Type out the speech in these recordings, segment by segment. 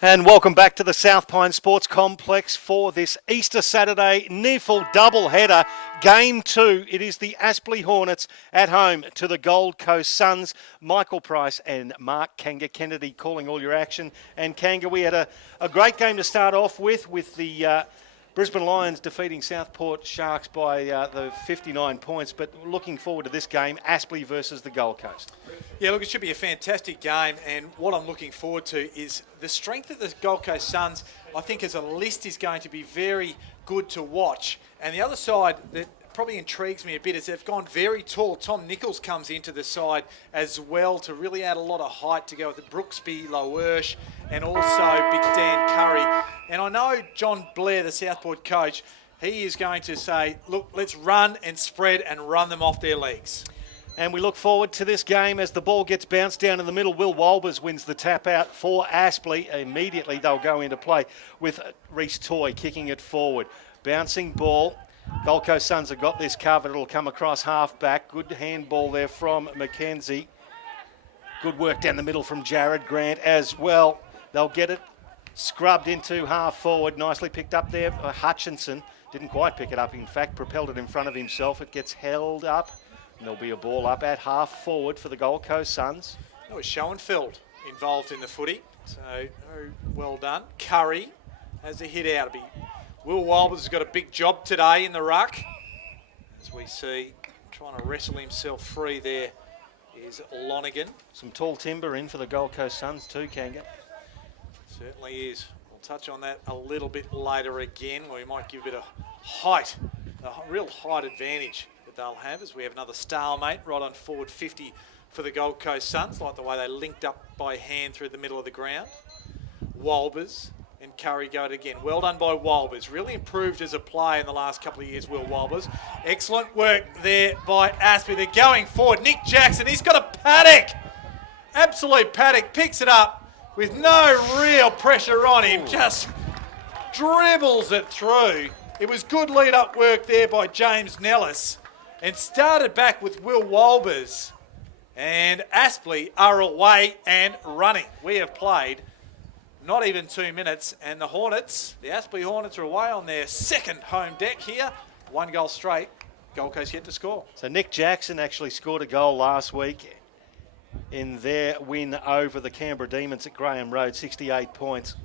And welcome back to the South Pine Sports Complex for this Easter Saturday NEAFL doubleheader. Game 2, it is the Aspley Hornets at home to the Gold Coast Suns. Michael Price and Mark Kanga Kennedy calling all your action. And Kanga, we had a great game to start off with the Brisbane Lions defeating Southport Sharks by the 59 points, but looking forward to this game, Aspley versus the Gold Coast. Yeah, look, it should be a fantastic game, and what I'm looking forward to is the strength of the Gold Coast Suns. I think as a list is going to be very good to watch. And the other side that probably intrigues me a bit is they've gone very tall. Tom Nichols comes into the side as well to really add a lot of height to go with the Brooksby, Lowersh, and also Big Dan Curry. And I know John Blair, the Southport coach, he is going to say, look, let's run and spread and run them off their legs. And we look forward to this game as the ball gets bounced down in the middle. Will Walbers wins the tap out for Aspley. Immediately they'll go into play with Reece Toy kicking it forward. Bouncing ball. Gold Coast Suns have got this covered. It'll come across half back. Good handball there from Mackenzie. Good work down the middle from Jared Grant as well. They'll get it scrubbed into half forward. Nicely picked up there. Hutchinson didn't quite pick it up. In fact, propelled it in front of himself. It gets held up. And there'll be a ball up at half forward for the Gold Coast Suns. It was Schoenfeld involved in the footy. So, very well done. Curry has a hit out. Will Walbers has got a big job today in the ruck. As we see, trying to wrestle himself free there is Lonigan. Some tall timber in for the Gold Coast Suns too, Kanga. Certainly is. We'll touch on that a little bit later again, where we might give a bit of height, a real height advantage that they'll have, as we have another stalemate right on forward 50 for the Gold Coast Suns, like the way they linked up by hand through the middle of the ground. Walbers and Curry go it again. Well done by Walbers. Really improved as a player in the last couple of years, Will Walbers. Excellent work there by Aspley. They're going forward. Nick Jackson, he's got a paddock. Absolute paddock. Picks it up with no real pressure on him. Just dribbles it through. It was good lead-up work there by James Nellis. And started back with Will Walbers. And Aspley are away and running. We have played not even 2 minutes, and the Hornets, the Aspley Hornets, are away on their second home deck here. 1 goal straight. Gold Coast yet to score. So Nick Jackson actually scored a goal last week in their win over the Canberra Demons at Graham Road, 68 points.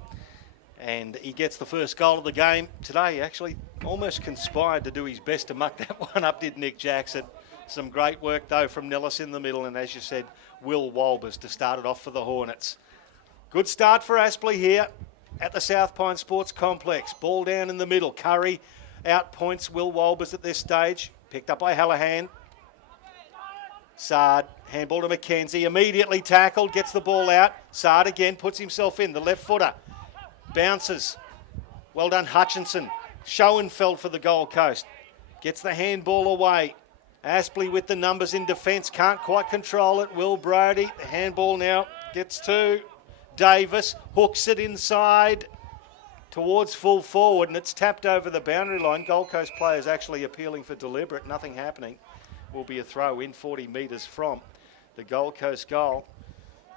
And he gets the first goal of the game today. Actually almost conspired to do his best to muck that one up, did Nick Jackson. Some great work, though, from Nellis in the middle. And as you said, Will Walbers to start it off for the Hornets. Good start for Aspley here at the South Pine Sports Complex. Ball down in the middle. Curry out points Will Walbers at this stage. Picked up by Hallahan. Sard, handball to Mackenzie. Immediately tackled, gets the ball out. Sard again puts himself in. The left footer bounces. Well done, Hutchinson. Schoenfeld for the Gold Coast. Gets the handball away. Aspley with the numbers in defence. Can't quite control it. Will Brodie. The handball now gets to Davis, hooks it inside towards full forward, and it's tapped over the boundary line. Gold Coast players actually appealing for deliberate. Nothing happening. Will be a throw in 40 metres from the Gold Coast goal.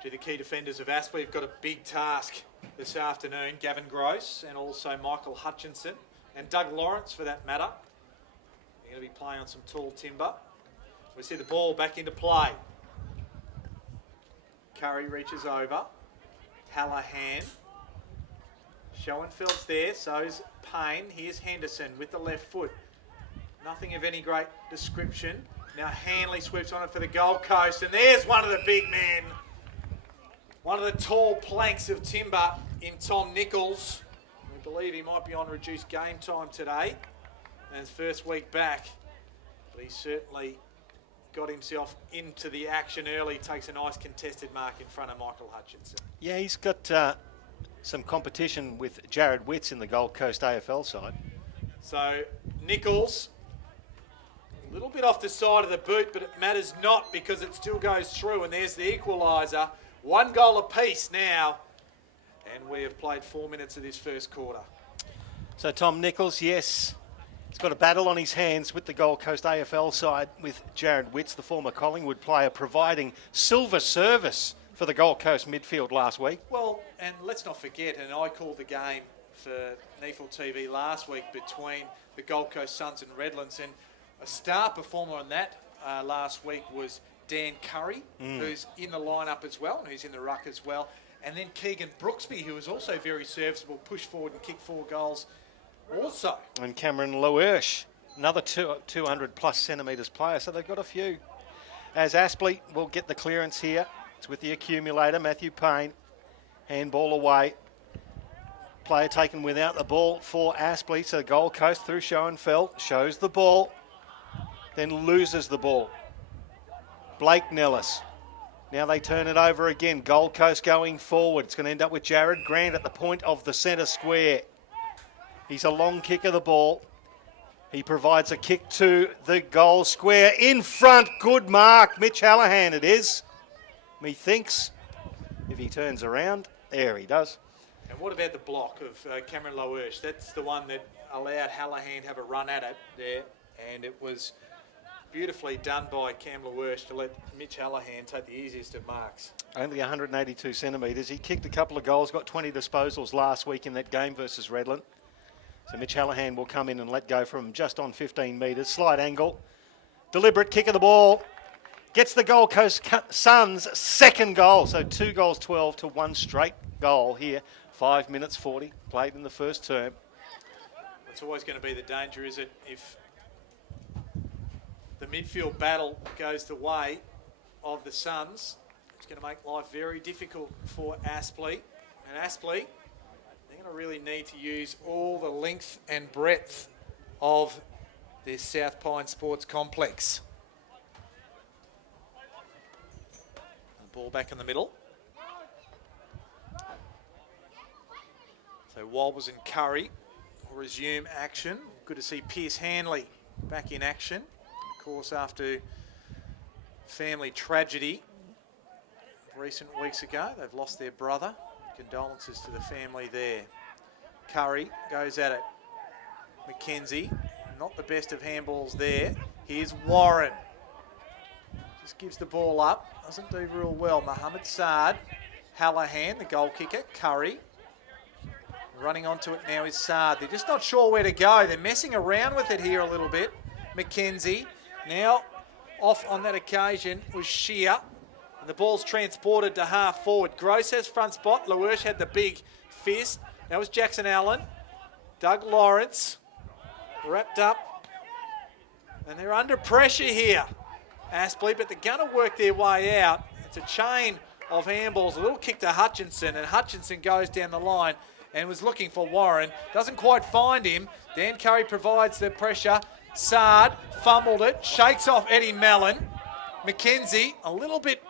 The key defenders of Aspley have got a big task this afternoon. Gavin Gross and also Michael Hutchinson and Doug Lawrence, for that matter. They're going to be playing on some tall timber. We see the ball back into play. Curry reaches over. Hallahan. Schoenfeld's there, so's Payne. Here's Henderson with the left foot. Nothing of any great description. Now Hanley sweeps on it for the Gold Coast, and there's one of the big men. One of the tall planks of timber in Tom Nichols. We believe he might be on reduced game time today, and his first week back. But he certainly got himself into the action early. Takes a nice contested mark in front of Michael Hutchinson. Yeah, he's got some competition with Jared Witts in the Gold Coast AFL side. So Nichols, a little bit off the side of the boot, but it matters not because it still goes through. And there's the equaliser. 1 goal apiece now. And we have played 4 minutes of this first quarter. So Tom Nichols, yes, he's got a battle on his hands with the Gold Coast AFL side with Jared Witts, the former Collingwood player, providing silver service for the Gold Coast midfield last week. Well, And let's not forget, and I called the game for NEAFL TV last week between the Gold Coast Suns and Redlands, and a star performer on that last week was Dan Curry, who's in the lineup as well, and who's in the ruck as well. And then Keegan Brooksby, who was also very serviceable, pushed forward and kicked 4 goals also. And Cameron Loersch, another 200 plus centimetres player, so they've got a few. As Aspley will get the clearance here. It's with the accumulator, Matthew Payne. Handball away. Player taken without the ball for Aspley. So Gold Coast through Schoenfeld. Shows the ball. Then loses the ball. Blake Nellis. Now they turn it over again. Gold Coast going forward. It's going to end up with Jared Grant at the point of the centre square. He's a long kick of the ball. He provides a kick to the goal square. In front, good mark. Mitch Hallahan it is. Methinks if he turns around. There he does. And what about the block of Cameron Loersch? That's the one that allowed Hallahan to have a run at it there. And it was beautifully done by Cam Loersch to let Mitch Hallahan take the easiest of marks. Only 182 centimetres. He kicked a couple of goals, got 20 disposals last week in that game versus Redland. So Mitch Hallahan will come in and let go from just on 15 metres. Slight angle. Deliberate kick of the ball. Gets the Gold Coast Suns' second goal. So 2 goals 12 to 1 straight goal here. 5 minutes 40 played in the first term. It's always going to be the danger, is it, if the midfield battle goes the way of the Suns. It's going to make life very difficult for Aspley. And Aspley, they're going to really need to use all the length and breadth of their South Pine Sports Complex. The ball back in the middle. So Walbers and Curry will resume action. Good to see Pierce Hanley back in action. Of course, after family tragedy recent weeks ago, they've lost their brother. Condolences to the family there. Curry goes at it. McKenzie, not the best of handballs there. Here's Warren. Just gives the ball up. Doesn't do real well. Mohammed Saad. Hallahan, the goal kicker. Curry. Running onto it now is Saad. They're just not sure where to go. They're messing around with it here a little bit. McKenzie. Now, off on that occasion was Shear. And the ball's transported to half forward. Gross has front spot. Loersch had the big fist. That was Jackson Allen. Doug Lawrence. Wrapped up. And they're under pressure here, Aspley, but they're going to work their way out. It's a chain of handballs. A little kick to Hutchinson, and Hutchinson goes down the line and was looking for Warren. Doesn't quite find him. Dan Curry provides the pressure. Saad fumbled it, shakes off Eddie Mellon. McKenzie, a little bit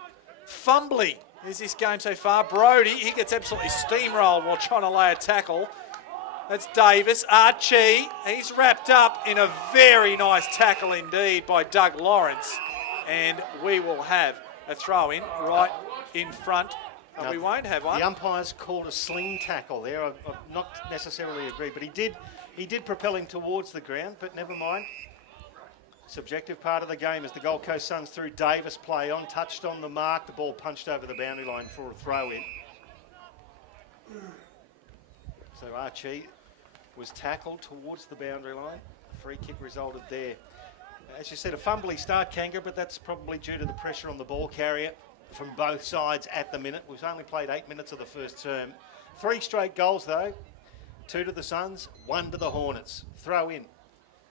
fumbly is this game so far. Brody, he gets absolutely steamrolled while trying to lay a tackle. That's Davis. Archie, he's wrapped up in a very nice tackle indeed by Doug Lawrence. And we will have a throw-in right in front. We won't have one. The umpire's called a sling tackle there. I've not necessarily agreed, but he did propel him towards the ground, but never mind. Subjective part of the game as the Gold Coast Suns through Davis play on, touched on the mark, the ball punched over the boundary line for a throw-in. So Archie was tackled towards the boundary line. A free kick resulted there. As you said, a fumbly start, Kanga, but that's probably due to the pressure on the ball carrier from both sides at the minute. We've only played 8 minutes of the first term. 3 straight goals though. 2 to the Suns, 1 to the Hornets. Throw in.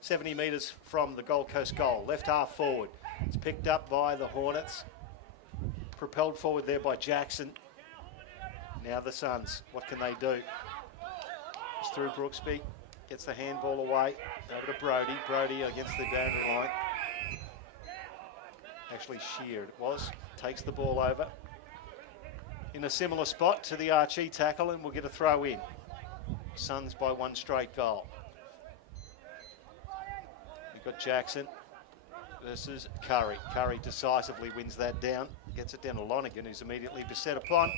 70 metres from the Gold Coast goal. Left half forward. It's picked up by the Hornets. Propelled forward there by Jackson. Now the Suns. What can they do? It's through Brooksby. Gets the handball away. Over to Brody. Brody against the boundary line. Actually sheared it was. Takes the ball over. In a similar spot to the Archie tackle, and we'll get a throw in. Suns by 1 straight goal. We've got Jackson versus Curry. Curry decisively wins that down. Gets it down to Lonergan, who's immediately beset upon.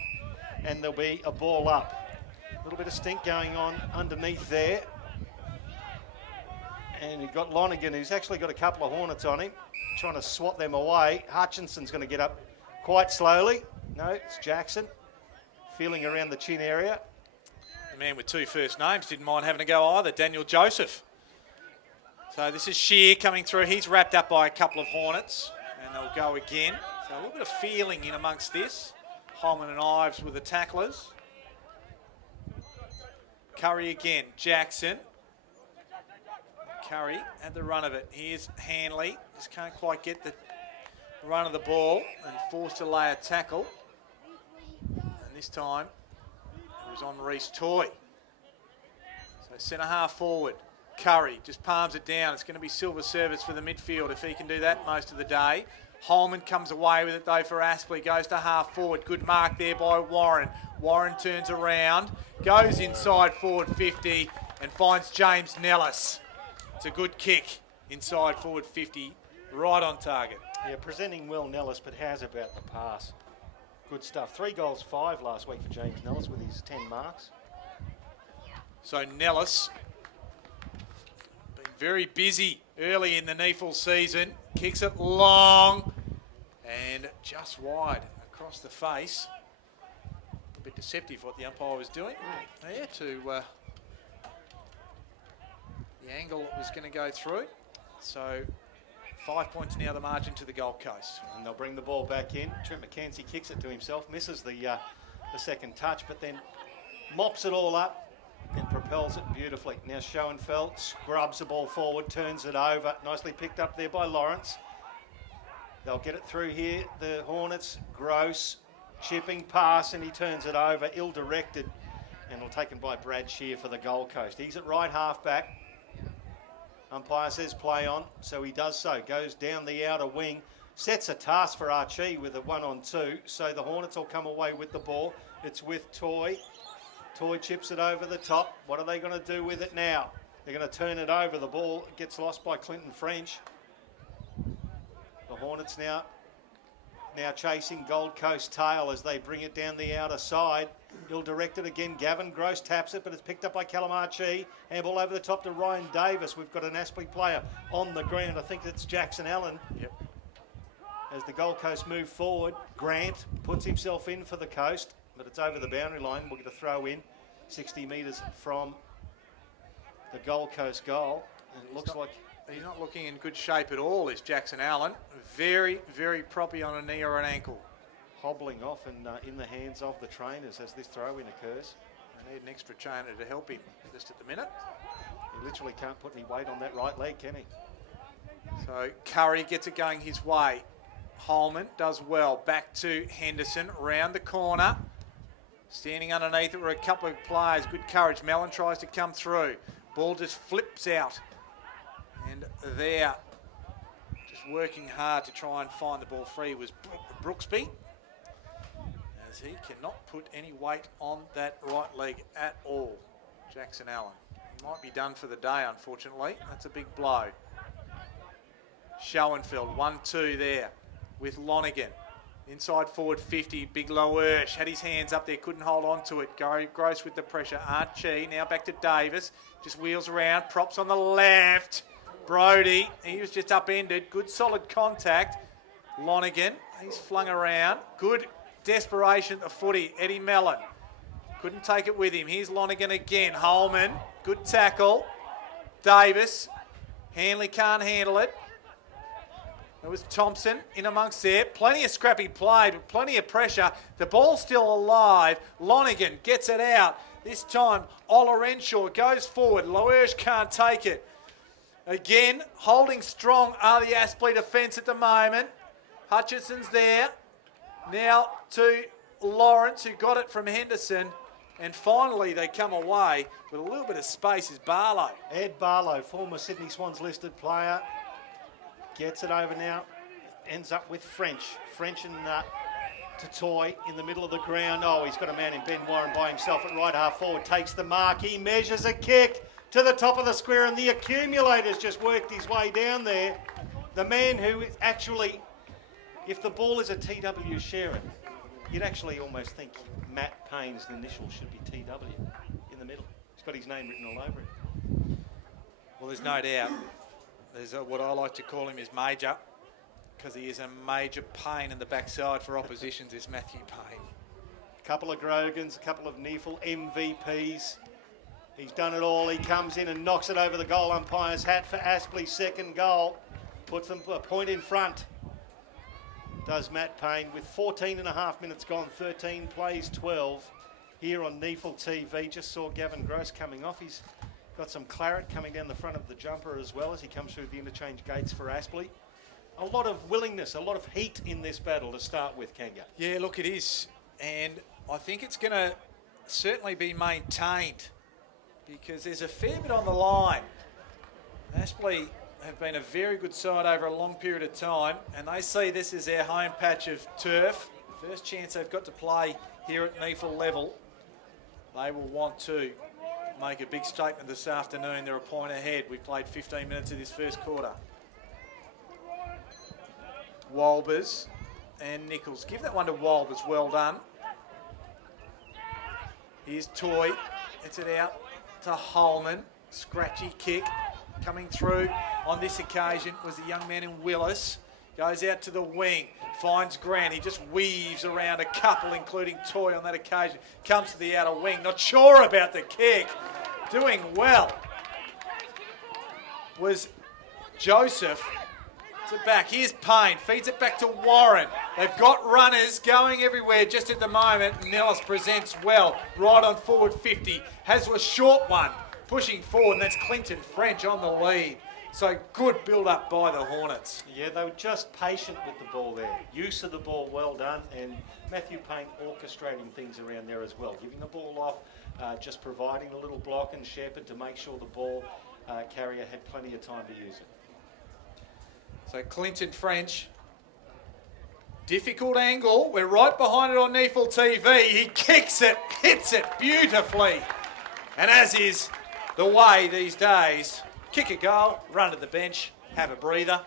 And there'll be a ball up. A little bit of stink going on underneath there. And you've got Lonergan, who's actually got a couple of Hornets on him, trying to swat them away. Hutchinson's going to get up quite slowly. No, it's Jackson. feeling around the chin area. The man with 2 first names didn't mind having a go either, Daniel Joseph. So this is Shear coming through. He's wrapped up by a couple of Hornets, and they'll go again. So a little bit of feeling in amongst this. Holman and Ives with the tacklers. Curry again, Jackson. Curry had the run of it. Here's Hanley. Just can't quite get the run of the ball and forced to lay a tackle. And this time it was on Reece Toy. So centre half forward. Curry just palms it down. It's going to be Silver service for the midfield if he can do that most of the day. Holman comes away with it though for Aspley. Goes to half forward. Good mark there by Warren. Warren turns around. Goes inside forward 50 and finds James Nellis. It's a good kick inside forward 50. Right on target. Yeah, presenting well Nellis, but how's about the pass? Good stuff. 3 goals, 5 last week for James Nellis with his 10 marks. So Nellis been very busy early in the NEAFL season. Kicks it long and just wide across the face. A bit deceptive what the umpire was doing there to the angle it was going to go through. So 5 points now the margin to the Gold Coast. And they'll bring the ball back in. Trent McKenzie kicks it to himself, misses the second touch, but then mops it all up and propels it beautifully. Now Schoenfeld scrubs the ball forward, turns it over. Nicely picked up there by Lawrence. They'll get it through here. The Hornets, Gross, chipping pass, and he turns it over, ill-directed, and taken by Brad Shear for the Gold Coast. He's at right half back. Umpire says play on, so he does so. Goes down the outer wing, sets a task for Archie with a 1-on-2, so the Hornets will come away with the ball. It's with Toy. Toy chips it over the top. What are they going to do with it now? They're going to turn it over. The ball gets lost by Clinton French. The Hornets now chasing Gold Coast tail as they bring it down the outer side. Ill-directed again. Gavin Gross taps it, but it's picked up by Callum Archie. Handball over the top to Ryan Davis. We've got an Aspley player on the ground. I think it's Jackson Allen. Yep. As the Gold Coast move forward, Grant puts himself in for the Coast, but it's over the boundary line. We'll get a throw in 60 metres from the Gold Coast goal. And it looks like he's not looking in good shape at all, is Jackson Allen. Very, very proppy on a knee or an ankle. Hobbling off and in the hands of the trainers as this throw-in occurs. They need an extra trainer to help him just at the minute. He literally can't put any weight on that right leg, can he? So Curry gets it going his way. Holman does well. Back to Henderson, round the corner. Standing underneath it were a couple of players. Good courage. Mellon tries to come through. Ball just flips out. And there, just working hard to try and find the ball free was Brooksby. As he cannot put any weight on that right leg at all. Jackson Allen. He might be done for the day, unfortunately. That's a big blow. Schoenfeld, 1-2 there with Lonigan. Inside forward 50, big Loersch. Had his hands up there, couldn't hold on to it. Gross with the pressure. Archie, now back to Davis. Just wheels around, props on the left. Brody, he was just upended. Good solid contact. Lonigan, he's flung around. Good desperation at the footy. Eddie Mellon couldn't take it with him. Here's Lonigan again. Holman, good tackle. Davis, Hanley can't handle it. It was Thompson in amongst there. Plenty of scrappy play, but plenty of pressure. The ball's still alive. Lonigan gets it out. This time, Ola Renshaw goes forward. Loersch can't take it. Again, holding strong are the Aspley defence at the moment. Hutchinson's there. Now to Lawrence, who got it from Henderson. And finally, they come away with a little bit of space is Barlow. Ed Barlow, former Sydney Swans listed player. Gets it over now. Ends up with French. French and to Toy in the middle of the ground. Oh, he's got a man in Ben Warren by himself at right half forward. Takes the mark. He measures a kick to the top of the square, and the accumulator's just worked his way down there. The man who is actually, if the ball is a TW Sharon, you'd actually almost think Matt Payne's initials should be TW in the middle. He's got his name written all over it. Well, there's no doubt. There's what I like to call him is Major, because he is a major pain in the backside for oppositions, is Matthew Payne. A couple of Grogans, a couple of NEAFL MVPs. He's done it all. He comes in and knocks it over the goal umpire's hat for Aspley's second goal. Puts them a point in front. Does Matt Payne with 14 and a half minutes gone, 13 plays 12 here on NEAFL TV. Just saw Gavin Gross coming off. He's got some claret coming down the front of the jumper as well as he comes through the interchange gates for Aspley. A lot of willingness, a lot of heat in this battle to start with, Kanga. Yeah, look, it is. And I think it's going to certainly be maintained because there's a fair bit on the line. Aspley have been a very good side over a long period of time, and they see this as their home patch of turf. First chance they've got to play here at NEAFL level. They will want to make a big statement this afternoon. They're a point ahead. We played 15 minutes of this first quarter. Walbers and Nichols. Give that one to Walbers. Well done. Here's Toy. It's it out to Holman. Scratchy kick. Coming through on this occasion was the young man in Willis. Goes out to the wing. Finds Grant. He just weaves around a couple, including Toy on that occasion. Comes to the outer wing. Not sure about the kick. Doing well was Joseph. It's it back. Here's Payne. Feeds it back to Warren. They've got runners going everywhere just at the moment. Nellis presents well. Right on forward 50. Has a short one. Pushing forward, and that's Clinton French on the lead. So good build-up by the Hornets. Yeah, they were just patient with the ball there. Use of the ball well done, and Matthew Payne orchestrating things around there as well. Giving the ball off, just providing a little block and shepherd to make sure the ball carrier had plenty of time to use it. So Clinton French, difficult angle. We're right behind it on NEAFL TV. He kicks it, hits it beautifully. And as is the way these days, kick a goal, run to the bench, have a breather.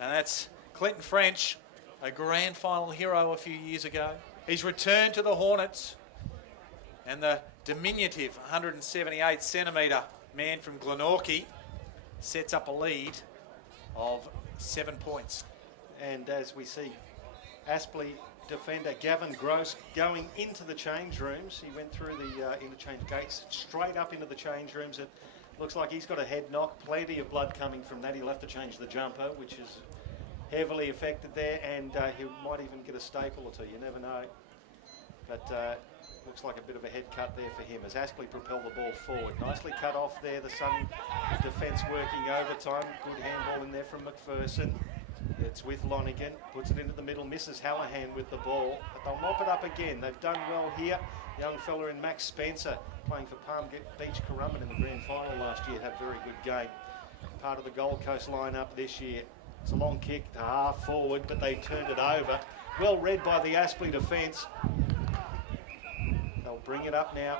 And that's Clinton French, a grand final hero a few years ago. He's returned to the Hornets, and the diminutive 178 centimetre man from Glenorchy sets up a lead of 7 points. And as we see, Aspley defender Gavin Gross going into the change rooms. He went through the interchange gates straight up into the change rooms. It looks like he's got a head knock. Plenty of blood coming from that. He'll have to change the jumper, which is heavily affected there, and he might even get a staple or two. You never know. But looks like a bit of a head cut there for him as Aspley propel the ball forward. Nicely cut off there. The Sun defence working overtime. Good handball in there from McPherson. It's with Lonigan, puts it into the middle, misses Hallahan with the ball, but they'll mop it up again. They've done well here. Young fella in Max Spencer, playing for Palm Beach Currumbin in the grand final last year, had a very good game. Part of the Gold Coast lineup this year. It's a long kick to half forward, but they turned it over. Well read by the Aspley defence. They'll bring it up now.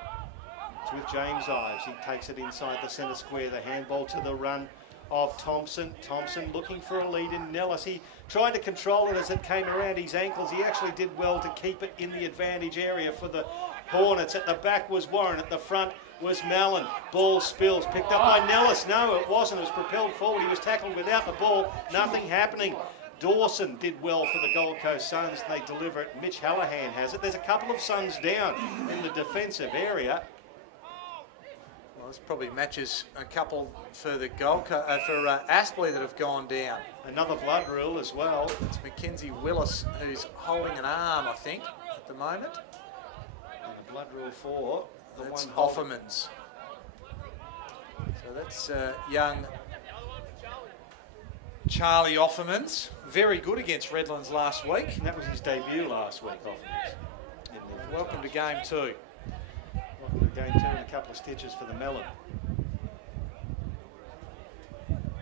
It's with James Ives. He takes it inside the centre square. The handball to the run of Thompson. Thompson looking for a lead in Nellis. He tried to control it as it came around his ankles. He actually did well to keep it in the advantage area for the Hornets. At the back was Warren. At the front was Mallon. Ball spills. Picked up by Nellis. No, it wasn't. It was propelled forward. He was tackled without the ball. Nothing happening. Dawson did well for the Gold Coast Suns. They deliver it. Mitch Hallahan has it. There's a couple of Suns down in the defensive area. Well, this probably matches a couple for the Aspley that have gone down. Another blood rule as well. It's Mackenzie Willis who's holding an arm, I think, at the moment. And a blood rule for the that's one holding. Offermans. So that's young Charlie Offermans. Very good against Redlands last week. And that was his debut last week, Offermans. Welcome to game 2. Welcome to game 2 and a couple of stitches for the Melon.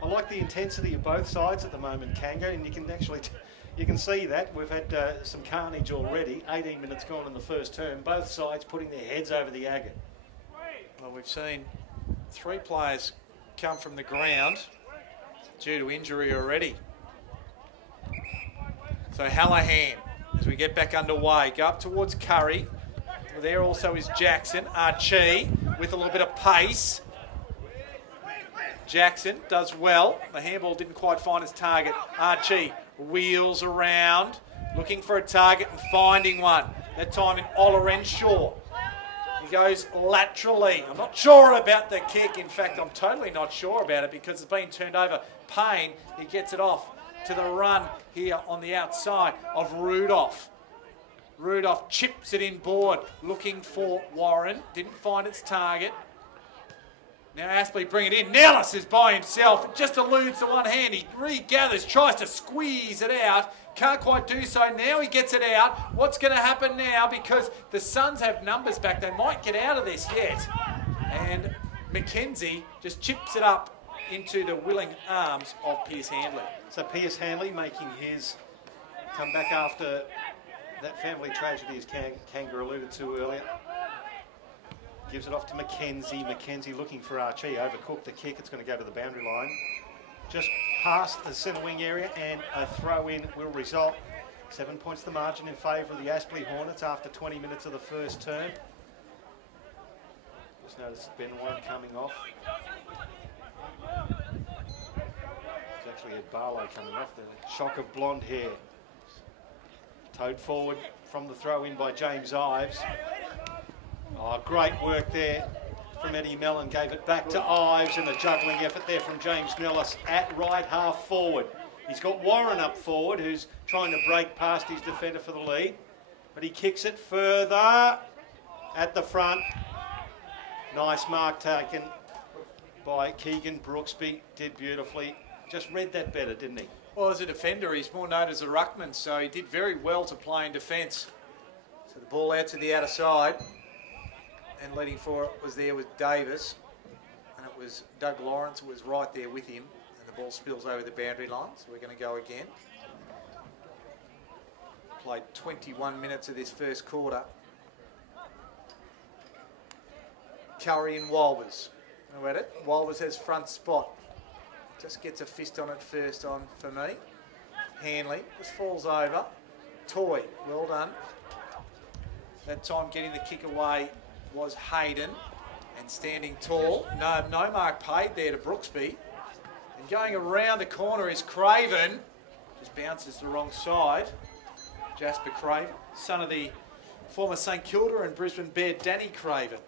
I like the intensity of both sides at the moment, Kanga, and you can actually you can see that. We've had some carnage already. 18 minutes gone in the first term. Both sides putting their heads over the agate. Well, we've seen 3 players come from the ground due to injury already. So Hallahan, as we get back underway, go up towards Curry. There also is Jackson. Archie with a little bit of pace. Jackson does well. The handball didn't quite find his target. Archie wheels around, looking for a target and finding one. That time in Olorenshaw. He goes laterally. I'm not sure about the kick. In fact, I'm totally not sure about it because it's been turned over. Payne, he gets it off to the run here on the outside of Rudolph. Rudolph chips it in board, looking for Warren. Didn't find its target. Now Aspley bring it in. Nellis is by himself. Just eludes the one hand. He regathers, tries to squeeze it out. Can't quite do so. Now he gets it out. What's going to happen now? Because the Suns have numbers back. They might get out of this yet. And Mackenzie just chips it up into the willing arms of Pierce Handley. So Pierce Handley making his comeback after that family tragedy, as Kanga alluded to earlier. Gives it off to Mackenzie. Mackenzie looking for Archie. Overcooked the kick. It's going to go to the boundary line. Just past the centre wing area, and a throw in will result. 7 points the margin in favour of the Aspley Hornets after 20 minutes of the first term. Just noticed Ben White coming off. It's actually Ed Barlow coming off. The shock of blonde hair. Towed forward from the throw in by James Ives. Oh, great work there from Eddie Mellon. Gave it back to Ives, and a juggling effort there from James Nellis at right half forward. He's got Warren up forward, who's trying to break past his defender for the lead. But he kicks it further at the front. Nice mark taken by Keegan Brooksby. Did beautifully. Just read that better, didn't he? Well, as a defender, he's more known as a ruckman, so he did very well to play in defence. So the ball out to the outer side. And leading for it was Davis, and it was Doug Lawrence who was right there with him, and the ball spills over the boundary line, so we're going to go again. Played 21 minutes of this first quarter. Curry and Walbers. How about it? Walbers has front spot. Just gets a fist on it first on for me. Hanley just falls over. Toy, well done. That time getting the kick away was Hayden, and standing tall. No mark paid there to Brooksby. And going around the corner is Craven. Just bounces the wrong side. Jasper Craven, son of the former St Kilda and Brisbane Bear Danny Craven,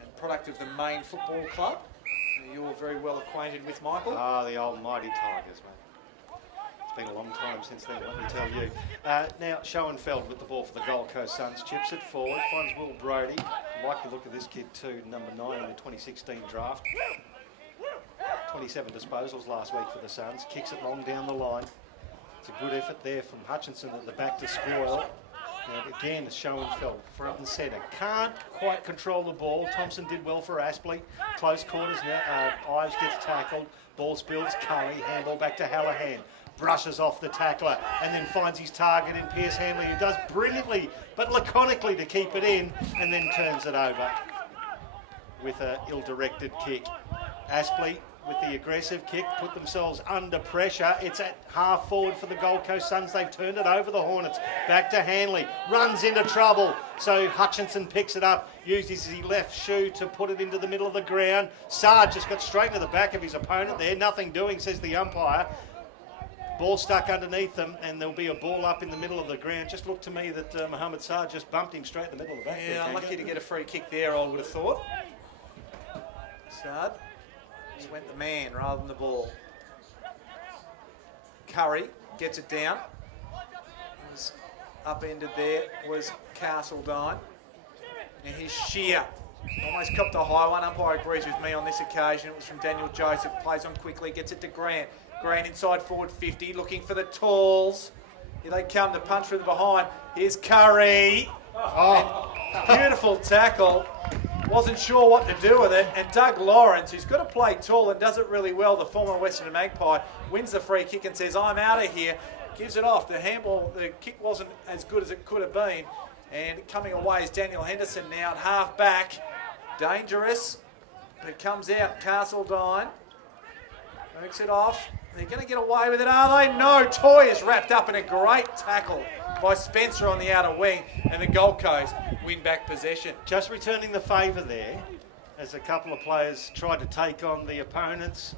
and product of the Maine Football Club. You're very well acquainted with, Michael. Ah, the old mighty Tigers, mate. It's been a long time since then, let me tell you. Now, Schoenfeld with the ball for the Gold Coast Suns. Chips it forward, finds Will Brody. I like the look of this kid too, number 9 in the 2016 draft. 27 disposals last week for the Suns. Kicks it long down the line. It's a good effort there from Hutchinson at the back to spoil. And again, Schoenfeld front and centre. Can't quite control the ball. Thompson did well for Aspley. Close quarters now. Ives gets tackled. Ball spills. Curry. Handball back to Hallahan. Brushes off the tackler and then finds his target in Pierce Handley, who does brilliantly but laconically to keep it in, and then turns it over with an ill-directed kick. Aspley with the aggressive kick put themselves under pressure. It's at half forward for the Gold Coast Suns. They've turned it over the Hornets. Back to Handley. Runs into trouble. So Hutchinson picks it up. Uses his left shoe to put it into the middle of the ground. Sarge just got straight into the back of his opponent there. Nothing doing, says the umpire. Ball stuck underneath them, and there'll be a ball up in the middle of the ground. Just looked to me that Mohamed Sarge just bumped him straight in the middle of the back. Yeah, unlucky to get a free kick there, I would have thought. Sarge just went the man rather than the ball. Curry gets it down. Was upended there was Castledine. And he's sheer. Almost copped a high one. Umpire agrees with me on this occasion. It was from Daniel Joseph. Plays on quickly, gets it to Grant. Grant inside forward 50, looking for the talls. Here they come to punch from the behind. Here's Curry. Oh. Beautiful tackle. Wasn't sure what to do with it. And Doug Lawrence, who's got to play tall and does it really well, the former Western Magpie, wins the free kick and says, I'm out of here. Gives it off. The handball, the kick wasn't as good as it could have been. And coming away is Daniel Henderson now at half back. Dangerous. But it comes out. Castledine works it off. They're going to get away with it, are they? No. Toy is wrapped up in a great tackle by Spencer on the outer wing, and the Gold Coast win back possession. Just returning the favour there, as a couple of players tried to take on the opponents.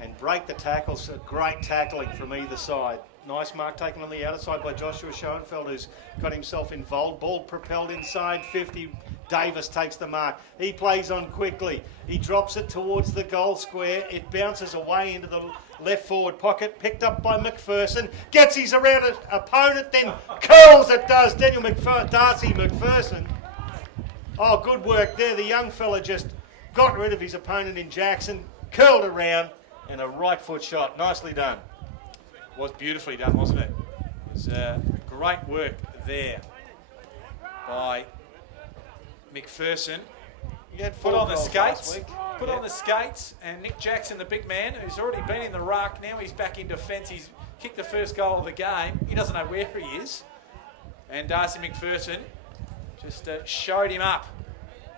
and break the tackles. Great tackling from either side. Nice mark taken on the outer side by Joshua Schoenfeld, who's got himself involved. Ball propelled inside 50. Davis takes the mark. He plays on quickly. He drops it towards the goal square. It bounces away into the left forward pocket. Picked up by McPherson. Gets his around an opponent, then curls it does. Darcy McPherson. Oh, good work there. The young fella just got rid of his opponent in Jackson. Curled around and a right foot shot. Nicely done. Was beautifully done, wasn't it? It was great work there by McPherson. He had Put on the goals last skates. week. Put on the skates, and Nick Jackson, the big man, who's already been in the ruck, now he's back in defence. He's kicked the first goal of the game. He doesn't know where he is. And Darcy McPherson just showed him up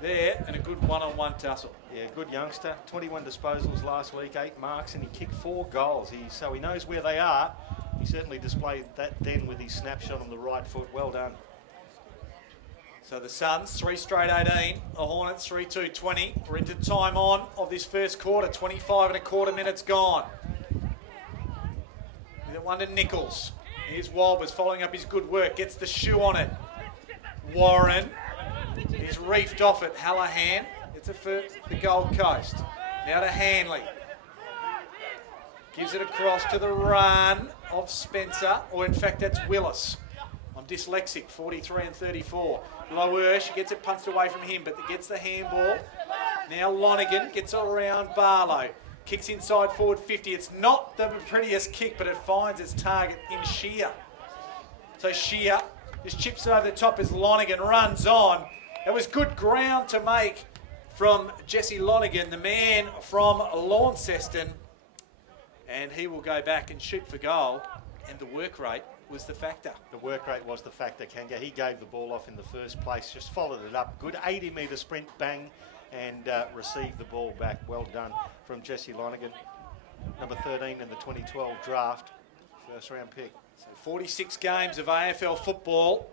there, and a good one-on-one tussle. Yeah, good youngster. 21 disposals last week, 8 marks, and he kicked 4 goals. So he knows where they are. He certainly displayed that then with his snapshot on the right foot. Well done. So the Suns, 3 straight 18. The Hornets, 3-2-20. We're into time on of this first quarter. 25 and a quarter minutes gone. With it one to Nichols. Here's Walbers following up his good work. Gets the shoe on it. Warren. He's reefed off it. Hallahan. It's it for the Gold Coast. Now to Hanley. Gives it across to the run of Spencer. Or in fact, that's Willis. I'm dyslexic, 43 and 34. Lower, she gets it punched away from him, but gets the handball. Now Lonigan gets around Barlow. Kicks inside forward 50. It's not the prettiest kick, but it finds its target in Shear. So Shear just chips it over the top as Lonigan runs on. It was good ground to make from Jesse Lonigan, the man from Launceston. And he will go back and shoot for goal. And the work rate was the factor. The work rate was the factor, Kanga. He gave the ball off in the first place, just followed it up. Good 80-metre sprint, bang, and received the ball back. Well done from Jesse Lonigan, number 13 in the 2012 draft, first round pick. So 46 games of AFL football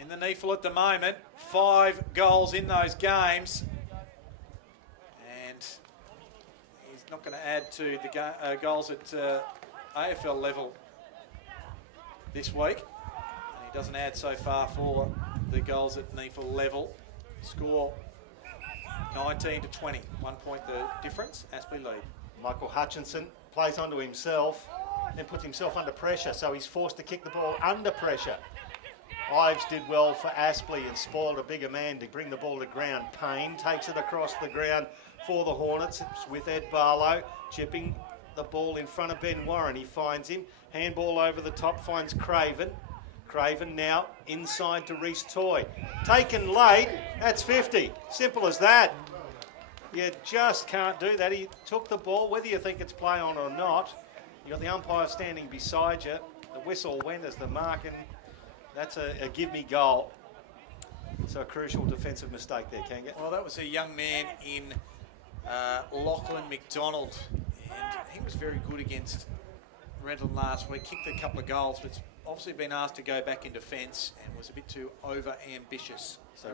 in the NEAFL at the moment. 5 goals in those games. And he's not going to add to the goals at AFL level this week. And he doesn't add so far for the goals at NEAFL level. Score 19 to 20. 1 point the difference. Aspley lead. Michael Hutchinson plays onto himself and puts himself under pressure, so he's forced to kick the ball under pressure. Ives did well for Aspley and spoiled a bigger man to bring the ball to ground. Payne takes it across the ground for the Hornets. It's with Ed Barlow chipping the ball in front of Ben Warren. He finds him. Handball over the top, finds Craven. Craven now inside to Reece Toy. Taken late, that's 50. Simple as that. You just can't do that. He took the ball, whether you think it's play on or not. You got the umpire standing beside you. The whistle went as the mark, and that's a give-me goal. So a crucial defensive mistake there, Kanga. Well, that was a young man in Lachlan McDonald, and he was very good against Redland last week. Kicked a couple of goals, but obviously been asked to go back in defence and was a bit too over-ambitious. So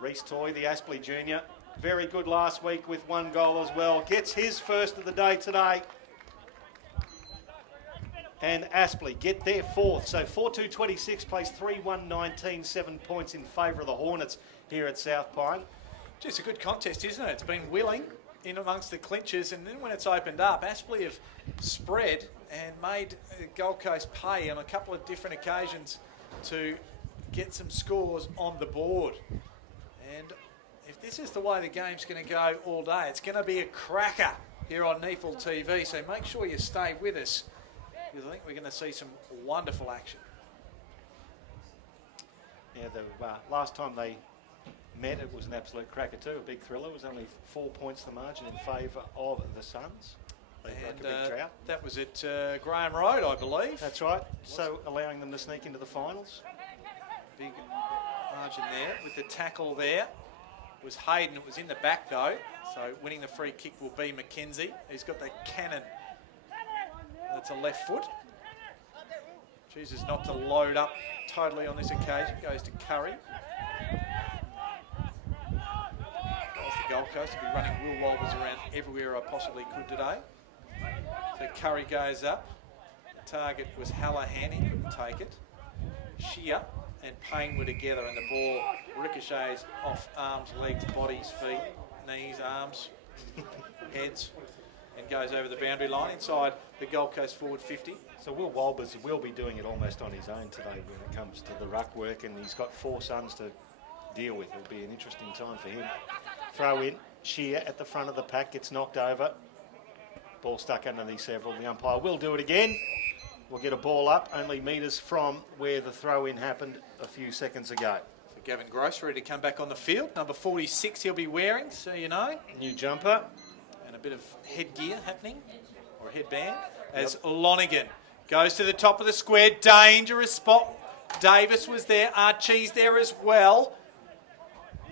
Reece Toy, the Aspley junior, very good last week with 1 goal as well. Gets his first of the day today. And Aspley get their 4th. So 4-2-26 plays 3-1-19, 7 points in favour of the Hornets here at South Pine. Just a good contest, isn't it? It's been willing in amongst the clinches, and then when it's opened up, Aspley have spread and made Gold Coast pay on a couple of different occasions to get some scores on the board. And if this is the way the game's going to go all day, it's going to be a cracker here on NEAFL TV, so make sure you stay with us, because I think we're going to see some wonderful action. Yeah, the last time they met, it was an absolute cracker too, a big thriller. It was only 4 points the margin in favour of the Suns. They broke a big drought. That was at Graham Road, I believe. That's right, so allowing them to sneak into the finals. Big margin there. With the tackle there was Hayden. It was in the back though, so winning the free kick will be McKenzie. He's got the cannon. That's a left foot. Chooses not to load up totally on this occasion. Goes to Curry. The Gold Coast will be running Will Walbers around everywhere I possibly could today. So Curry goes up. The target was Hallahan, he couldn't take it. Shear and Payne were together, and the ball ricochets off arms, legs, bodies, feet, knees, arms, heads, and goes over the boundary line inside the Gold Coast forward 50. So Will Walbers will be doing it almost on his own today when it comes to the ruck work, and he's got 4 sons to deal with. It'll be an interesting time for him. Throw in, Shear at the front of the pack, gets knocked over. Ball stuck underneath several. The umpire will do it again. We'll get a ball up, only metres from where the throw-in happened a few seconds ago. So Gavin Gross ready to come back on the field. Number 46 he'll be wearing, so you know. New jumper. And a bit of headgear happening, or a headband, as Lonigan goes to the top of the square. Dangerous spot. Davis was there. Archie's there as well.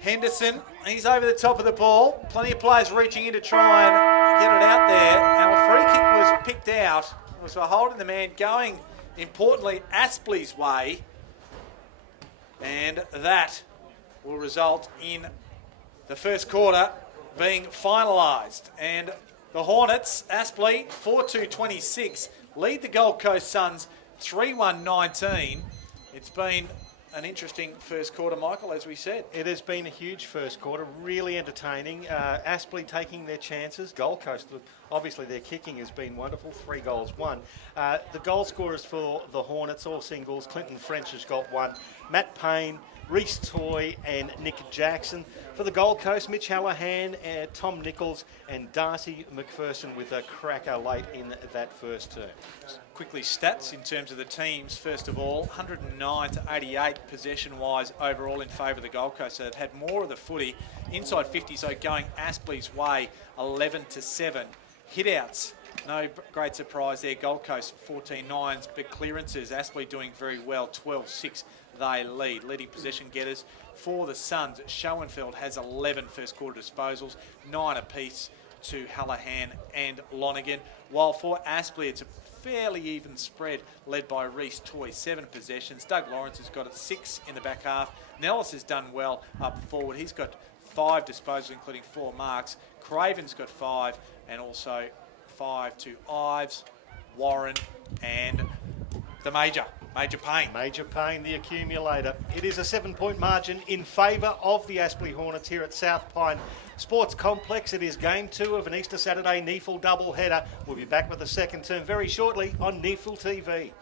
Henderson, he's over the top of the ball. Plenty of players reaching in to try and get it out there. Now a free kick was picked out. It was for holding the man going, importantly, Aspley's way. And that will result in the first quarter being finalised. And the Hornets, Aspley, 4-2-26, lead the Gold Coast Suns 3-1-19. It's been an interesting first quarter, Michael, as we said. It has been a huge first quarter, really entertaining. Aspley taking their chances. Gold Coast, obviously their kicking has been wonderful, 3 goals, 1. The goal scorers for the Hornets, all singles. Clinton French has got 1. Matt Payne, Reece Toy and Nick Jackson. For the Gold Coast, Mitch Hallahan, Tom Nichols and Darcy McPherson with a cracker late in that first term. Quickly, stats in terms of the teams. First of all, 109 to 88 possession-wise overall in favour of the Gold Coast. So they've had more of the footy inside 50, so going Aspley's way, 11 to 7. Hit-outs, no great surprise there. Gold Coast 14-9s, but clearances, Aspley doing very well, 12-6. They lead. Leading possession getters for the Suns. Schoenfeld has 11 first quarter disposals, 9 apiece to Hallahan and Lonigan. While for Aspley, it's a fairly even spread, led by Reece Toy, 7 possessions. Doug Lawrence has got 6 in the back half. Nellis has done well up forward. He's got 5 disposals, including 4 marks. Craven's got 5, and also 5 to Ives, Warren, and the Major Payne. Major Payne, the accumulator. It is a 7-point margin in favour of the Aspley Hornets here at South Pine Sports Complex. It is game 2 of an Easter Saturday NEAFL doubleheader. We'll be back with the second term very shortly on NEAFL TV.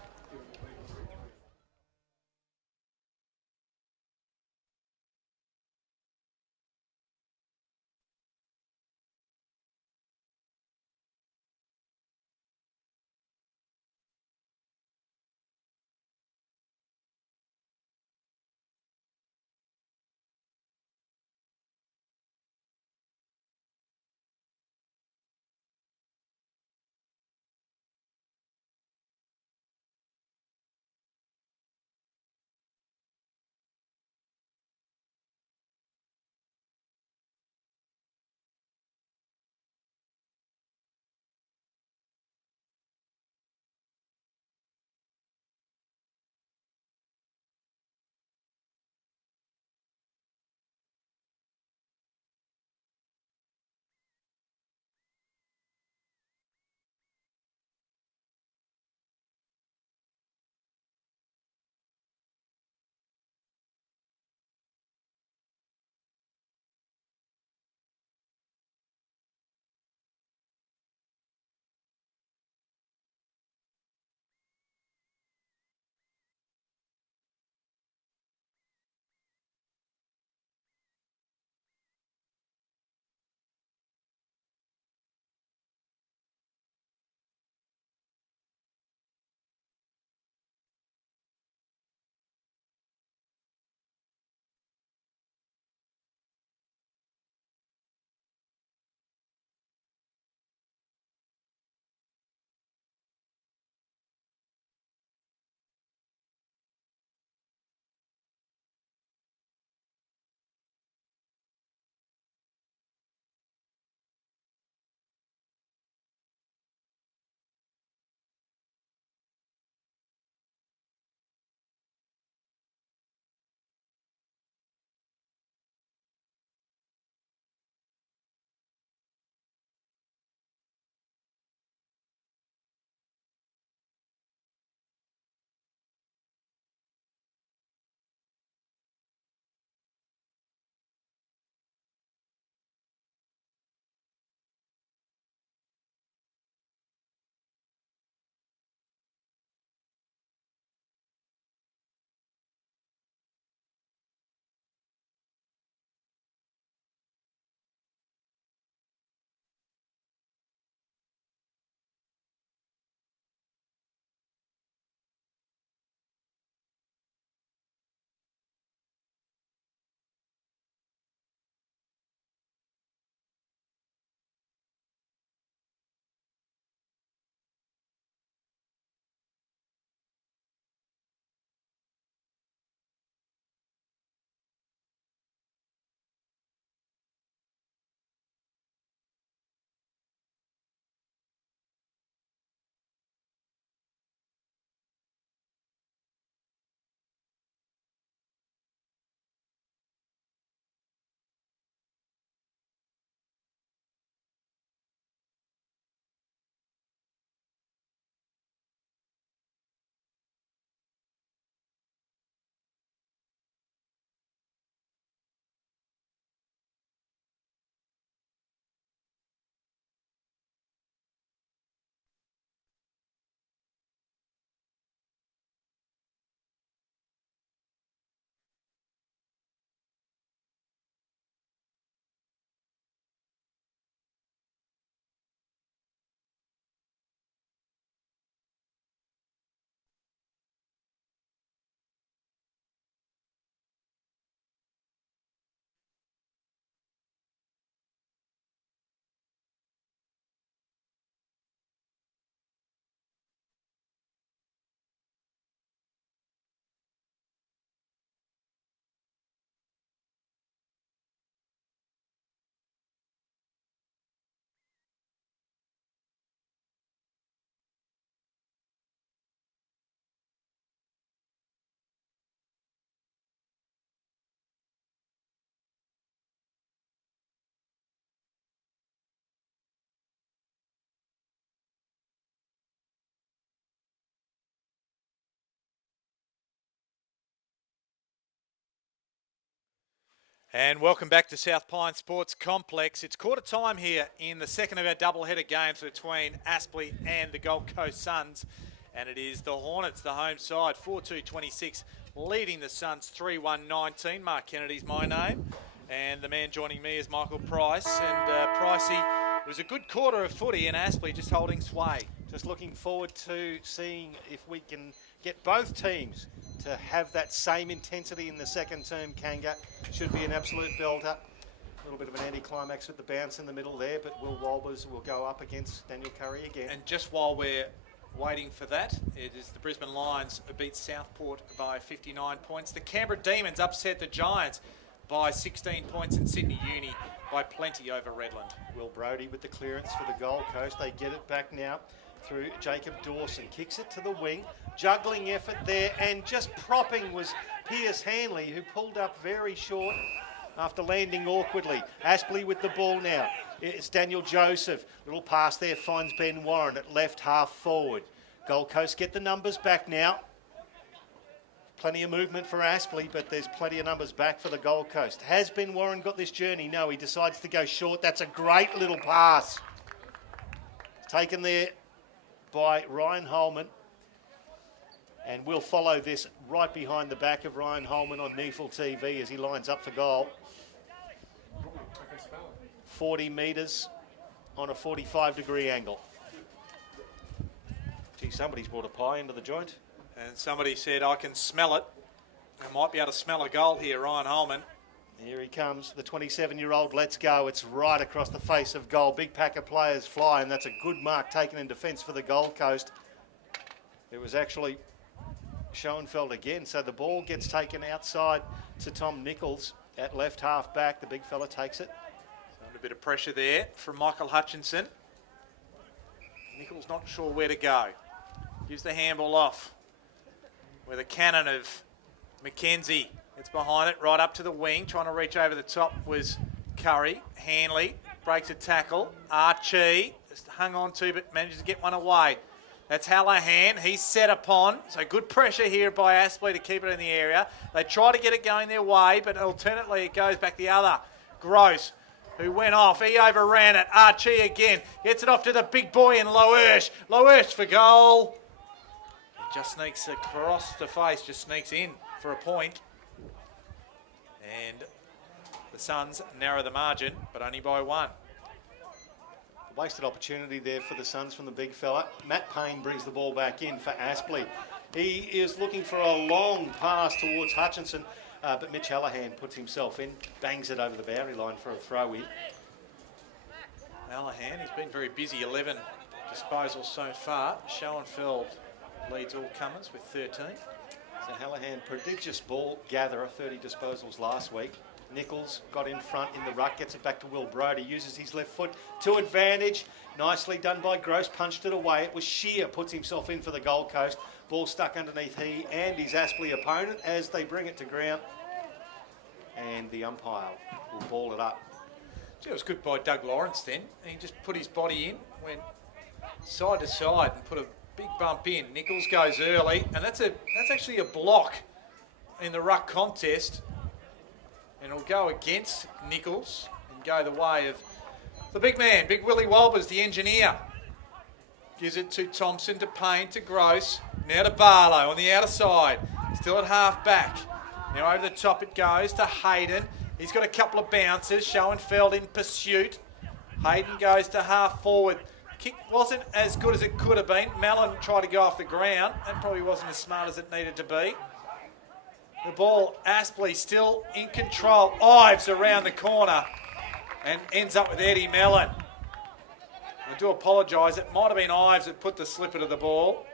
And welcome back to South Pine Sports Complex. It's quarter time here in the second of our doubleheader games between Aspley and the Gold Coast Suns. And it is the Hornets, the home side, 4-2-26, leading the Suns 3-1-19. Mark Kennedy's my name. And the man joining me is Michael Price. And Pricey, it was a good quarter of footy and Aspley just holding sway. Just looking forward to seeing if we can get both teams to have that same intensity in the second term. Kanga should be an absolute belter. A little bit of an anticlimax with the bounce in the middle there, but Will Walbers will go up against Daniel Curry again. And just while we're waiting for that, it is the Brisbane Lions who beat Southport by 59 points. The Canberra Demons upset the Giants by 16 points, and Sydney Uni by plenty over Redland. Will Brodie with the clearance for the Gold Coast. They get it back now through Jacob Dawson. Kicks it to the wing. Juggling effort there, and just propping was Pierce Hanley, who pulled up very short after landing awkwardly. Aspley with the ball now. It's Daniel Joseph. Little pass there finds Ben Warren at left half forward. Gold Coast get the numbers back now. Plenty of movement for Aspley, but there's plenty of numbers back for the Gold Coast. Has Ben Warren got this journey? No, he decides to go short. That's a great little pass. Taken there by Ryan Holman. And we'll follow this right behind the back of Ryan Holman on NEAFL TV as he lines up for goal. 40 metres on a 45-degree angle. Gee, somebody's brought a pie into the joint. And somebody said, I can smell it. I might be able to smell a goal here, Ryan Holman. Here he comes, the 27-year-old. Let's go. It's right across the face of goal. Big pack of players fly, and that's a good mark taken in defence for the Gold Coast. It was actually Schoenfeld again, so the ball gets taken outside to Tom Nichols at left half back. The big fella takes it. A bit of pressure there from Michael Hutchinson. Nichols not sure where to go. Gives the handball off with a cannon of Mackenzie. It's behind it, right up to the wing. Trying to reach over the top was Curry. Hanley breaks a tackle. Archie just hung on to, but manages to get one away. That's Hallahan. He's set upon. So good pressure here by Aspley to keep it in the area. They try to get it going their way, but alternately it goes back the other. Gross, who went off. He overran it. Archie again. Gets it off to the big boy in Loesch. Loesch for goal. He just sneaks across the face, just sneaks in for a point. And the Suns narrow the margin, but only by one. Wasted opportunity there for the Suns from the big fella. Matt Payne brings the ball back in for Aspley. He is looking for a long pass towards Hutchinson, but Mitch Hallahan puts himself in, bangs it over the boundary line for a throw in. Hallahan, he's been very busy, 11 disposals so far. Schoenfeld leads all comers with 13. So Hallahan, prodigious ball gatherer, 30 disposals last week. Nichols got in front in the ruck, gets it back to Will Brodie, uses his left foot to advantage. Nicely done by Gross, punched it away. It was Shear, puts himself in for the Gold Coast. Ball stuck underneath he and his Aspley opponent as they bring it to ground. And the umpire will ball it up. Gee, it was good by Doug Lawrence then. He just put his body in, went side to side and put a big bump in. Nichols goes early, and that's actually a block in the ruck contest. And it'll go against Nichols and go the way of the big man, Big Willie Walbers, the engineer. Gives it to Thompson, to Payne, to Gross. Now to Barlow on the outer side. Still at half back. Now over the top it goes to Hayden. He's got a couple of bounces. Schoenfeld in pursuit. Hayden goes to half forward. Kick wasn't as good as it could have been. Mallon tried to go off the ground. That probably wasn't as smart as it needed to be. The ball, Aspley still in control. Ives around the corner and ends up with Eddie Mellon. I do apologise. It might have been Ives that put the slipper to the ball.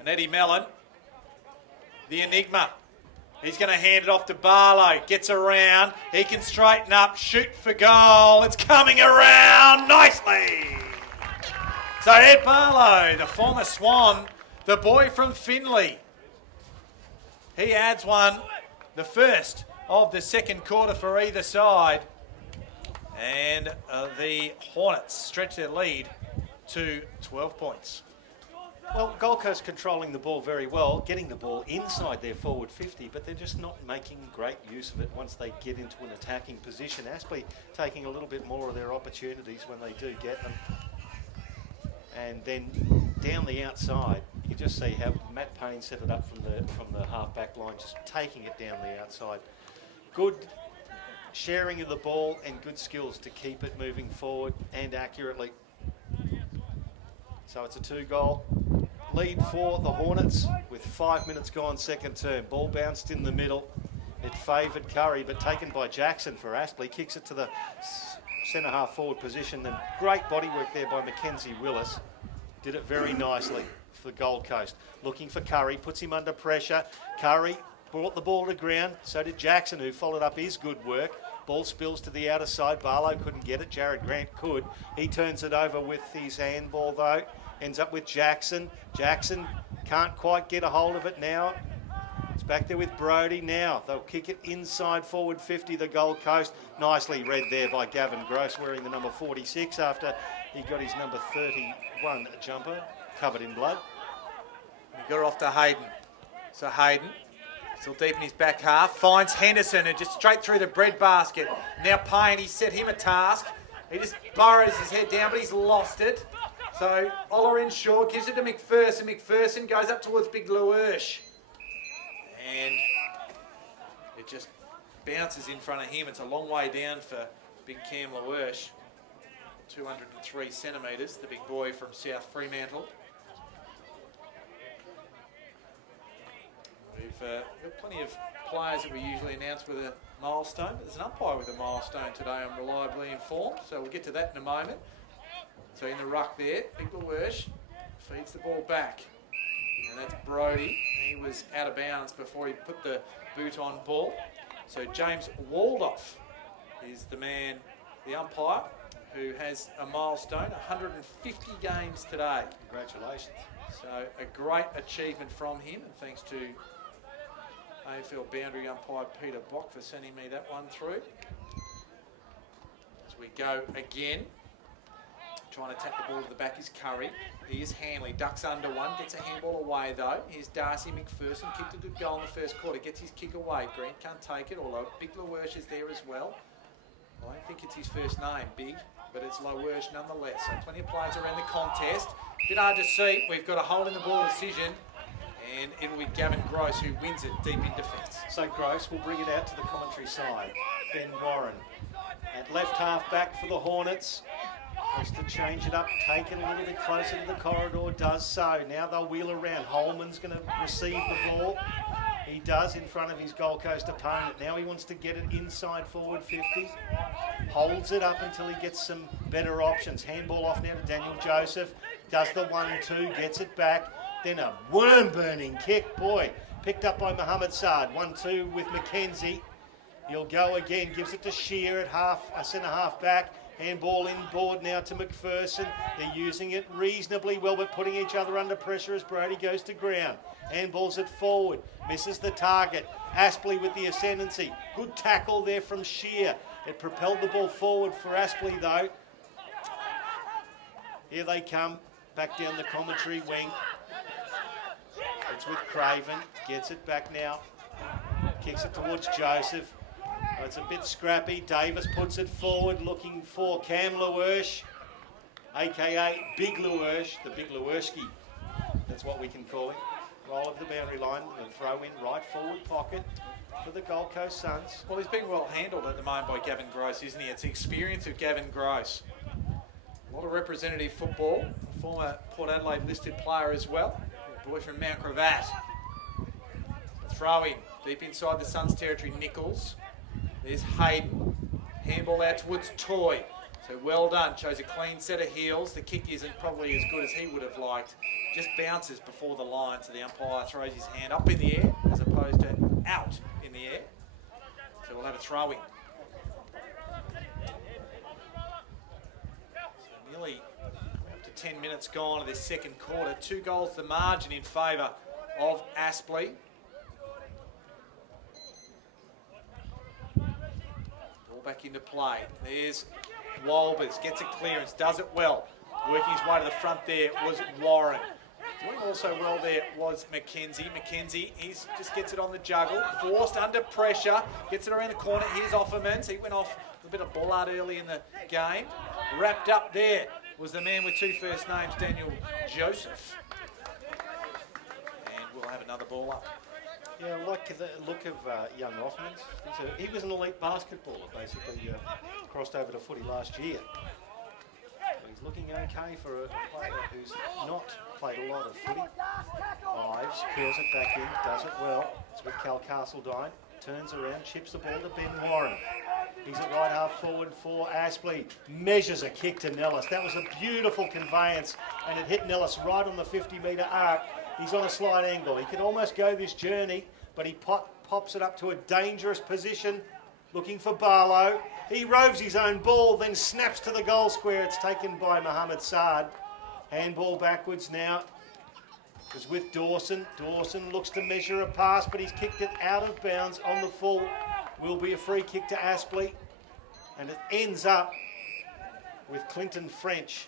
And Eddie Mellon, the enigma. He's going to hand it off to Barlow. Gets around. He can straighten up, shoot for goal. It's coming around nicely. So Ed Barlow, the former Swan, the boy from Finley. He adds one, the first of the second quarter for either side. And the Hornets stretch their lead to 12 points. Well, Gold Coast controlling the ball very well, getting the ball inside their forward 50, but they're just not making great use of it once they get into an attacking position. Aspley taking a little bit more of their opportunities when they do get them. And then down the outside, you just see how Matt Payne set it up from the half-back line, just taking it down the outside. Good sharing of the ball and good skills to keep it moving forward and accurately. So it's a 2-goal lead for the Hornets with 5 minutes gone second term. Ball bounced in the middle. It favoured Curry, but taken by Jackson for Aspley. Kicks it to the centre-half forward position. And great body work there by Mackenzie Willis. Did it very nicely for Gold Coast. Looking for Curry, puts him under pressure. Curry brought the ball to ground. So did Jackson, who followed up his good work. Ball spills to the outer side. Barlow couldn't get it. Jared Grant could. He turns it over with his handball, though. Ends up with Jackson. Jackson can't quite get a hold of it now. It's back there with Brody now. They'll kick it inside forward 50, the Gold Coast. Nicely read there by Gavin Gross, wearing the number 46 after he got his number 31 jumper covered in blood. We got it off to Hayden. So Hayden, still deep in his back half, finds Henderson and just straight through the breadbasket. Now Payne, he set him a task. He just burrows his head down, but he's lost it. So Oller in short, gives it to McPherson. McPherson goes up towards Big Luersh. And it just bounces in front of him. It's a long way down for Big Cam Luersh. 203 centimetres, the big boy from South Fremantle. We've got plenty of players that we usually announce with a milestone, but there's an umpire with a milestone today, I'm reliably informed, so we'll get to that in a moment. So in the ruck there, Big Luersh feeds the ball back, and that's Brody. He was out of bounds before he put the boot on ball. So James Waldorf is the man, the umpire, who has a milestone, 150 games today. Congratulations. So a great achievement from him, and thanks to AFL boundary umpire Peter Bock for sending me that one through. As we go again, trying to tap the ball to the back is Curry. Here's Hanley, ducks under one, gets a handball away though. Here's Darcy McPherson, kicked a good goal in the first quarter, gets his kick away. Grant can't take it, although Big Luersh is there as well. I don't think it's his first name, Big, but it's Luersh nonetheless. So plenty of players around the contest. Bit hard to see. We've got a hole in the ball decision, and it'll be Gavin Gross who wins it deep in defence. So Gross will bring it out to the commentary side. Ben Warren at left half back for the Hornets. Wants to change it up, take it a little bit closer to the corridor, does so. Now they'll wheel around. Holman's going to receive the ball. He does in front of his Gold Coast opponent. Now he wants to get it inside forward 50. Holds it up until he gets some better options. Handball off now to Daniel Joseph. Does the 1-2, gets it back. Then a worm-burning kick. Boy, picked up by Mohamed Saad. 1-2 with Mackenzie. He'll go again, gives it to Shear at centre-half back. Handball inboard now to McPherson. They're using it reasonably well, but putting each other under pressure as Brody goes to ground. Handballs it forward, misses the target. Aspley with the ascendancy. Good tackle there from Shear. It propelled the ball forward for Aspley though. Here they come, back down the commentary wing. It's with Craven, gets it back now. Kicks it towards Joseph. It's a bit scrappy. Davis puts it forward, looking for Cam Luersh, aka Big Luersh, the Big Luershki. That's what we can call him. Roll of the boundary line, and throw in right forward pocket for the Gold Coast Suns. Well, he's being well handled at the moment by Gavin Gross, isn't he? It's the experience of Gavin Gross. A lot of representative football. A former Port Adelaide listed player as well. A boy from Mount Gravatt. Throw in, deep inside the Suns territory, Nichols. There's Hayden. Handball out towards Toy. So well done. Shows a clean set of heels. The kick isn't probably as good as he would have liked. Just bounces before the line. So the umpire throws his hand up in the air as opposed to out in the air. So we'll have a throw-in. So nearly up to 10 minutes gone of this second quarter. 2 goals the margin in favour of Aspley. Back into play. There's Walbers, gets a clearance, does it well. Working his way to the front there was Warren. Doing also well there was Mackenzie. Mackenzie, he just gets it on the juggle, forced under pressure, gets it around the corner. Here's Offermans. He went off a bit of blood early in the game. Wrapped up there was the man with 2 first names, Daniel Joseph. And we'll have another ball up. Yeah, I like the look of young Offmans. He was an elite basketballer, basically. Crossed over to footy last year. He's looking okay for a player who's not played a lot of footy. Ives curls it back in, does it well. It's with Cal Castledine. Turns around, chips the ball to Ben Warren. He's at right half forward for Aspley. Measures a kick to Nellis. That was a beautiful conveyance, and it hit Nellis right on the 50-metre arc. He's on a slight angle. He could almost go this journey, but he pops it up to a dangerous position, looking for Barlow. He roves his own ball, then snaps to the goal square. It's taken by Mohammed Saad. Handball backwards now. Is with Dawson. Dawson looks to measure a pass, but he's kicked it out of bounds on the full. Will be a free kick to Aspley. And it ends up with Clinton French.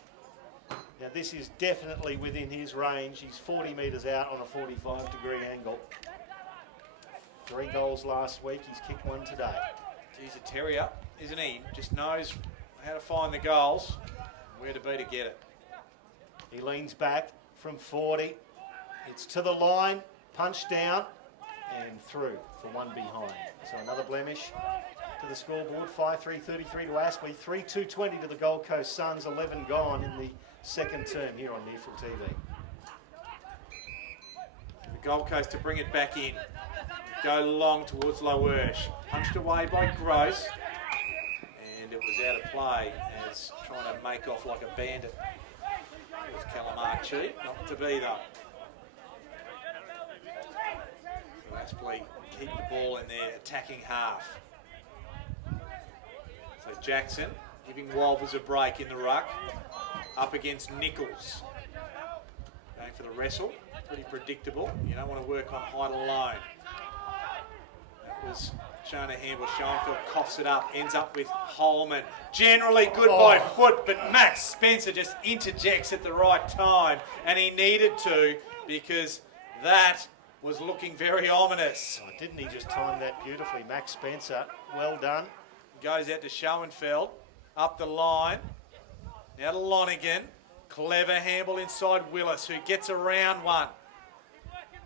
Now this is definitely within his range. He's 40 metres out on a 45-degree angle. 3 goals last week. He's kicked 1 today. He's a terrier, isn't he? Just knows how to find the goals, where to be to get it. He leans back from 40. It's to the line, punch down, and through for 1 behind. So another blemish to the scoreboard. 5-3-33 to Aspley. 3-2-20 to the Gold Coast Suns. 11 gone in the second term here on NEAFL TV. The Gold Coast to bring it back in. Go long towards Lowersh. Punched away by Gross. And it was out of play as trying to make off like a bandit. It was Calamarchi. Not to be though. So Aspley keep the ball in their attacking half. So Jackson giving Walbers a break in the ruck. Up against Nichols. Going for the wrestle. Pretty predictable. You don't want to work on height alone. That was shown a handball. Schoenfeld coughs it up. Ends up with Holman. Generally good by foot, but Max Spencer just interjects at the right time. And he needed to, because that was looking very ominous. Oh, didn't he just time that beautifully? Max Spencer, well done. Goes out to Schoenfeld. Up the line. Now to Lonigan. Clever handball inside Willis, who gets around one.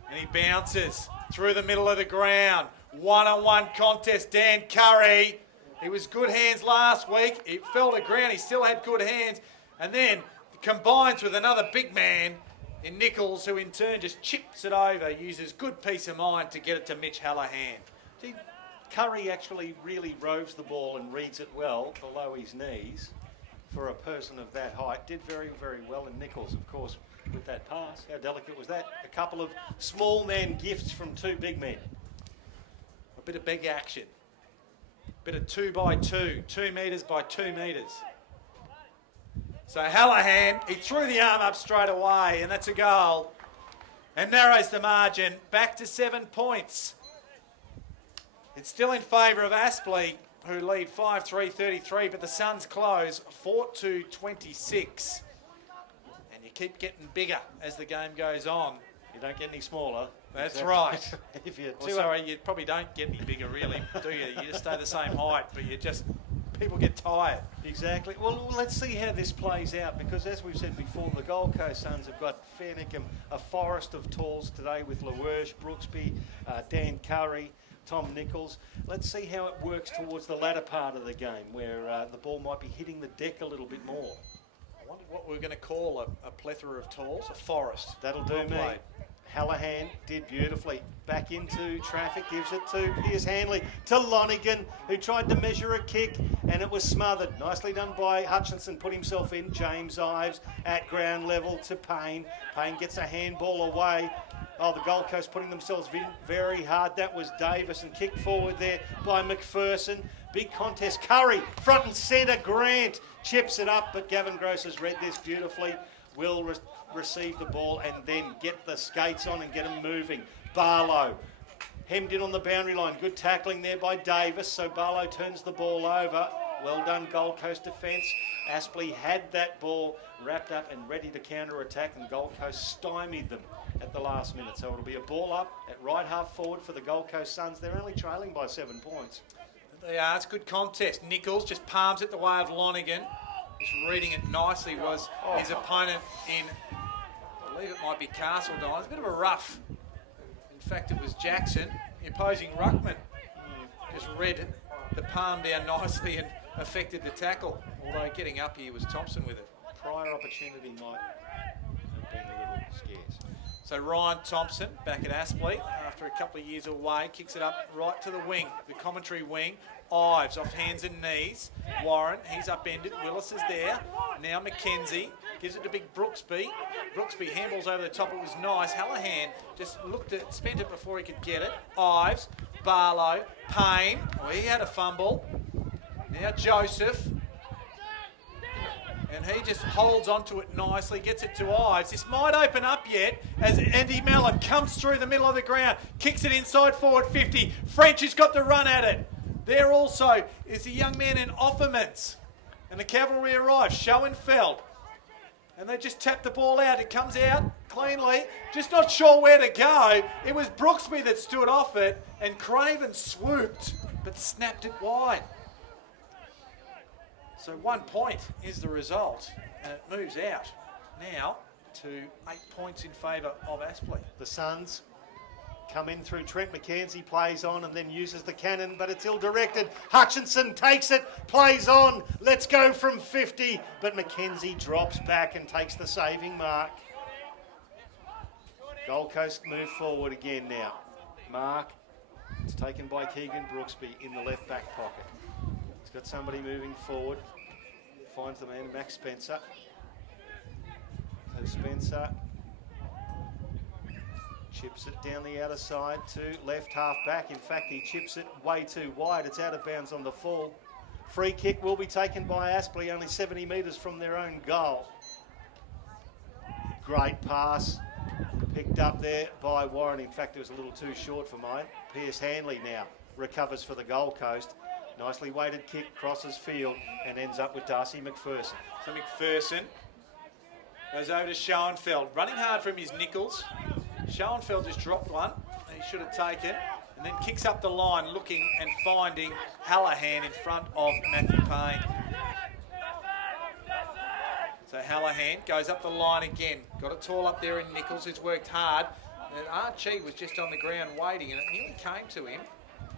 And he bounces through the middle of the ground. One-on-one contest, Dan Curry. He was good hands last week. He fell to ground. He still had good hands. And then combines with another big man in Nichols, who in turn just chips it over, uses good peace of mind to get it to Mitch Hallahan. See, Curry actually really roves the ball and reads it well below his knees. For a person of that height, did very, very well. And Nichols, of course, with that pass. How delicate was that? A couple of small man gifts from 2 big men. A bit of big action. Bit of 2 by 2, 2 metres by 2 metres. So Hallahan, he threw the arm up straight away, and that's a goal. And narrows the margin back to 7 points. It's still in favour of Aspley, who lead 5-3-33, but the Suns close 4-2-26. And you keep getting bigger as the game goes on. You don't get any smaller. That's right. If you're Well, sorry, you probably don't get any bigger, really, do you? You just stay the same height, but people get tired. Exactly. Well, let's see how this plays out, because as we've said before, the Gold Coast Suns have got Fairnickham, a forest of talls today with Lawersh, Brooksby, Dan Curry, Tom Nichols. Let's see how it works towards the latter part of the game, where the ball might be hitting the deck a little bit more. I wonder what we're going to call a plethora of talls, a forest. That'll do Well me. played. Hallahan did beautifully. Back into traffic, gives it to, here's Hanley, to Lonigan, who tried to measure a kick, and it was smothered. Nicely done by Hutchinson, put himself in. James Ives at ground level to Payne. Payne gets a handball away. Oh, the Gold Coast putting themselves in very hard. That was Davis, and kicked forward there by McPherson. Big contest. Curry, front and centre. Grant chips it up, but Gavin Gross has read this beautifully. Will receive the ball and then get the skates on and get them moving. Barlow hemmed in on the boundary line. Good tackling there by Davis. So Barlow turns the ball over. Well done, Gold Coast defence. Aspley had that ball wrapped up and ready to counter-attack, and Gold Coast stymied them at the last minute. So it'll be a ball up at right half forward for the Gold Coast Suns. They're only trailing by 7 points. They are. It's a good contest. Nichols just palms it the way of Lonigan. Just reading it nicely was his opponent in, I believe it might be Castledine. It's a bit of a rough. In fact, it was Jackson, the opposing ruckman. Just read the palm down nicely and affected the tackle. Although getting up here was Thompson with it. Prior opportunity might have been a little scarce. So Ryan Thompson back at Aspley after a couple of years away, kicks it up right to the wing, the commentary wing. Ives off hands and knees. Warren, he's upended. Willis is there. Now McKenzie gives it to big Brooksby. Brooksby handballs over the top. It was nice. Hallahan just spent it before he could get it. Ives, Barlow, Payne. Oh, he had a fumble. Now Joseph. And he just holds onto it nicely, gets it to Ives. This might open up yet as Andy Mellon comes through the middle of the ground, kicks it inside forward 50. French has got the run at it. There also is a young man in Offermans. And the cavalry arrives, Schoenfeld. And they just tap the ball out. It comes out cleanly. Just not sure where to go. It was Brooksby that stood off it, and Craven swooped, but snapped it wide. So 1 point is the result, and it moves out now to 8 points in favour of Aspley. The Suns come in through Trent McKenzie, plays on and then uses the cannon, but it's ill-directed. Hutchinson takes it, plays on, let's go from 50, but McKenzie drops back and takes the saving mark. Gold Coast move forward again now. Mark, it's taken by Keegan Brooksby in the left back pocket. He's got somebody moving forward. Finds the man, Max Spencer. So Spencer chips it down the outer side to left half back. In fact, he chips it way too wide. It's out of bounds on the full. Free kick will be taken by Aspley, only 70 metres from their own goal. Great pass. Picked up there by Warren. In fact, it was a little too short for mine. Pierce Hanley now recovers for the Gold Coast. Nicely weighted kick, crosses field and ends up with Darcy McPherson. So McPherson goes over to Schoenfeld. Running hard from his Nichols. Schoenfeld just dropped one. He should have taken. And then kicks up the line looking and finding Hallahan in front of Matthew Payne. So Hallahan goes up the line again. Got it tall up there in Nichols, who's worked hard. And Archie was just on the ground waiting, and it nearly came to him.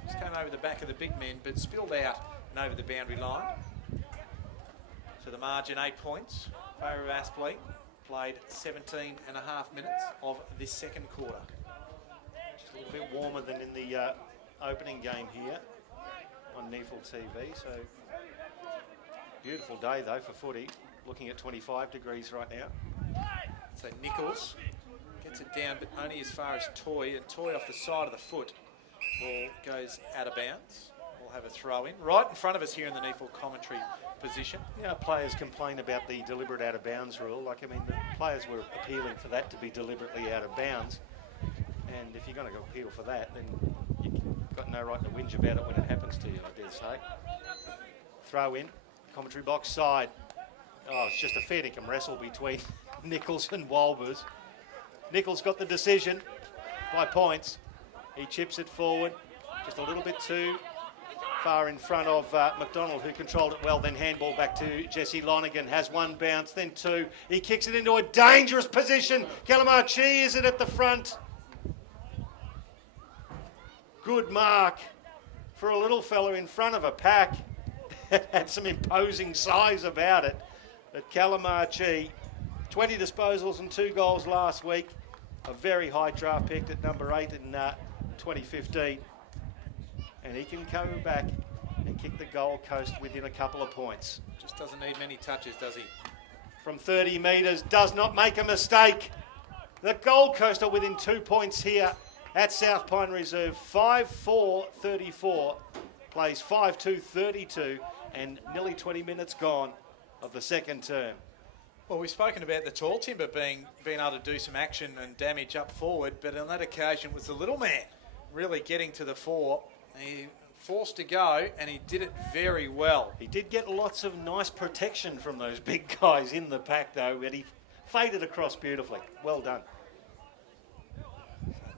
Just came over the back of the big men, but spilled out and over the boundary line. So the margin 8 points. Favour of Aspley. Played 17 and a half minutes of this second quarter. Just a little bit warmer than in the opening game here on NEAFL TV. So beautiful day though for footy. Looking at 25 degrees right now. So Nichols gets it down, but only as far as Toy, and Toy off the side of the foot. Ball goes out of bounds. We'll have a throw in right in front of us here in the NEAFL commentary position. You know, players complain about the deliberate out of bounds rule. Like, I mean, the players were appealing for that to be deliberately out of bounds. And if you're going to appeal for that, then you've got no right to whinge about it when it happens to you, I dare say. Throw in, commentary box side. Oh, it's just a fair dinkum wrestle between Nichols and Walbers. Nichols got the decision by points. He chips it forward, just a little bit too far in front of McDonald, who controlled it well, then handball back to Jesse Lonigan, has one bounce, then two. He kicks it into a dangerous position. Calamachi is it at the front. Good mark for a little fella in front of a pack. Had some imposing size about it. But Calamachi, 20 disposals and 2 goals last week. A very high draft pick at number 8 in 2015. And he can come back and kick the Gold Coast within a couple of points. Just doesn't need many touches, does he? From 30 metres, does not make a mistake. The Gold Coast are within 2 points here at South Pine Reserve. 5-4-34, plays 5-2-32, and nearly 20 minutes gone of the second term. Well, we've spoken about the tall timber being able to do some action and damage up forward, but on that occasion it was the little man really getting to the fore. He forced to go, and he did it very well. He did get lots of nice protection from those big guys in the pack, though, but he faded across beautifully. Well done.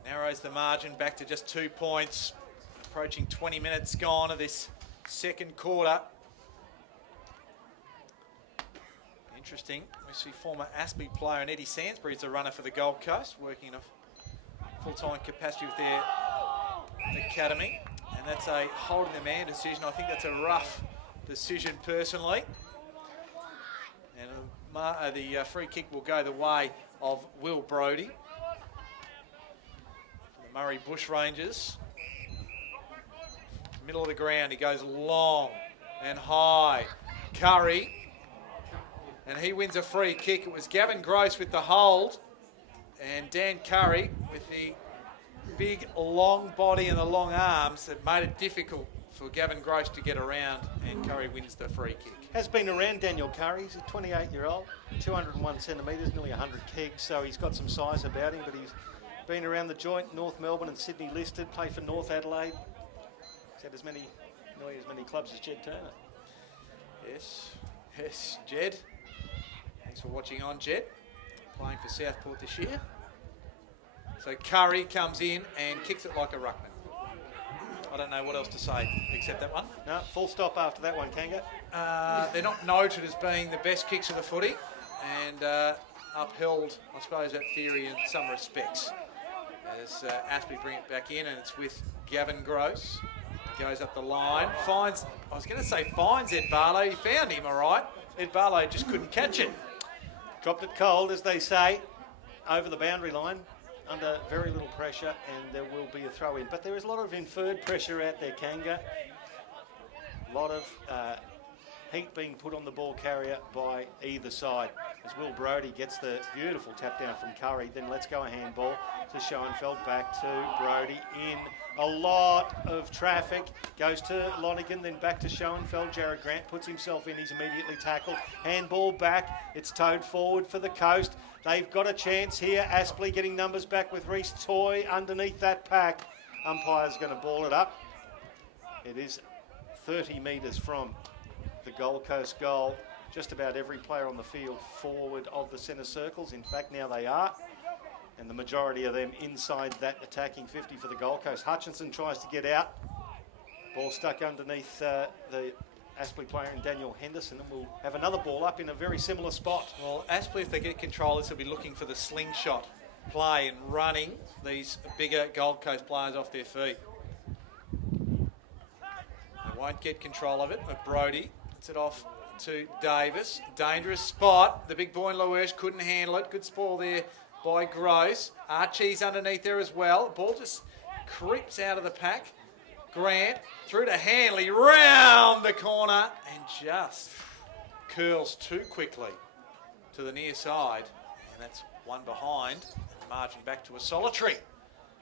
Narrows the margin back to just 2 points. Approaching 20 minutes gone of this second quarter. Interesting. We see former Aspley player and Eddie Sansbury is a runner for the Gold Coast, working in a full-time capacity with their academy. And that's a holding the man decision. I think that's a rough decision personally. And the free kick will go the way of Will Brodie. The Murray Bushrangers. Middle of the ground, he goes long and high. Curry, and he wins a free kick. It was Gavin Gross with the hold, and Dan Curry with the big long body and the long arms that made it difficult for Gavin Gross to get around, and Curry wins the free kick. Has been around Daniel Curry. He's a 28-year-old, 201 centimetres, nearly 100 kegs, so he's got some size about him, but he's been around the joint, North Melbourne and Sydney listed, played for North Adelaide. He's had nearly as many clubs as Jed Turner. Yes, Jed. Thanks for watching on, Jed. Playing for Southport this year. So Curry comes in and kicks it like a ruckman. I don't know what else to say except that one. No, full stop after that one, Kanga. They're not noted as being the best kicks of the footy, and upheld, I suppose, that theory in some respects. As Aspley bring it back in, and it's with Gavin Gross. Goes up the line, finds Ed Barlow. He found him, all right. Ed Barlow just couldn't catch it. Dropped it cold, as they say, over the boundary line, under very little pressure, and there will be a throw-in. But there is a lot of inferred pressure out there, Kanga. A lot of heat being put on the ball carrier by either side. As Will Brodie gets the beautiful tap down from Curry, then let's go a handball to Schoenfeld, back to Brodie, in a lot of traffic, goes to Lonergan, then back to Schoenfeld. Jared Grant puts himself in, he's immediately tackled. Handball back, it's towed forward for the Coast. They've got a chance here. Aspley getting numbers back with Reece Toy underneath that pack. Umpire's going to ball it up. It is 30 metres from the Gold Coast goal. Just about every player on the field forward of the centre circles. In fact, now they are. And the majority of them inside that attacking 50 for the Gold Coast. Hutchinson tries to get out. Ball stuck underneath the Aspley player in Daniel Henderson, and we'll have another ball up in a very similar spot. Well, Aspley, if they get control, this will be looking for the slingshot play and running these bigger Gold Coast players off their feet. They won't get control of it, but Brodie puts it off to Davis. Dangerous spot. The big boy in Luesh couldn't handle it. Good spoil there by Gross. Archie's underneath there as well. Ball just creeps out of the pack. Grant through to Hanley, round the corner, and just curls too quickly to the near side. And that's one behind. Margin back to a solitary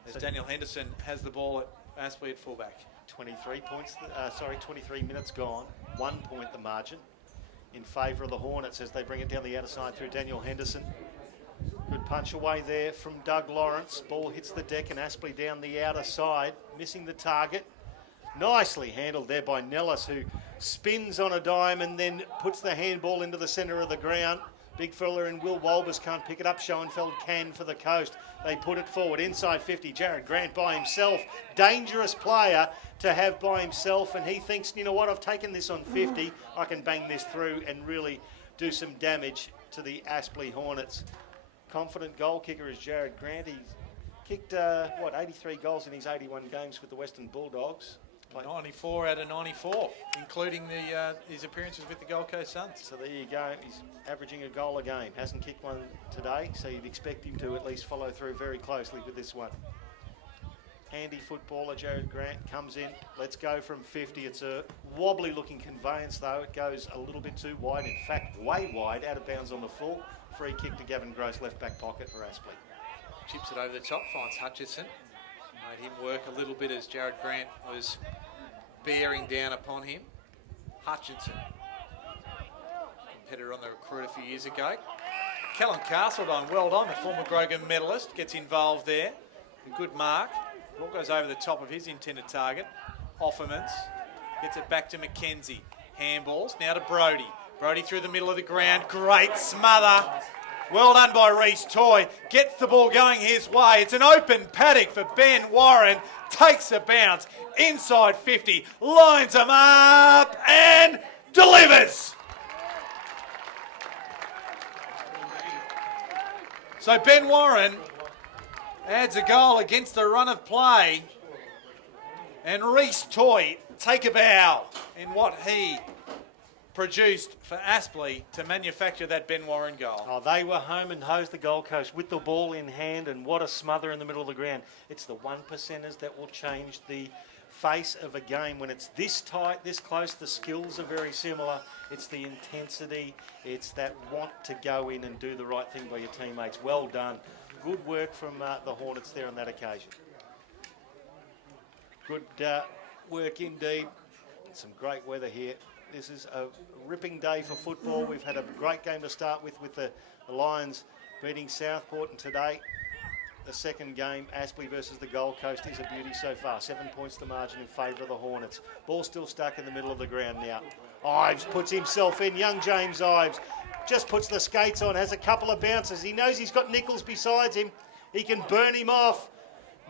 as Daniel Henderson has the ball at Aspley at fullback. 23 minutes gone. 1 point the margin in favour of the Hornets as they bring it down the outer side through Daniel Henderson. Good punch away there from Doug Lawrence. Ball hits the deck and Aspley down the outer side, missing the target. Nicely handled there by Nellis, who spins on a dime and then puts the handball into the centre of the ground. Big fella and Will Walbers can't pick it up. Schoenfeld can for the Coast. They put it forward inside 50. Jared Grant by himself. Dangerous player to have by himself, and he thinks, you know what, I've taken this on 50. I can bang this through and really do some damage to the Aspley Hornets. Confident goal kicker is Jared Grant. He's kicked, 83 goals in his 81 games with the Western Bulldogs. 94 out of 94, including his appearances with the Gold Coast Suns. So there you go. He's averaging a goal a game. Hasn't kicked one today, so you'd expect him to at least follow through very closely with this one. Handy footballer Jared Grant comes in. Let's go from 50. It's a wobbly looking conveyance though. It goes a little bit too wide. In fact, way wide, out of bounds on the full. Free kick to Gavin Gross, left back pocket for Aspley. Chips it over the top, finds Hutchison. Made him work a little bit as Jared Grant was bearing down upon him. Hutchinson, competitor on the recruit a few years ago. Callum Castledine, well done, the former Grogan medalist, gets involved there. A good mark. Ball goes over the top of his intended target. Offermans. Gets it back to Mackenzie. Handballs now to Brody. Brody through the middle of the ground. Great smother. Well done by Reece Toy. Gets the ball going his way. It's an open paddock for Ben Warren. Takes a bounce. Inside 50. Lines him up and delivers. So Ben Warren adds a goal against the run of play. And Reece Toy take a bow in what he produced for Aspley to manufacture that Ben Warren goal. Oh, they were home and hosed the Gold Coast with the ball in hand, and what a smother in the middle of the ground. It's the 1%ers that will change the face of a game. When it's this tight, this close, the skills are very similar. It's the intensity, it's that want to go in and do the right thing by your teammates. Well done. Good work from the Hornets there on that occasion. Good work indeed. Some great weather here. This is a ripping day for football. We've had a great game to start with the Lions beating Southport, and today the second game, Aspley versus the Gold Coast, is a beauty so far. 7 points the margin in favour of the Hornets. Ball still stuck in the middle of the ground now. Ives puts himself in. Young James Ives just puts the skates on, has a couple of bounces. He knows he's got Nichols besides him. He can burn him off.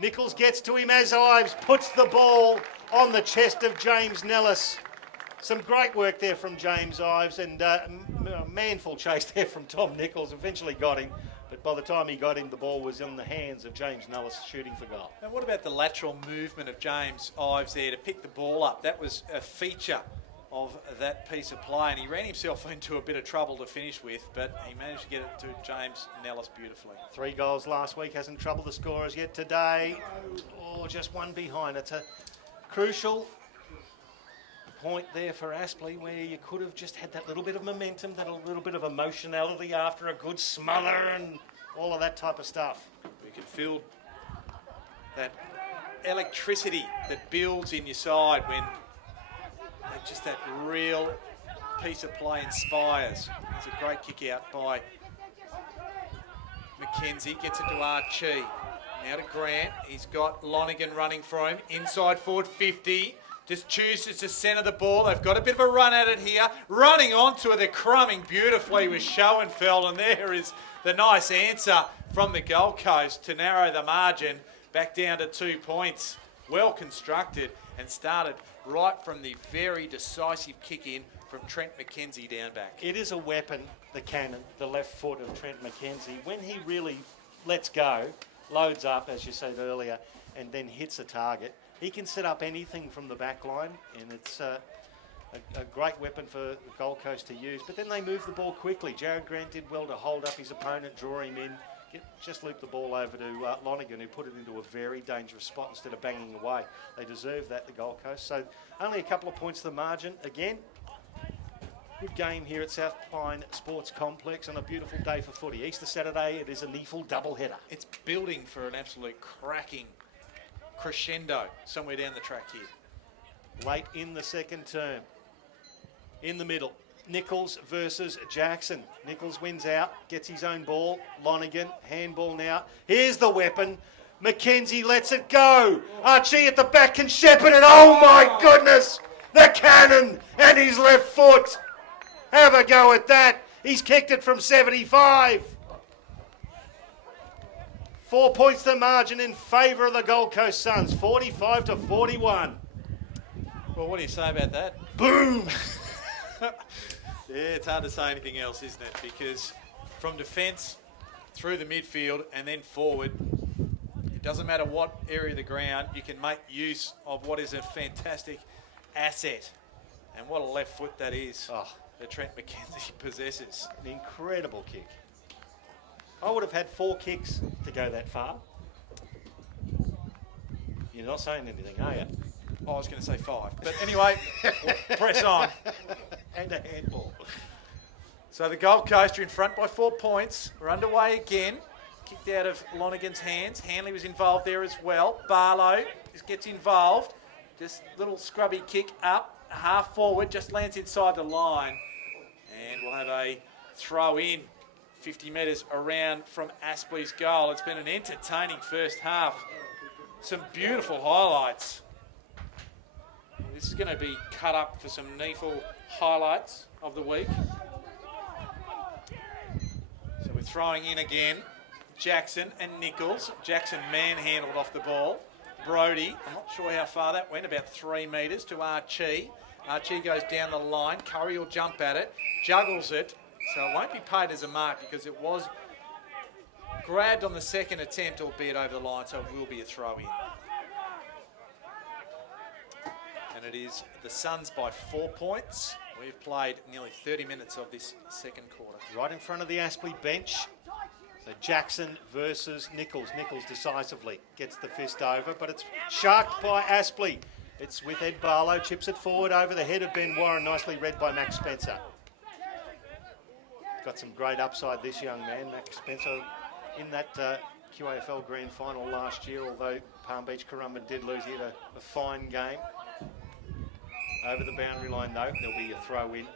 Nichols gets to him as Ives puts the ball on the chest of James Nellis. Some great work there from James Ives, and a manful chase there from Tom Nichols. Eventually got him, but by the time he got him, the ball was in the hands of James Nellis shooting for goal. And what about the lateral movement of James Ives there to pick the ball up? That was a feature of that piece of play, and he ran himself into a bit of trouble to finish with, but he managed to get it to James Nellis beautifully. 3 goals last week, hasn't troubled the scorers yet today. Oh, just one behind. It's a crucial point there for Aspley, where you could have just had that little bit of momentum, that little bit of emotionality after a good smother and all of that type of stuff. We can feel that electricity that builds in your side when just that real piece of play inspires. It's a great kick out by Mackenzie. Gets it to Archie. Now to Grant. He's got Lonigan running for him. Inside forward 50. Just chooses to centre the ball. They've got a bit of a run at it here. Running onto it. They're crumbing beautifully with Schoenfeld. And there is the nice answer from the Gold Coast to narrow the margin back down to 2 points. Well constructed and started right from the very decisive kick in from Trent Mackenzie down back. It is a weapon, the cannon, the left foot of Trent Mackenzie. When he really lets go, loads up, as you said earlier, and then hits a target, he can set up anything from the back line, and it's a great weapon for the Gold Coast to use. But then they move the ball quickly. Jared Grant did well to hold up his opponent, draw him in, just loop the ball over to Lonigan, who put it into a very dangerous spot instead of banging away. They deserve that, the Gold Coast. So only a couple of points to the margin. Again, good game here at South Pine Sports Complex on a beautiful day for footy. Easter Saturday, it is a NEAFL doubleheader. It's building for an absolute cracking crescendo somewhere down the track here. Late in the second term. In the middle, Nichols versus Jackson. Nichols wins out, gets his own ball. Lonigan, handball now. Here's the weapon. Mackenzie lets it go. Archie at the back can shepherd it. Oh my goodness! The cannon and his left foot. Have a go at that. He's kicked it from 75. 4 points the margin in favour of the Gold Coast Suns. 45 to 41. Well, what do you say about that? Boom! Yeah, it's hard to say anything else, isn't it? Because from defence through the midfield and then forward, it doesn't matter what area of the ground, you can make use of what is a fantastic asset. And what a left foot that is that Trent Mackenzie possesses. An incredible kick. I would have had 4 kicks to go that far. You're not saying anything, are you? Oh, I was going to say 5. But anyway, we'll press on. And a handball. So the Gold Coast are in front by 4 points. We're underway again. Kicked out of Lonigan's hands. Hanley was involved there as well. Barlow just gets involved. Just little scrubby kick up, half forward, just lands inside the line. And we'll have a throw in 50 metres around from Aspley's goal. It's been an entertaining first half. Some beautiful highlights. this is going to be cut up for some NEAFL highlights of the week. So we're throwing in again Jackson and Nichols. Jackson manhandled off the ball. Brody, I'm not sure how far that went, about 3 metres to Archie. Archie goes down the line. Curry will jump at it, juggles it, so it won't be paid as a mark because it was grabbed on the second attempt, albeit over the line, so it will be a throw-in. And it is the Suns by 4 points. We've played nearly 30 minutes of this second quarter. Right in front of the Aspley bench. So Jackson versus Nichols. Nichols decisively gets the fist over, but it's sharked by Aspley. It's with Ed Barlow, chips it forward over the head of Ben Warren, nicely read by Max Spencer. Got some great upside, this young man, Max Spencer, in that QAFL Grand Final last year, although Palm Beach Currumbin did lose. He had a fine game. Over the boundary line, though, there'll be a throw-in,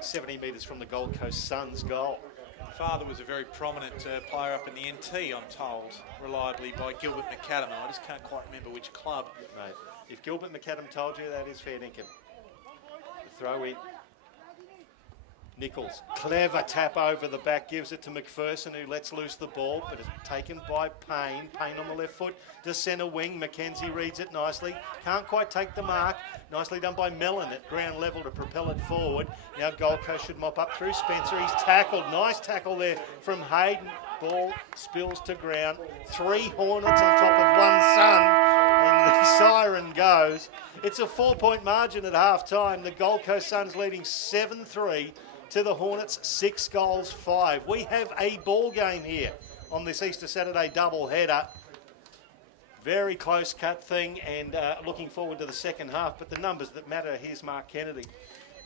70 metres from the Gold Coast Suns' goal. My father was a very prominent player up in the NT, I'm told, reliably by Gilbert McAdam. I just can't quite remember which club. Mate, if Gilbert McAdam told you, that is fair dinkum. The throw-in. Nichols, clever tap over the back, gives it to McPherson, who lets loose the ball, but is taken by Payne. Payne on the left foot to centre wing. Mackenzie reads it nicely. Can't quite take the mark. Nicely done by Mellon at ground level to propel it forward. Now Gold Coast should mop up through Spencer. He's tackled. Nice tackle there from Hayden. Ball spills to ground. 3 Hornets on top of 1 Sun. And the siren goes. It's a 4-point margin at half-time. The Gold Coast Suns leading 7-3. To the Hornets, 6 goals, 5. We have a ball game here on this Easter Saturday double header. Very close cut thing, and looking forward to the second half. But the numbers that matter, here's Mark Kennedy.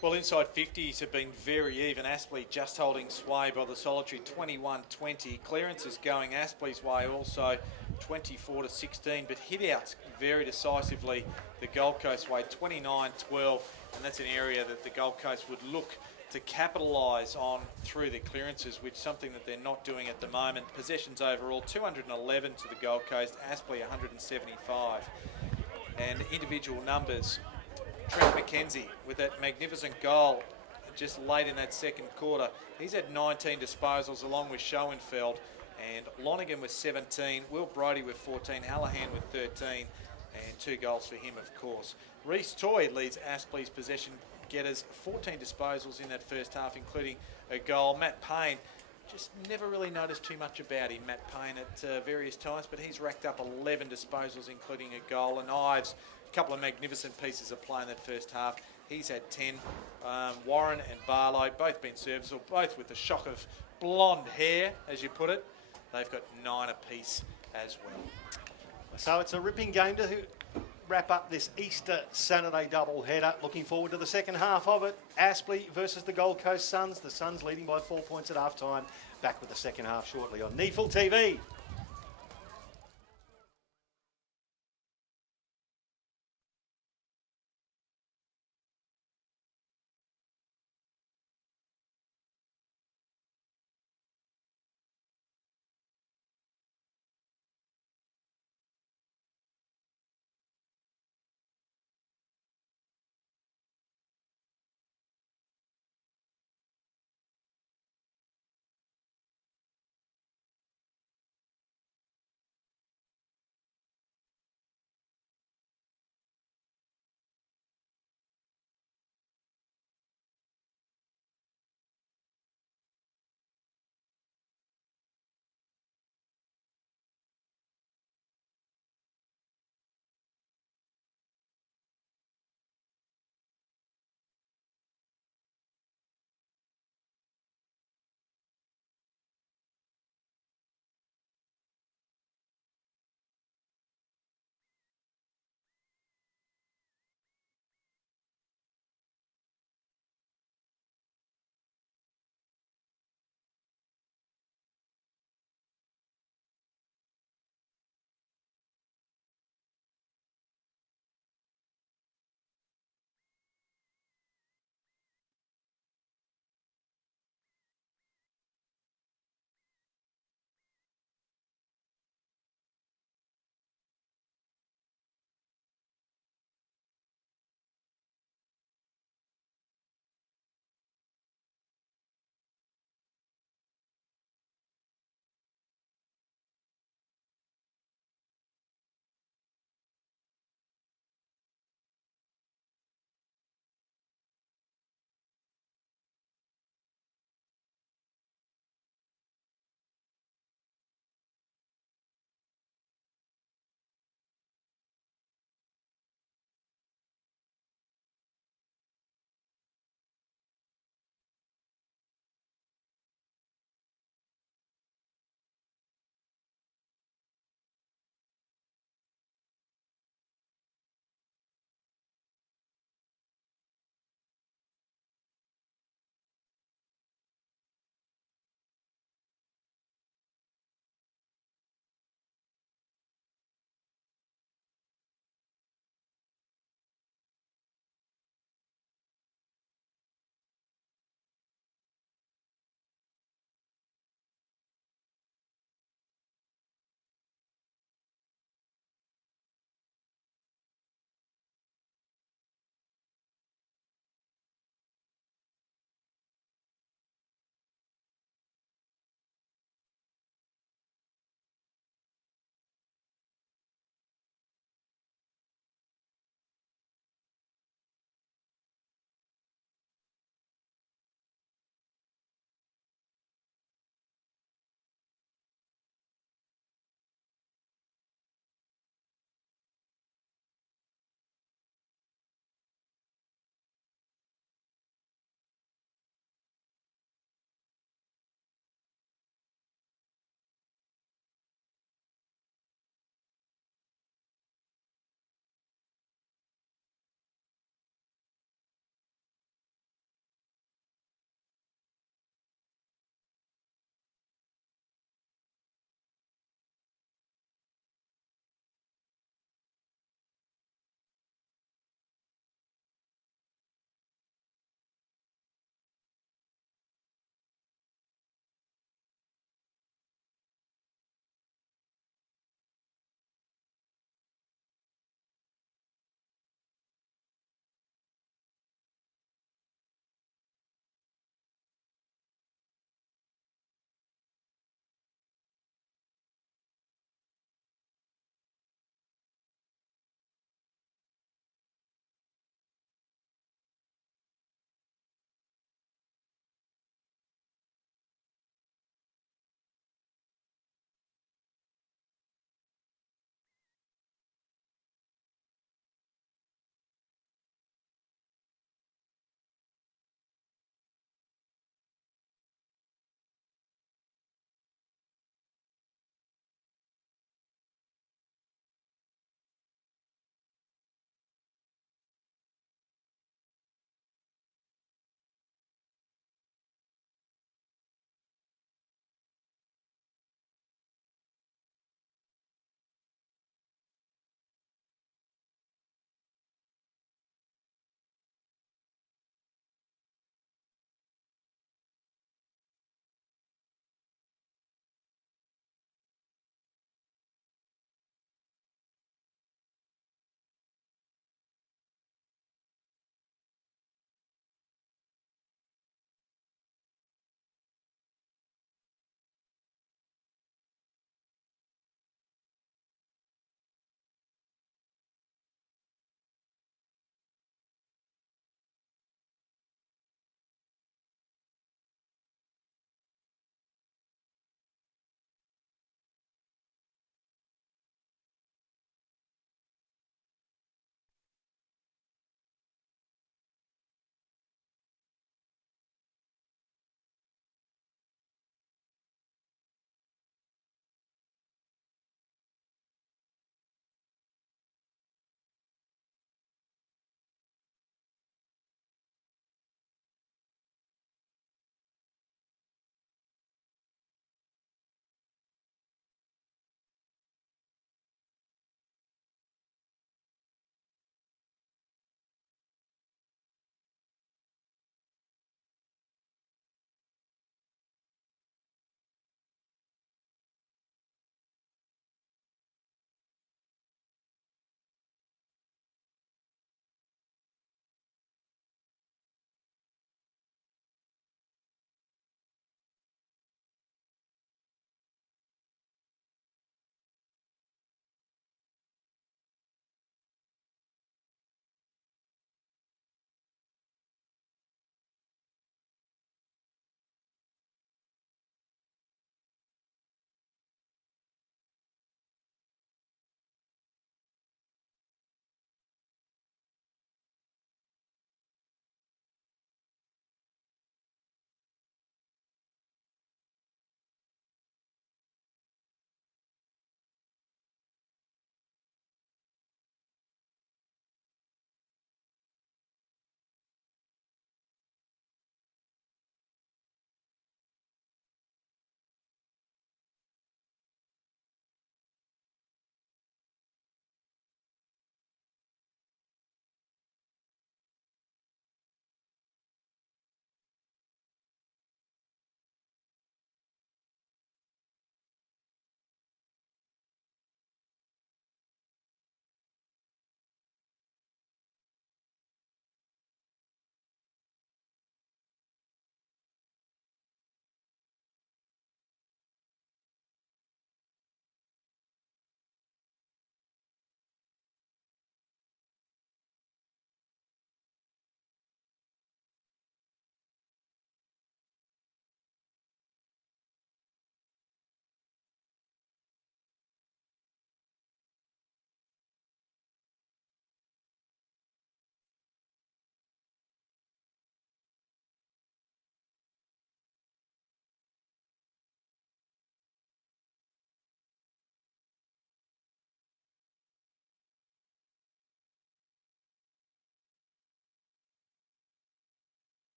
Well, inside 50s have been very even. Aspley just holding sway by the solitary 21-20. Clearances going Aspley's way also 24-16, but hit-outs very decisively the Gold Coast way 29-12, and that's an area that the Gold Coast would look to capitalise on through the clearances, which is something that they're not doing at the moment. Possessions overall, 211 to the Gold Coast, Aspley 175. And individual numbers, Trent McKenzie with that magnificent goal just late in that second quarter. He's had 19 disposals along with Schoenfeld, and Lonergan with 17, Will Brody with 14, Hallahan with 13, and 2 goals for him, of course. Reece Toy leads Aspley's possession getters, 14 disposals in that first half, including a goal. Matt Payne, just never really noticed too much about him, Matt Payne, at various times, but he's racked up 11 disposals, including a goal. And Ives, a couple of magnificent pieces of play in that first half. He's had 10. Warren and Barlow, both been serviceable, both with the shock of blonde hair, as you put it. They've got 9 apiece as well. So it's a ripping game to wrap up this Easter Saturday double header. Looking forward to the second half of it. Aspley versus the Gold Coast Suns. The Suns leading by 4 points at half time. Back with the second half shortly on NEAFL TV.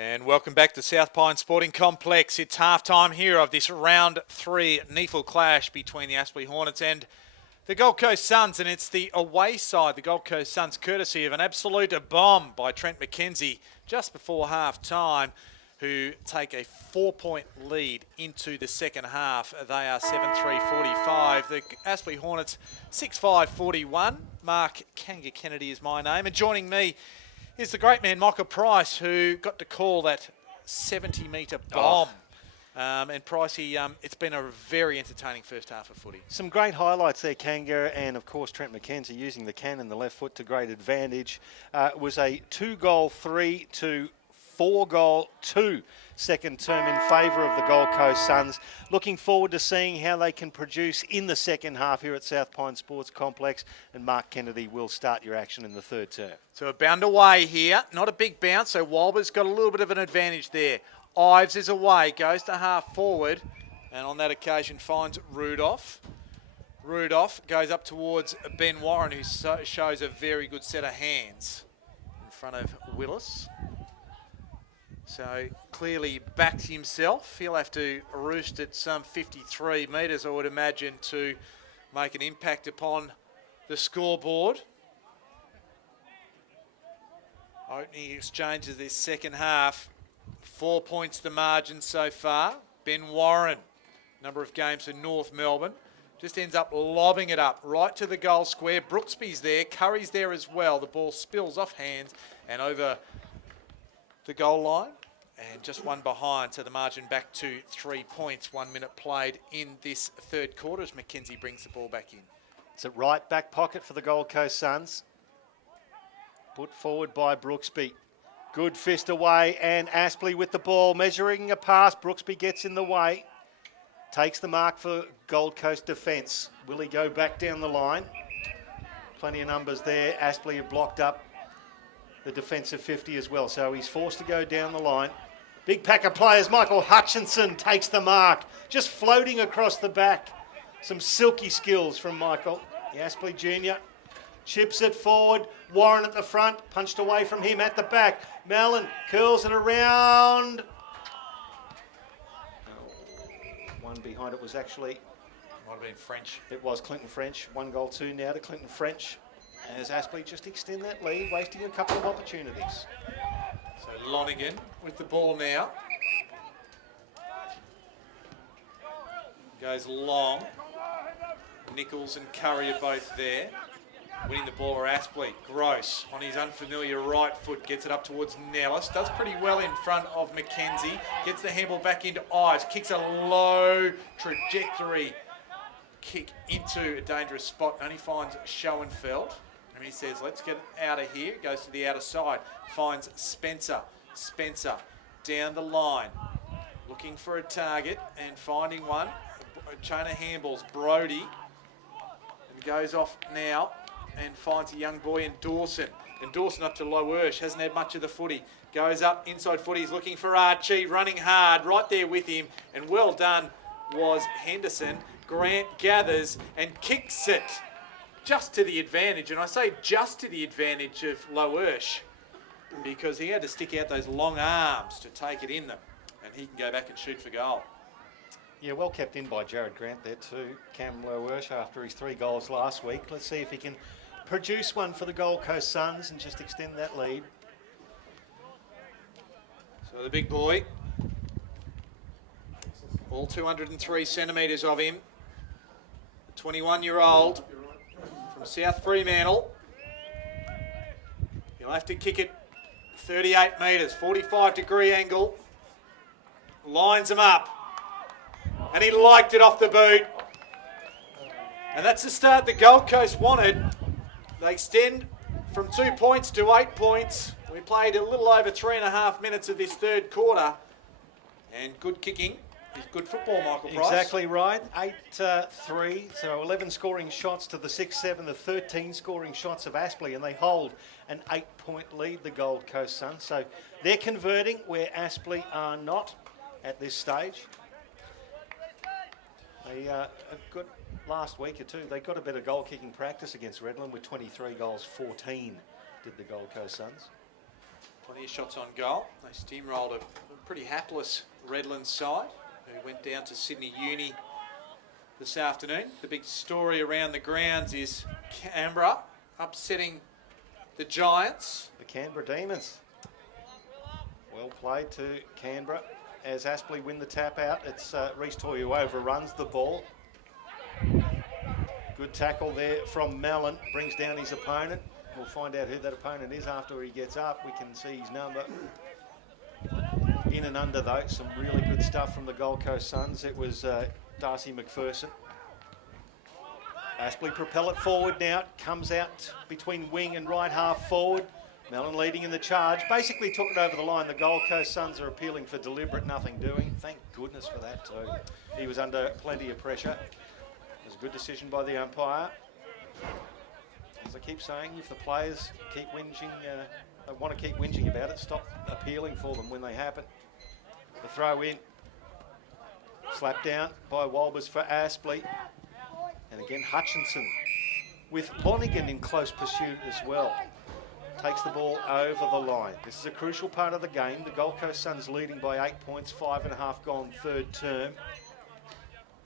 And welcome back to South Pine Sporting Complex. It's half-time here of this round 3 NEAFL clash between the Aspley Hornets and the Gold Coast Suns. And it's the away side, the Gold Coast Suns, courtesy of an absolute bomb by Trent McKenzie just before half-time, who take a 4-point lead into the second half. They are 7-3-45. The Aspley Hornets 6-5-41. Mark Kanga Kennedy is my name. And joining me is the great man, Michael Price, who got to call that 70-metre bomb. And Pricey, it's been a very entertaining first half of footy. Some great highlights there, Kanga, and of course Trent McKenzie using the can in the left foot to great advantage. It was a 2-goal 3 to 4-goal 2 second term in favour of the Gold Coast Suns. Looking forward to seeing how they can produce in the second half here at South Pine Sports Complex, and Mark Kennedy will start your action in the third term. So a bound away here, not a big bounce, so Walber's got a little bit of an advantage there. Ives is away, goes to half forward, and on that occasion finds Rudolph. Rudolph goes up towards Ben Warren, who shows a very good set of hands in front of Willis. So clearly backed himself. He'll have to roost at some 53 metres, I would imagine, to make an impact upon the scoreboard. Opening exchanges this second half. 4 points the margin so far. Ben Warren, number of games for North Melbourne, just ends up lobbing it up right to the goal square. Brooksby's there, Curry's there as well. The ball spills off hands and over the goal line, and just one behind, so the margin back to 3 points. 1 minute played in this third quarter as McKenzie brings the ball back in. It's a right back pocket for the Gold Coast Suns. Put forward by Brooksby. Good fist away, and Aspley with the ball, measuring a pass. Brooksby gets in the way. Takes the mark for Gold Coast defence. Will he go back down the line? Plenty of numbers there. Aspley have blocked up the defensive 50 as well, so he's forced to go down the line. Big pack of players. Michael Hutchinson takes the mark, just floating across the back. Some silky skills from Michael. The Aspley Junior chips it forward. Warren at the front, punched away from him at the back. Mellon curls it around. One behind it was actually... Might have been French. It was Clinton French. 1-2 now to Clinton French, as Aspley just extend that lead, wasting a couple of opportunities. So Lonigan with the ball now. Goes long. Nichols and Curry are both there. Winning the ball are Aspley. Gross on his unfamiliar right foot gets it up towards Nellis. Does pretty well in front of McKenzie. Gets the handball back into Ives. Kicks a low trajectory kick into a dangerous spot. Only finds Schoenfeld. And he says, let's get out of here. Goes to the outer side. Finds Spencer. Spencer down the line. Looking for a target and finding one. A chain of handballs. Brody. And goes off now and finds a young boy in Dawson. And Dawson up to Lowersh. Hasn't had much of the footy. Goes up inside footy. He's looking for Archie. Running hard. Right there with him. And well done was Henderson. Grant gathers and kicks it just to the advantage, and I say just to the advantage of Lowersh, because he had to stick out those long arms to take it in them, and he can go back and shoot for goal. Yeah, well kept in by Jared Grant there too. Cam Lowersh after his 3 goals last week. Let's see if he can produce one for the Gold Coast Suns and just extend that lead. So the big boy, all 203 centimetres of him, 21-year-old from South Fremantle. He'll have to kick it 38 metres, 45-degree angle. Lines him up. And he liked it off the boot. And that's the start the Gold Coast wanted. They extend from 2 points to 8 points. We played a little over 3.5 minutes of this third quarter. And good kicking. Good football, Michael Price. Exactly right. 8-3, so 11 scoring shots to the 6-7, the 13 scoring shots of Aspley, and they hold an 8-point lead, the Gold Coast Suns. So they're converting where Aspley are not at this stage. They a good last week or two. They got a bit of goal kicking practice against Redland with 23 goals, 14 did the Gold Coast Suns. Plenty of shots on goal. They steamrolled a pretty hapless Redlands side who went down to Sydney Uni this afternoon. The big story around the grounds is Canberra upsetting the Giants. The Canberra Demons. Well played to Canberra as Aspley win the tap out. It's Reece Toy who overruns the ball. Good tackle there from Mellon. Brings down his opponent. We'll find out who that opponent is after he gets up. We can see his number. In and under though, some really good stuff from the Gold Coast Suns. It was Darcy McPherson. Aspley propel it forward now. Comes out between wing and right half forward. Mellon leading in the charge. Basically took it over the line. The Gold Coast Suns are appealing for deliberate nothing doing. Thank goodness for that too. He was under plenty of pressure. It was a good decision by the umpire. As I keep saying, if the players keep whinging, they want to keep whinging about it, stop appealing for them when they happen. The throw in. Slapped down by Walbers for Aspley. And again, Hutchinson with Lonigan in close pursuit as well. Takes the ball over the line. This is a crucial part of the game. The Gold Coast Suns leading by 8 points, 5.5 gone third term.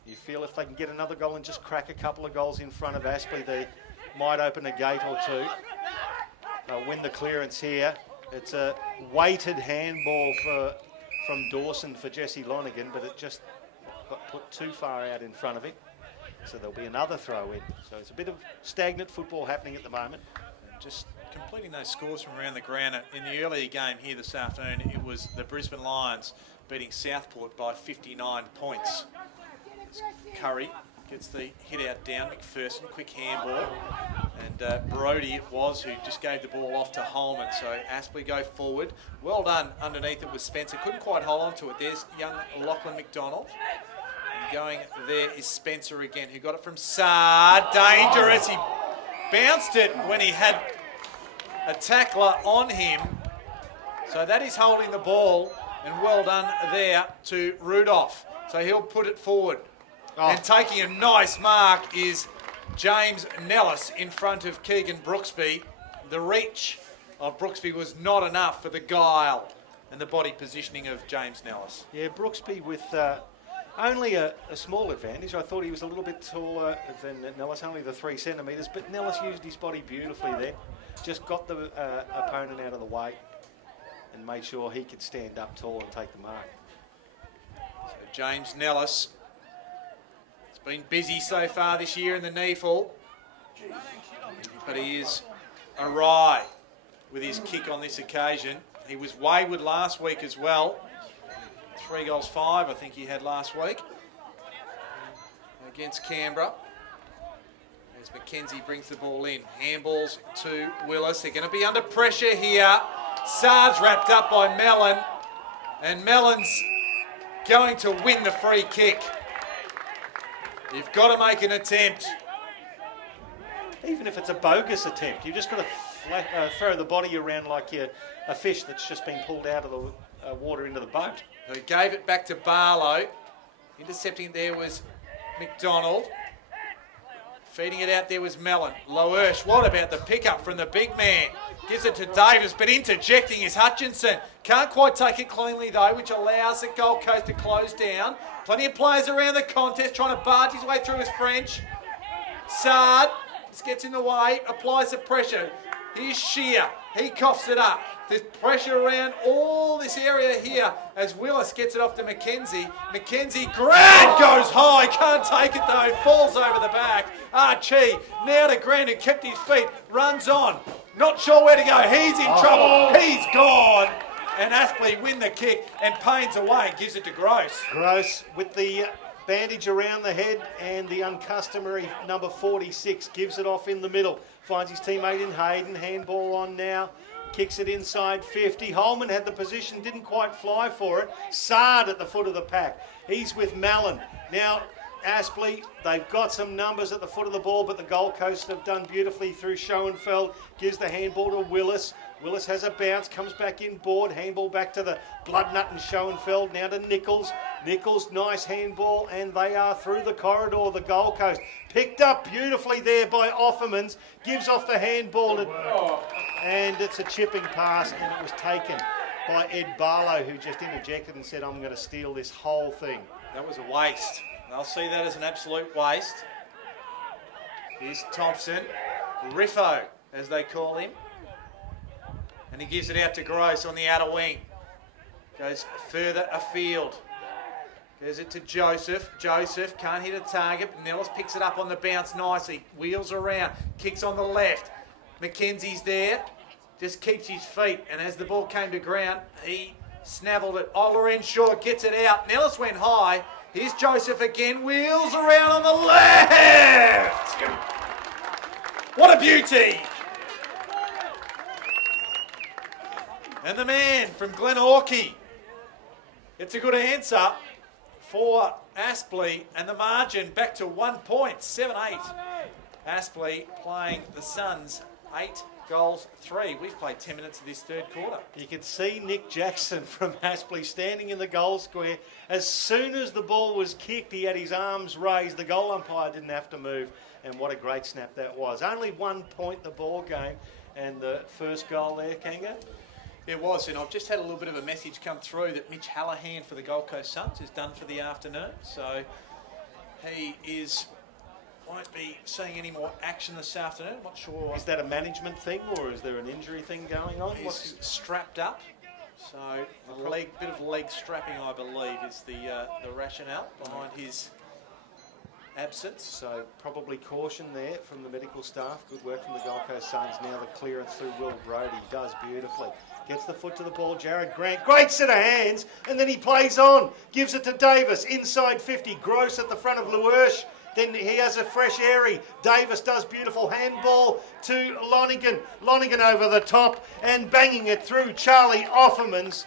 You feel if they can get another goal and just crack a couple of goals in front of Aspley, they might open a gate or two. They'll win the clearance here. It's a weighted handball from Dawson for Jesse Lonigan, but it just got put too far out in front of him. So there'll be another throw in. So it's a bit of stagnant football happening at the moment. Just completing those scores from around the ground. In the earlier game here this afternoon, it was the Brisbane Lions beating Southport by 59 points. Curry gets the hit out down, McPherson, quick handball. And Brody it was who just gave the ball off to Holman. So Aspley go forward. Well done underneath it was Spencer. Couldn't quite hold on to it. There's young Lachlan McDonald. And going there is Spencer again, who got it from Saad. Dangerous. He bounced it when he had a tackler on him. So that is holding the ball. And well done there to Rudolph. So he'll put it forward. Oh. And taking a nice mark is James Nellis in front of Keegan Brooksby. The reach of Brooksby was not enough for the guile and the body positioning of James Nellis. Yeah, Brooksby with only a small advantage. I thought he was a little bit taller than Nellis, only the 3 centimetres, but Nellis used his body beautifully there. Just got the opponent out of the way and made sure he could stand up tall and take the mark. So James Nellis has been busy so far this year in the NEAFL, but he is awry with his kick on this occasion. He was wayward last week as well. 3 goals 5 I think he had last week against Canberra. As McKenzie brings the ball in. Handballs to Willis. They're going to be under pressure here. Saad's wrapped up by Mellon. And Mellon's going to win the free kick. You've got to make an attempt. Even if it's a bogus attempt, you've just got to throw the body around like a fish that's just been pulled out of the water into the boat. He gave it back to Barlow. Intercepting there was McDonald. Feeding it out there was Mellon. Loersch, what about the pickup from the big man? Gives it to Davis, but interjecting is Hutchinson. Can't quite take it cleanly though, which allows the Gold Coast to close down. Plenty of players around the contest trying to barge his way through his French. Saad just gets in the way, applies the pressure. Here's Shear. He coughs it up. There's pressure around all this area here as Willis gets it off to McKenzie. McKenzie, Grant goes high. Can't take it though. Falls over the back. Archie, now to Grant who kept his feet. Runs on. Not sure where to go. He's in trouble. He's gone. And Aspley win the kick and Payne's away and gives it to Gross. Gross with the bandage around the head and the uncustomary number 46 gives it off in the middle. Finds his teammate in Hayden. Handball on now. Kicks it inside 50. Holman had the position, didn't quite fly for it. Saad at the foot of the pack. He's with Mellon. Now, Aspley, they've got some numbers at the foot of the ball, but the Gold Coast have done beautifully through Schoenfeld. Gives the handball to Willis. Willis has a bounce, comes back inboard, handball back to the Bloodnut and Schoenfeld, now to Nichols. Nichols, nice handball, and they are through the corridor, the Gold Coast. Picked up beautifully there by Offermans, gives off the handball, and it's a chipping pass, and it was taken by Ed Barlow, who just interjected and said, I'm going to steal this whole thing. That was a waste. They'll see that as an absolute waste. Here's Thompson, Riffo, as they call him. And he gives it out to Gross on the outer wing. Goes further afield. Gives it to Joseph. Joseph can't hit a target. Nellis picks it up on the bounce nicely. Wheels around. Kicks on the left. McKenzie's there. Just keeps his feet. And as the ball came to ground, he snavelled it. Olorenshaw gets it out. Nellis went high. Here's Joseph again. Wheels around on the left. What a beauty. And the man from Glenorchy. It's a good answer for Aspley, and the margin back to 1 point, 7-8. Aspley playing the Suns 8-3. We've played 10 minutes of this third quarter. You could see Nick Jackson from Aspley standing in the goal square. As soon as the ball was kicked, he had his arms raised. The goal umpire didn't have to move, and what a great snap that was. Only 1 point the ball game, and the first goal there, Kanga. It was, and I've just had a little bit of a message come through that Mitch Hallahan for the Gold Coast Suns is done for the afternoon. So he won't be seeing any more action this afternoon. I'm not sure. Is that a management thing, or is there an injury thing going on? He's strapped up. So a bit of leg strapping, I believe, is the rationale behind his absence. So probably caution there from the medical staff. Good work from the Gold Coast Suns. Now the clearance through Will Brody. Does beautifully. Gets the foot to the ball, Jared Grant. Great set of hands, and then he plays on. Gives it to Davis, inside 50. Gross at the front of Luersch. Then he has a fresh airy. Davis does beautiful handball to Lonigan. Lonigan over the top and banging it through. Charlie Offermans,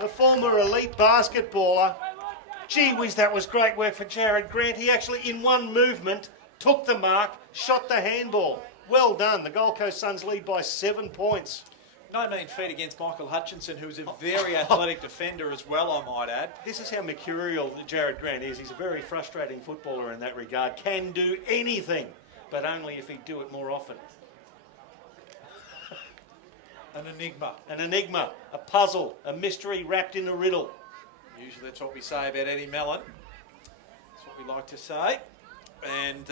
the former elite basketballer. Gee whiz, that was great work for Jared Grant. He actually, in one movement, took the mark, shot the handball. Well done. The Gold Coast Suns lead by 7 points. 19 feet against Michael Hutchinson, who's a very athletic defender as well, I might add. This is how mercurial Jared Grant is. He's a very frustrating footballer in that regard. Can do anything, but only if he'd do it more often. An enigma. An enigma, a puzzle, a mystery wrapped in a riddle. Usually that's what we say about Eddie Mellon. That's what we like to say. And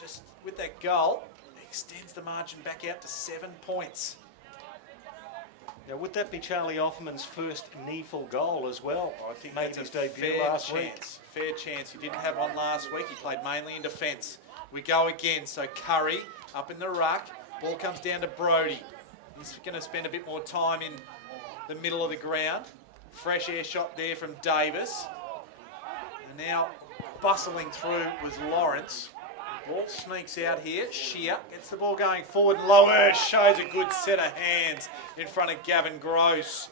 just with that goal, extends the margin back out to 7 points. Now, would that be Charlie Offerman's first NEAFL goal as well? I think made that's his a debut fair last chance. week. Fair chance. He didn't have one last week. He played mainly in defence. We go again. So Curry up in the ruck. Ball comes down to Brody. He's going to spend a bit more time in the middle of the ground. Fresh air shot there from Davis. And now bustling through was Lawrence. Ball sneaks out here. Shear gets the ball going forward. Lower shows a good set of hands in front of Gavin Gross.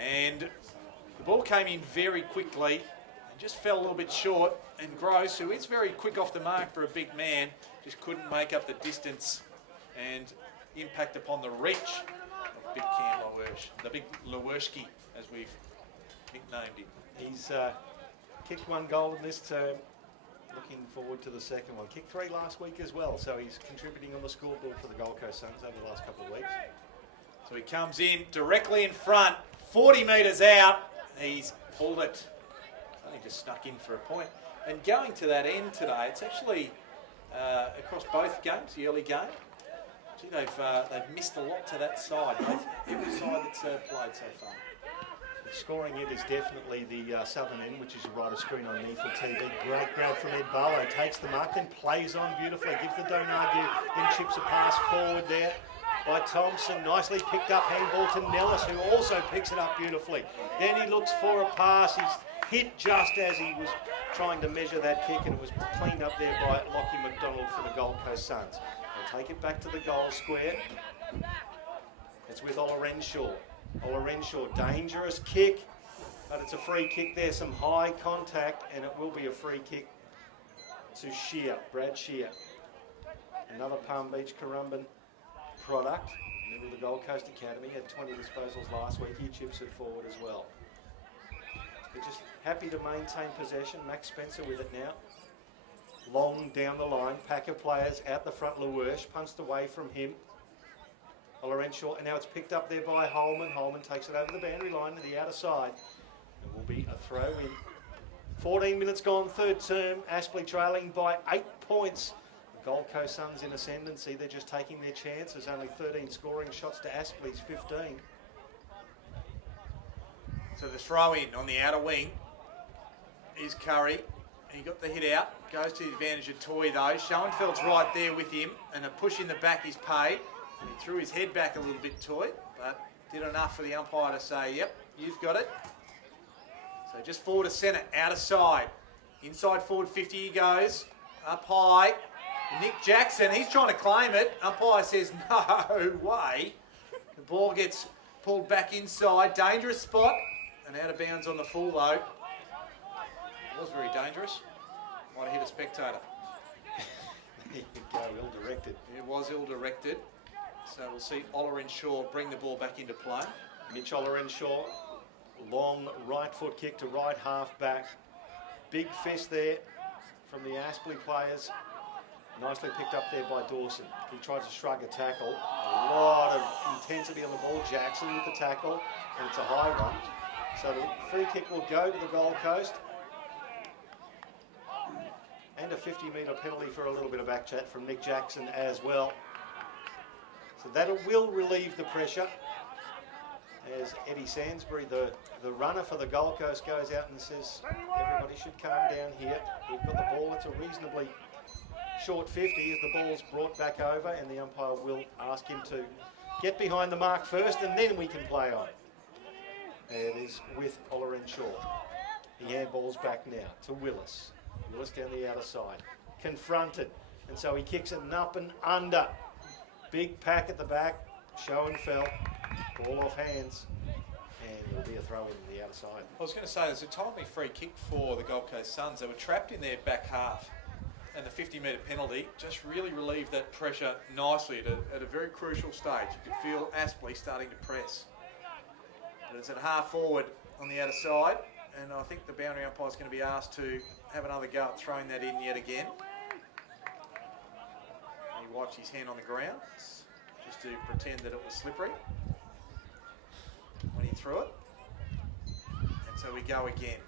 And the ball came in very quickly and just fell a little bit short. And Gross, who is very quick off the mark for a big man, just couldn't make up the distance and impact upon the reach of big Cam Lowersh, the big Lowershki, as we've nicknamed him. He's kicked 1 goal in this term. Looking forward to the second one. Kicked 3 last week as well, so he's contributing on the scoreboard for the Gold Coast Suns over the last couple of weeks. So he comes in directly in front, 40 metres out. He's pulled it. Only just snuck in for a point. And going to that end today, it's actually across both games, the early game. Gee, they've missed a lot to that side. Every side that's played so far. Scoring it is definitely the southern end, which is right of screen on NEAFL TV. Great grab from Ed Barlow. Takes the mark, then plays on beautifully. Gives the Donardu, then chips a pass forward there by Thompson. Nicely picked up handball to Nellis, who also picks it up beautifully. Then he looks for a pass. He's hit just as he was trying to measure that kick, and it was cleaned up there by Lockie McDonald for the Gold Coast Suns. They'll take it back to the goal square. It's with Olorenshaw. Olorenshaw, dangerous kick, but it's a free kick there, some high contact, and it will be a free kick to Shear, Brad Shear. Another Palm Beach Currumbin product. Middle of the Gold Coast Academy, had 20 disposals last week. He chips it forward as well. They're just happy to maintain possession. Max Spencer with it now. Long down the line. Pack of players out the front. Lewis punched away from him. Olorenshaw, and now it's picked up there by Holman. Holman takes it over the boundary line to the outer side. It will be a throw in. 14 minutes gone, third term. Aspley trailing by 8 points. The Gold Coast Suns in ascendancy. They're just taking their chances. Only 13 scoring shots to Aspley's 15. So the throw in on the outer wing is Curry. He got the hit out. Goes to the advantage of Toy though. Schoenfeld's right there with him, and a push in the back is paid. And he threw his head back a little bit, Toy, but did enough for the umpire to say, yep, you've got it. So just forward to centre, out of side. Inside forward 50 he goes. Up high. Nick Jackson, he's trying to claim it. Umpire says, no way. The ball gets pulled back inside. Dangerous spot. And out of bounds on the full though. It was very dangerous. Might have hit a spectator. There you go, ill-directed. It was ill-directed. So we'll see Olorenshaw bring the ball back into play. Mitch Olorenshaw, long right foot kick to right half back. Big fist there from the Aspley players. Nicely picked up there by Dawson. He tries to shrug a tackle. A lot of intensity on the ball. Jackson with the tackle, and it's a high one. So the free kick will go to the Gold Coast. And a 50-metre penalty for a little bit of back chat from Nick Jackson as well. So that will relieve the pressure as Eddie Sainsbury, the runner for the Gold Coast, goes out and says, everybody should calm down here. We've got the ball. It's a reasonably short 50 as the ball's brought back over, and the umpire will ask him to get behind the mark first and then we can play on. It is with Olorenshaw. He handballs back now to Willis. Willis down the outer side. Confronted. And so he kicks it up and under. Big pack at the back. Schoenfeld. Ball off hands. And it'll be a throw in the outer side. I was going to say, there's a timely free kick for the Gold Coast Suns. They were trapped in their back half. And the 50-metre penalty just really relieved that pressure nicely at a very crucial stage. You could feel Aspley starting to press. But it's at half forward on the outer side. And I think the boundary umpire is going to be asked to have another go at throwing that in yet again. He wipes his hand on the ground just to pretend that it was slippery when he threw it. And so we go again.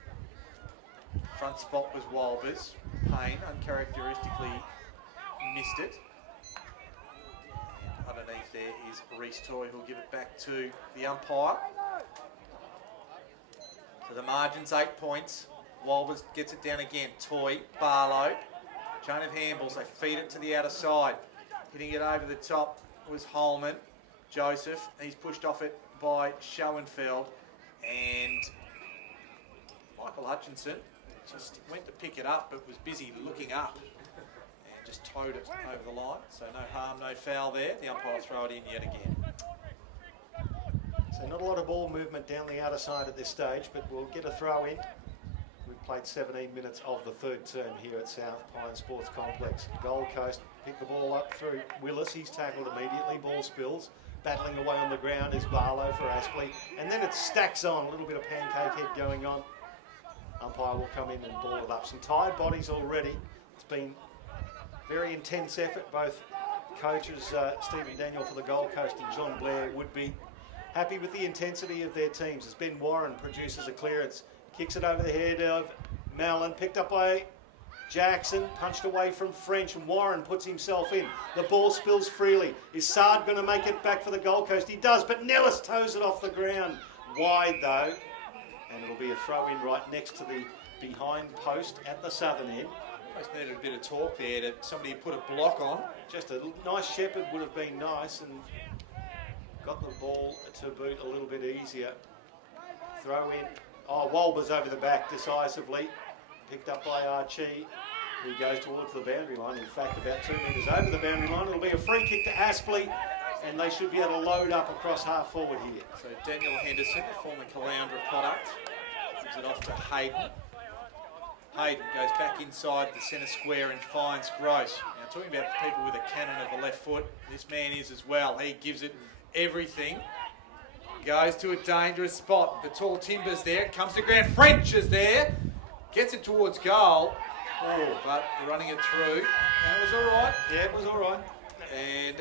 Front spot was Walbers. Payne uncharacteristically missed it. And underneath there is Reece Toy, who'll give it back to the umpire. So the margin's 8 points. Walbers gets it down again. Toy, Barlow. Chain of handballs. They feed it to the outer side. Hitting it over the top was Holman. Joseph. He's pushed off it by Schoenfeld. And Michael Hutchinson just went to pick it up, but was busy looking up and just towed it over the line. So no harm, no foul there. The umpire will throw it in yet again. So not a lot of ball movement down the outer side at this stage, but we'll get a throw in. We've played 17 minutes of the third term here at South Pine Sports Complex. Gold Coast pick the ball up through Willis. He's tackled immediately. Ball spills. Battling away on the ground is Barlow for Aspley. And then it stacks on. A little bit of pancake head going on. Umpire will come in and ball it up. Some tired bodies already. It's been very intense effort. Both coaches, Stephen Daniel for the Gold Coast and John Blair, would be happy with the intensity of their teams. As Ben Warren produces a clearance, kicks it over the head of Mallon, picked up by Jackson, punched away from French, and Warren puts himself in. The ball spills freely. Is Sard going to make it back for the Gold Coast? He does, but Nellis toes it off the ground. Wide though. And it'll be a throw in right next to the behind post at the southern end. Almost needed a bit of talk there to somebody put a block on. Just a nice shepherd would have been nice and got the ball to boot a little bit easier. Throw in. Oh, Walbers over the back decisively. Picked up by Archie. He goes towards the boundary line. In fact, about 2 metres over the boundary line. It'll be a free kick to Aspley. And they should be able to load up across half forward here. So Daniel Henderson, the former Caloundra product, gives it off to Hayden. Hayden goes back inside the centre square and finds Gross. talking about people with a cannon of the left foot, this man is as well. He gives it everything. Goes to a dangerous spot. The tall timber's there. Comes to ground. French is there. Gets it towards goal. Oh, but running it through. And it was all right. Yeah, it was all right. And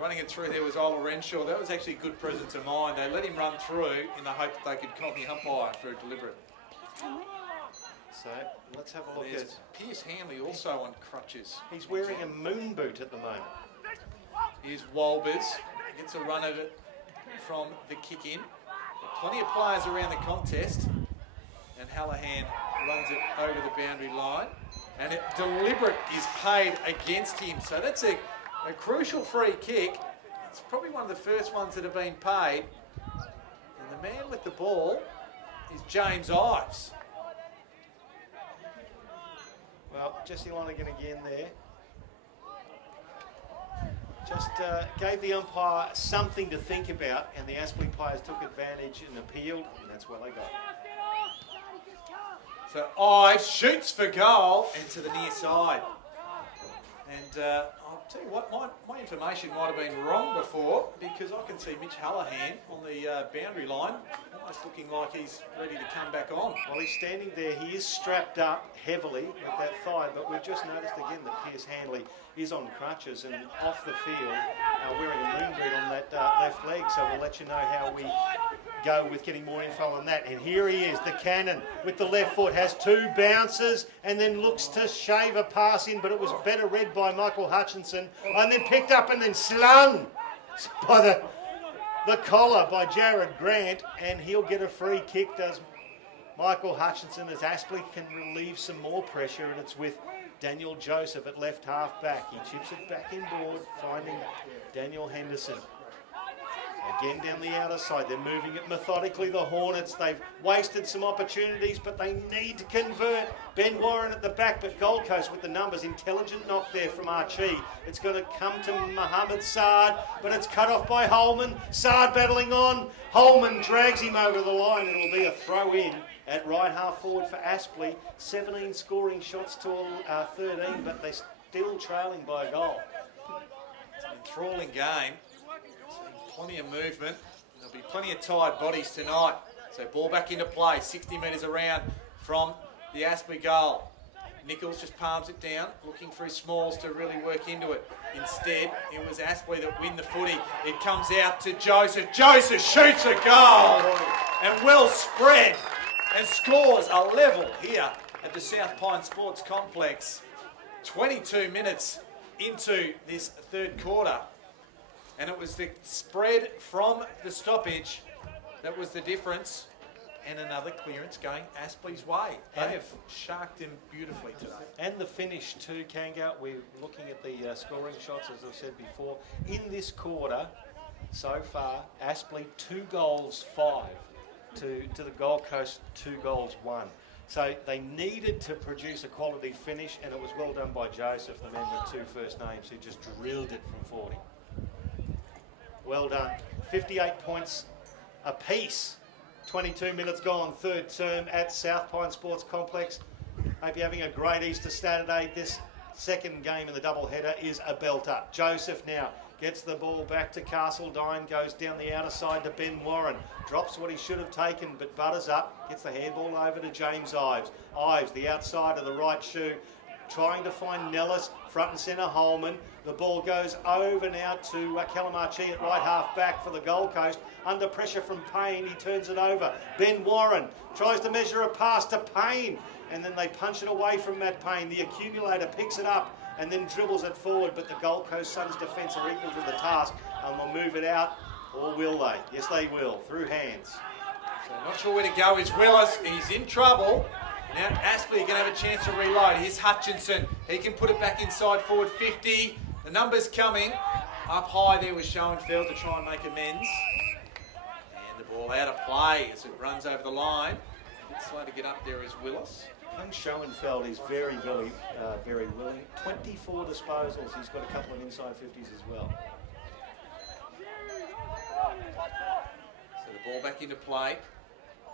running it through there was Ola Renshaw. That was actually a good presence of mind. They let him run through in the hope that they could knock the umpire for a deliberate. So let's have a look There's at... Pierce Hanley also on crutches. He's wearing a moon boot at the moment. Here's Walbers. Gets a run of it from the kick in. Plenty of players around the contest. And Hallahan runs it over the boundary line. And deliberate is paid against him. So that's a crucial free kick. It's probably one of the first ones that have been paid. And the man with the ball is James Ives. Well, Jesse Lonergan again there. Just gave the umpire something to think about, and the Aspley players took advantage and appealed, and that's where they got. So Ives shoots for goal and to the near side. And I'll tell you what, my information might have been wrong before, because I can see Mitch Hallahan on the boundary line, almost looking like he's ready to come back on. While he's standing there, he is strapped up heavily with that thigh, but we've just noticed again that Pierce Hanley is on crutches and off the field, wearing a moon boot on that left leg, so we'll let you know how we go with getting more info on that. And here he is, the cannon with the left foot, has two bounces and then looks to shave a pass in, but it was better read by Michael Hutchinson, and then picked up and then slung by the collar by Jared Grant, and he'll get a free kick, does Michael Hutchinson, as Aspley can relieve some more pressure, and it's with Daniel Joseph at left half back. He chips it back inboard, finding Daniel Henderson. Again down the outer side, they're moving it methodically, the Hornets. They've wasted some opportunities, but they need to convert. Ben Warren at the back, but Gold Coast with the numbers. Intelligent knock there from Archie. It's going to come to Mohammed Saad, but it's cut off by Holman. Saad battling on. Holman drags him over the line. It'll be a throw in at right half forward for Aspley. 17 scoring shots to 13, but they're still trailing by a goal. It's an enthralling game. Plenty of movement. There'll be plenty of tired bodies tonight. So ball back into play, 60 metres around from the Aspley goal. Nichols just palms it down, looking for his smalls to really work into it. Instead, it was Aspley that win the footy. It comes out to Joseph. Joseph shoots a goal and well spread and scores a level here at the South Pine Sports Complex. 22 minutes into this third quarter. And it was the spread from the stoppage that was the difference. And another clearance going Aspley's way. They have sharked him beautifully today. And the finish too, Kanga. We're looking at the scoring shots, as I've said before. In this quarter, so far, Aspley 2 goals 5 to the Gold Coast 2 goals 1. So they needed to produce a quality finish, and it was well done by Joseph, the man with 2 first names, who just drilled it from 40. Well done. 58 points apiece. 22 minutes gone, third term at South Pine Sports Complex. Hope you're having a great Easter Saturday. This second game in the doubleheader is a belter. Joseph now gets the ball back to Castledine, goes down the outer side to Ben Warren. Drops what he should have taken, but butters up. Gets the handball over to James Ives. Ives, the outside of the right shoe, trying to find Nellis, front and centre Holman. The ball goes over now to Calamarchi at right half back for the Gold Coast. Under pressure from Payne, he turns it over. Ben Warren tries to measure a pass to Payne, and then they punch it away from Matt Payne. The accumulator picks it up and then dribbles it forward, but the Gold Coast Suns defence are equal to the task, and they'll move it out, or will they? Yes, they will, through hands. So not sure where to go is Willis. He's in trouble. Now Aspley going to have a chance to reload. Here's Hutchinson. He can put it back inside forward 50. The numbers coming. Up high there was Schoenfeld to try and make amends. And the ball out of play as it runs over the line. A bit slow to get up there is Willis. Young Schoenfeld is very willing. 24 disposals. He's got a couple of inside 50s as well. So the ball back into play.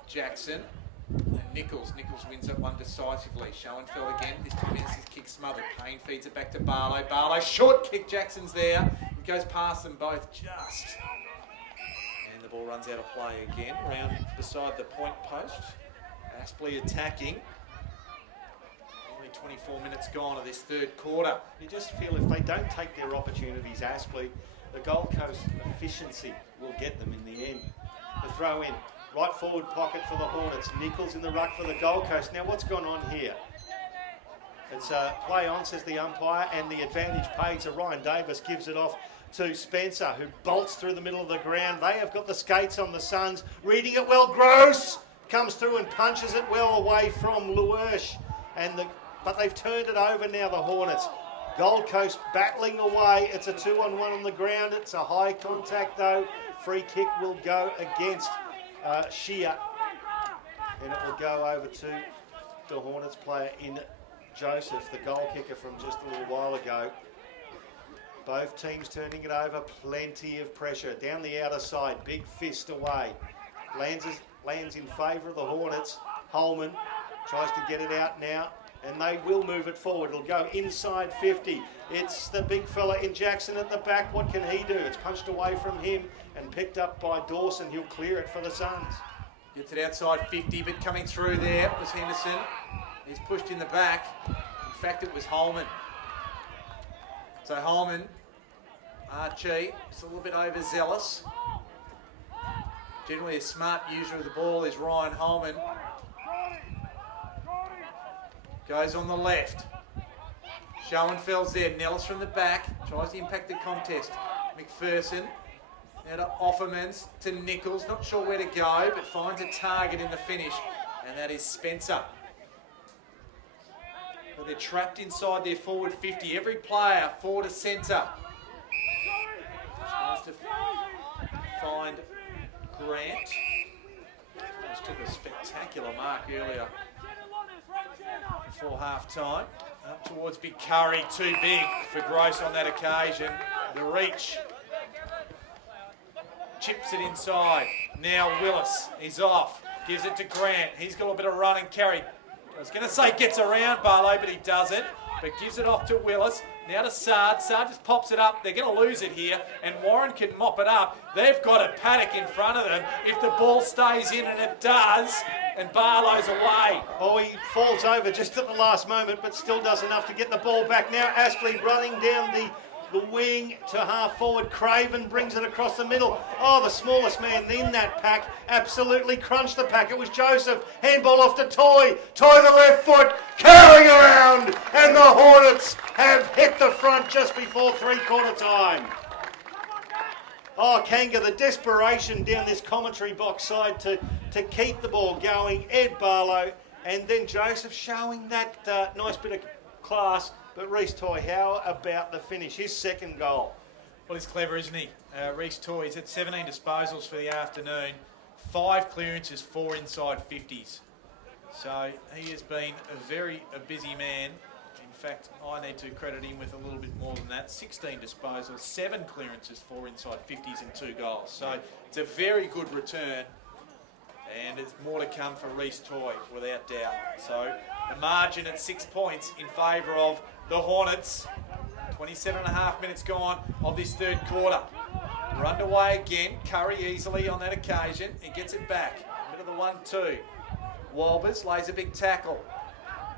Jackson. And Nichols. Nichols wins that one decisively. Schoenfeld again. This time his kick smothered. Payne feeds it back to Barlow. Barlow, short kick. Jackson's there. It goes past them both just. And the ball runs out of play again. Round beside the point post. Aspley attacking. Only 24 minutes gone of this third quarter. You just feel if they don't take their opportunities, Aspley, the Gold Coast efficiency will get them in the end. The throw in. Right forward pocket for the Hornets. Nichols in the ruck for the Gold Coast. Now what's gone on here? It's play on, says the umpire, and the advantage paid to Ryan Davis. Gives it off to Spencer, who bolts through the middle of the ground. They have got the skates on the Suns. Reading it well, Gross comes through and punches it well away from Luersch. But they've turned it over now, the Hornets. Gold Coast battling away. It's a 2-on-1 on the ground. It's a high contact though. Free kick will go against Shear, and it will go over to the Hornets player in Joseph, the goal kicker from just a little while ago. Both teams turning it over, plenty of pressure. Down the outer side, big fist away. Lands in favour of the Hornets. Holman tries to get it out now, and they will move it forward. It'll go inside 50. It's the big fella in Jackson at the back. What can he do? It's punched away from him and picked up by Dawson. He'll clear it for the Suns. Gets it outside 50, but coming through there was Henderson. He's pushed in the back. In fact, it was Holman. So Holman, Archie, just a little bit overzealous. Generally a smart user of the ball is Ryan Holman. Goes on the left. Schoenfeld's there. Nellis from the back. Tries to impact the contest. McPherson. Now to Offermans, to Nichols. Not sure where to go, but finds a target in the finish. And that is Spencer. But they're trapped inside their forward 50. Every player forward to centre. Tries to find Grant. Just took a spectacular mark earlier before half time. Up towards Big Curry, too big for Gross on that occasion. The reach. Chips it inside. Now Willis, he's off. Gives it to Grant. He's got a bit of run and carry. I was going to say gets around Barlow, but he doesn't. But gives it off to Willis. Now to Sard. Sard just pops it up. They're going to lose it here, and Warren can mop it up. They've got a paddock in front of them. If the ball stays in, and it does, and Barlow's away. Oh, he falls over just at the last moment, but still does enough to get the ball back. Now Aspley running down the wing to half forward. Craven brings it across the middle. Oh, the smallest man in that pack absolutely crunched the pack. It was Joseph. Handball off to Toy. Toy the left foot, curling around, and the Hornets have hit the front just before three-quarter time. Oh, Kanga, the desperation down this commentary box side to keep the ball going. Ed Barlow, and then Joseph showing that nice bit of class. But Reece Toy, how about the finish? His second goal. Well, he's clever, isn't he? Reece Toy, he's had 17 disposals for the afternoon. 5 clearances, 4 inside 50s. So he has been a busy man. In fact, I need to credit him with a little bit more than that. 16 disposals, 7 clearances, 4 inside 50s and 2 goals. So it's a very good return. And there's more to come for Reece Toy, without doubt. So the margin at 6 points in favour of the Hornets. 27.5 minutes gone of this third quarter. We're underway again. Curry easily on that occasion. He gets it back. Bit of the 1-2. Walbers lays a big tackle.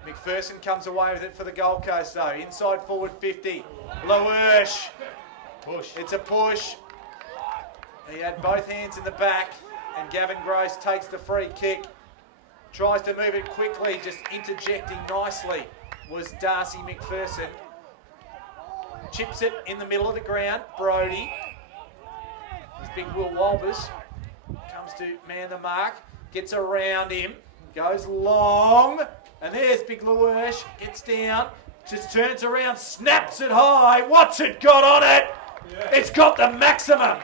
McPherson comes away with it for the Gold Coast though. Inside forward 50. Luersch. Push. It's a push. He had both hands in the back. And Gavin Gross takes the free kick. Tries to move it quickly, just interjecting nicely was Darcy McPherson. Chips it in the middle of the ground. Brody. This big Will Walbers comes to man the mark. Gets around him. Goes long. And there's big Luersch. Gets down. Just turns around. Snaps it high. What's it got on it? Yeah. It's got the maximum.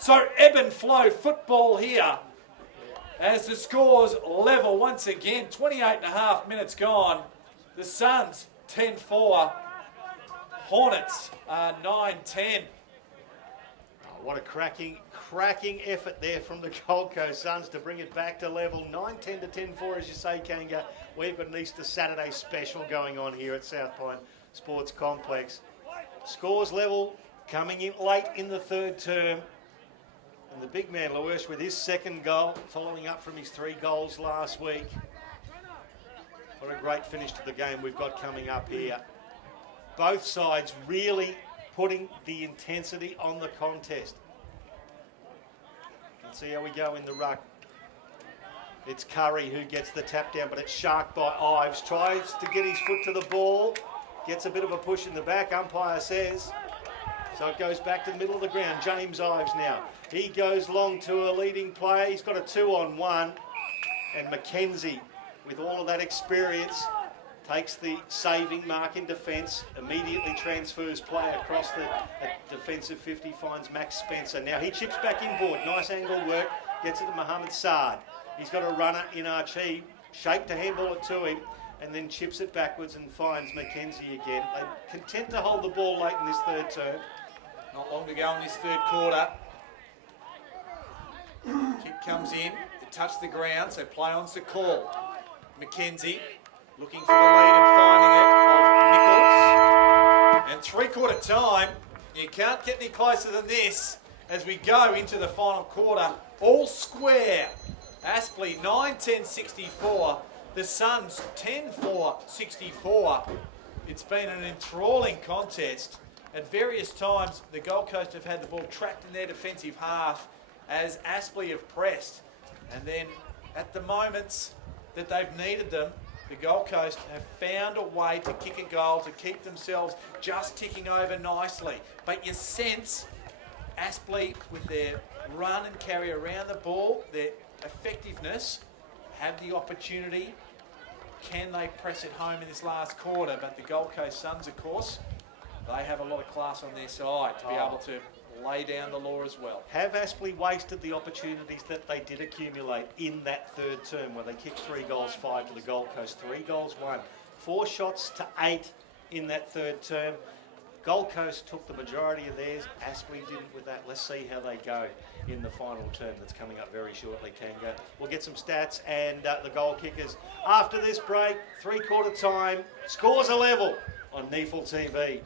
So ebb and flow football here as the scores level once again. 28.5 minutes gone. The Suns 10-4. Hornets 9-10. What a cracking effort there from the Gold Coast Suns to bring it back to level. 9-10 to 10-4, as you say, Kanga. We've got an Easter Saturday special going on here at South Pine Sports Complex. Scores level coming in late in the third term. And the big man, Lewis, with his second goal, following up from his 3 goals last week. What a great finish to the game we've got coming up here. Both sides really putting the intensity on the contest. Let's see how we go in the ruck. It's Curry who gets the tap down, but it's sharked by Ives. Tries to get his foot to the ball. Gets a bit of a push in the back, umpire says. So it goes back to the middle of the ground. James Ives now. He goes long to a leading player. He's got a 2-on-1. And Mackenzie, with all of that experience, takes the saving mark in defence, immediately transfers play across the defensive 50, finds Max Spencer. Now he chips back inboard, nice angle work, gets it to Mohammed Saad. He's got a runner in Archie, shake to handball it to him, and then chips it backwards and finds Mackenzie again. They're content to hold the ball late in this third term. Not long to go in this third quarter. Kick comes in, it touched the ground, so play on's the call. Mackenzie looking for the lead and finding it of Nichols. And three-quarter time, you can't get any closer than this as we go into the final quarter. All square. Aspley 9-10-64. The Suns 10-4-64. It's been an enthralling contest. At various times, the Gold Coast have had the ball trapped in their defensive half as Aspley have pressed. And then at the moments that they've needed them, the Gold Coast have found a way to kick a goal to keep themselves just ticking over nicely. But you sense Aspley, with their run and carry around the ball, their effectiveness, have the opportunity. Can they press it home in this last quarter? But the Gold Coast Suns, of course, they have a lot of class on their side to be able to lay down the law as well. Have Aspley wasted the opportunities that they did accumulate in that third term where they kicked 3 goals, 5 to the Gold Coast, 3 goals, 1. 4 shots to 8 in that third term. Gold Coast took the majority of theirs. Aspley didn't with that. Let's see how they go in the final term that's coming up very shortly, Kanga. We'll get some stats and the goal kickers after this break. Three-quarter time. Scores are level on NEAFL TV.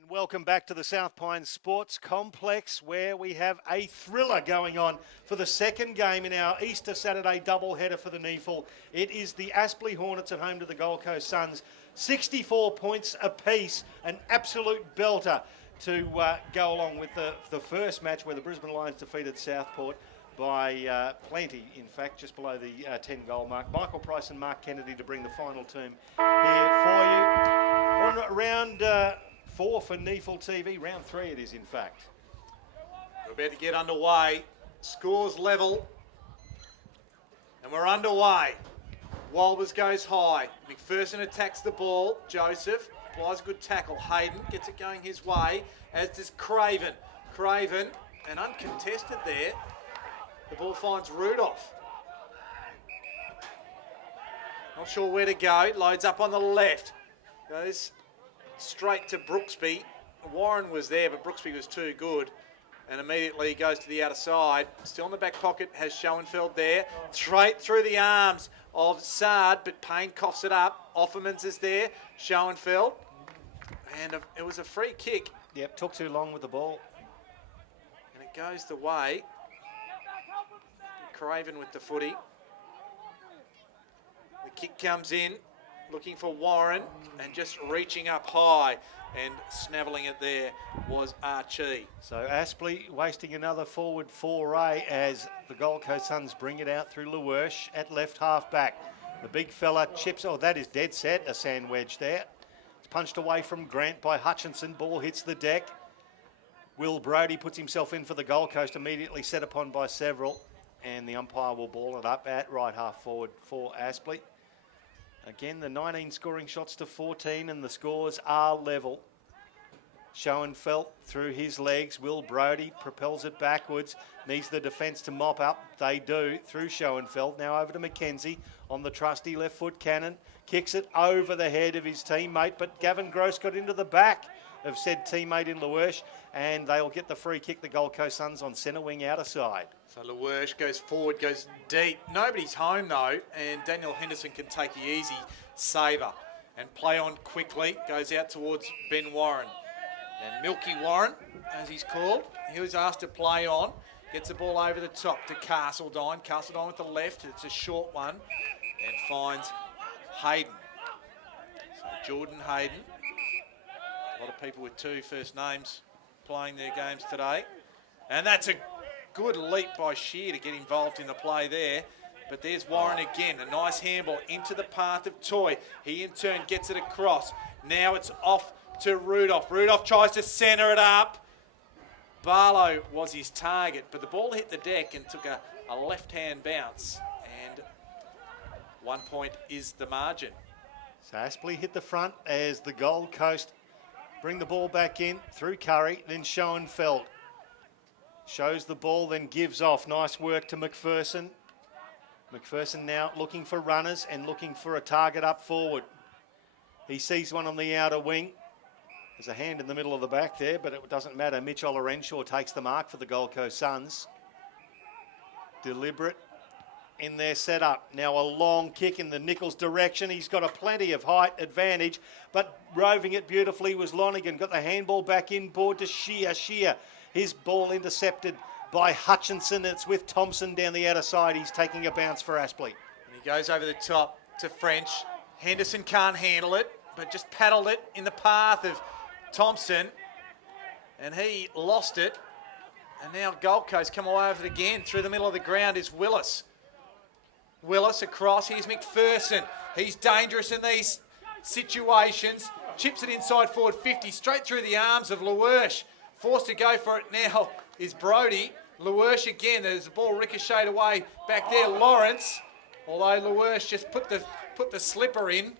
And welcome back to the South Pines Sports Complex, where we have a thriller going on for the second game in our Easter Saturday doubleheader for the NEAFL. It is the Aspley Hornets at home to the Gold Coast Suns. 64 points apiece, an absolute belter to go along with the first match where the Brisbane Lions defeated Southport by plenty, in fact, just below the 10-goal mark. Michael Price and Mark Kennedy to bring the final team here for you. On round 4 for NEAFL TV, round 3 it is in fact. We're about to get underway. Scores level. And we're underway. Walbers goes high. McPherson attacks the ball. Joseph applies a good tackle. Hayden gets it going his way, as does Craven. Craven, and uncontested there. The ball finds Rudolph. Not sure where to go. Loads up on the left. Goes straight to Brooksby. Warren was there, but Brooksby was too good. And immediately goes to the outer side. Still in the back pocket, has Schoenfeld there. Straight through the arms of Sard, but Payne coughs it up. Offermans is there. Schoenfeld. And it was a free kick. Yep, took too long with the ball. And it goes the way. Craven with the footy. The kick comes in. Looking for Warren and just reaching up high and snaveling it there was Archie. So Aspley wasting another forward foray as the Gold Coast Suns bring it out through Lewersh at left half back. The big fella chips, oh that is dead set, a sand wedge there. It's punched away from Grant by Hutchinson, ball hits the deck. Will Brodie puts himself in for the Gold Coast, immediately set upon by several, and the umpire will ball it up at right half forward for Aspley. Again, the 19 scoring shots to 14 and the scores are level. Schoenfeld through his legs. Will Brodie propels it backwards. Needs the defence to mop up. They do through Schoenfeld. Now over to McKenzie on the trusty left foot cannon. Kicks it over the head of his teammate, but Gavin Gross got into the back of said teammate in Lewersh, and they'll get the free kick, the Gold Coast Suns on centre wing outer side. So Lewersh goes forward, goes deep. Nobody's home though, and Daniel Henderson can take the easy saver and play on quickly. Goes out towards Ben Warren. And Milky Warren, as he's called, he was asked to play on. Gets the ball over the top to Castledine. Castledine with the left, it's a short one, and finds Hayden. So Jordan Hayden. A lot of people with 2 first names playing their games today. And that's a good leap by Shear to get involved in the play there. But there's Warren again. A nice handball into the path of Toy. He in turn gets it across. Now it's off to Rudolph. Rudolph tries to centre it up. Barlow was his target, but the ball hit the deck and took a left-hand bounce. And 1 point is the margin. So Aspley hit the front as the Gold Coast bring the ball back in through Curry, then Schoenfeld. Shows the ball, then gives off. Nice work to McPherson. McPherson now looking for runners and looking for a target up forward. He sees one on the outer wing. There's a hand in the middle of the back there, but it doesn't matter. Mitch Olorenshaw takes the mark for the Gold Coast Suns. Deliberate in their setup. Now a long kick in the Nichols direction. He's got a plenty of height advantage, but roving it beautifully was Lonigan. Got the handball back inboard to Shear. Shear, his ball intercepted by Hutchinson. It's with Thompson down the outer side. He's taking a bounce for Aspley. And he goes over the top to French. Henderson can't handle it, but just paddled it in the path of Thompson. And he lost it. And now Gold Coast come away with it again. Through the middle of the ground is Willis. Willis across, here's McPherson. He's dangerous in these situations. Chips it inside forward 50, straight through the arms of Lewersh. Forced to go for it now is Brodie. Lewersh again, there's a ball ricocheted away back there. Lawrence, although Lewersh just put the slipper in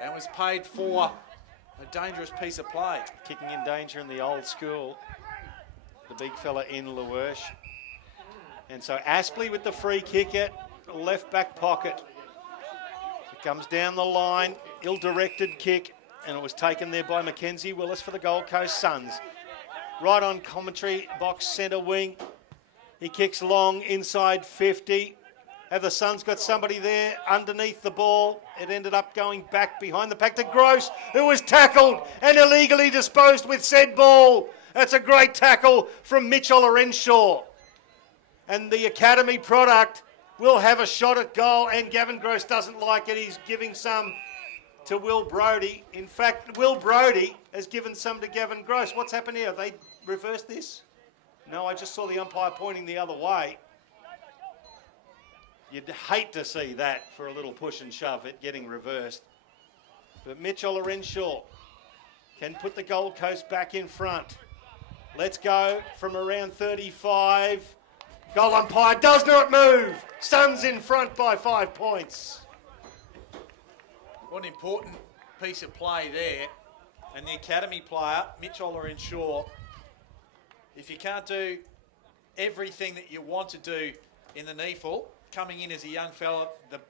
and was paid for a dangerous piece of play. Kicking in danger in the old school. The big fella in Lewersh. And so Aspley with the free kick at left back pocket. It comes down the line, ill-directed kick, and it was taken there by Mackenzie Willis for the Gold Coast Suns. Right on commentary box centre wing. He kicks long inside 50. Have the Suns got somebody there underneath the ball? It ended up going back behind the pack to Gross, who was tackled and illegally disposed with said ball. That's a great tackle from Mitchell Renshaw. And the academy product will have a shot at goal, and Gavin Gross doesn't like it. He's giving some to Will Brodie. In fact, Will Brodie has given some to Gavin Gross. What's happened here? Have they reversed this? No, I just saw the umpire pointing the other way. You'd hate to see that for a little push and shove, it getting reversed. But Mitchell Renshaw can put the Gold Coast back in front. Let's go from around 35. Goal umpire does not move. Suns in front by 5 points. What an important piece of play there. And the academy player, Mitchell Renshaw, if you can't do everything that you want to do in the NEAFL, coming in as a young fella, the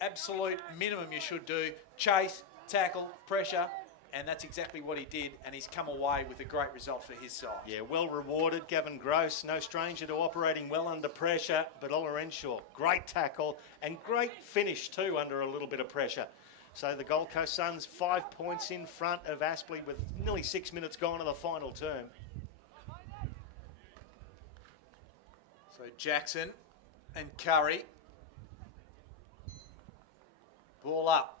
absolute minimum you should do, chase, tackle, pressure, and that's exactly what he did, and he's come away with a great result for his side. Yeah, well rewarded. Gavin Gross, no stranger to operating well under pressure, but Ola Renshaw, great tackle and great finish too under a little bit of pressure. So the Gold Coast Suns 5 points in front of Aspley with nearly 6 minutes gone in the final term. So Jackson and Curry. Ball up.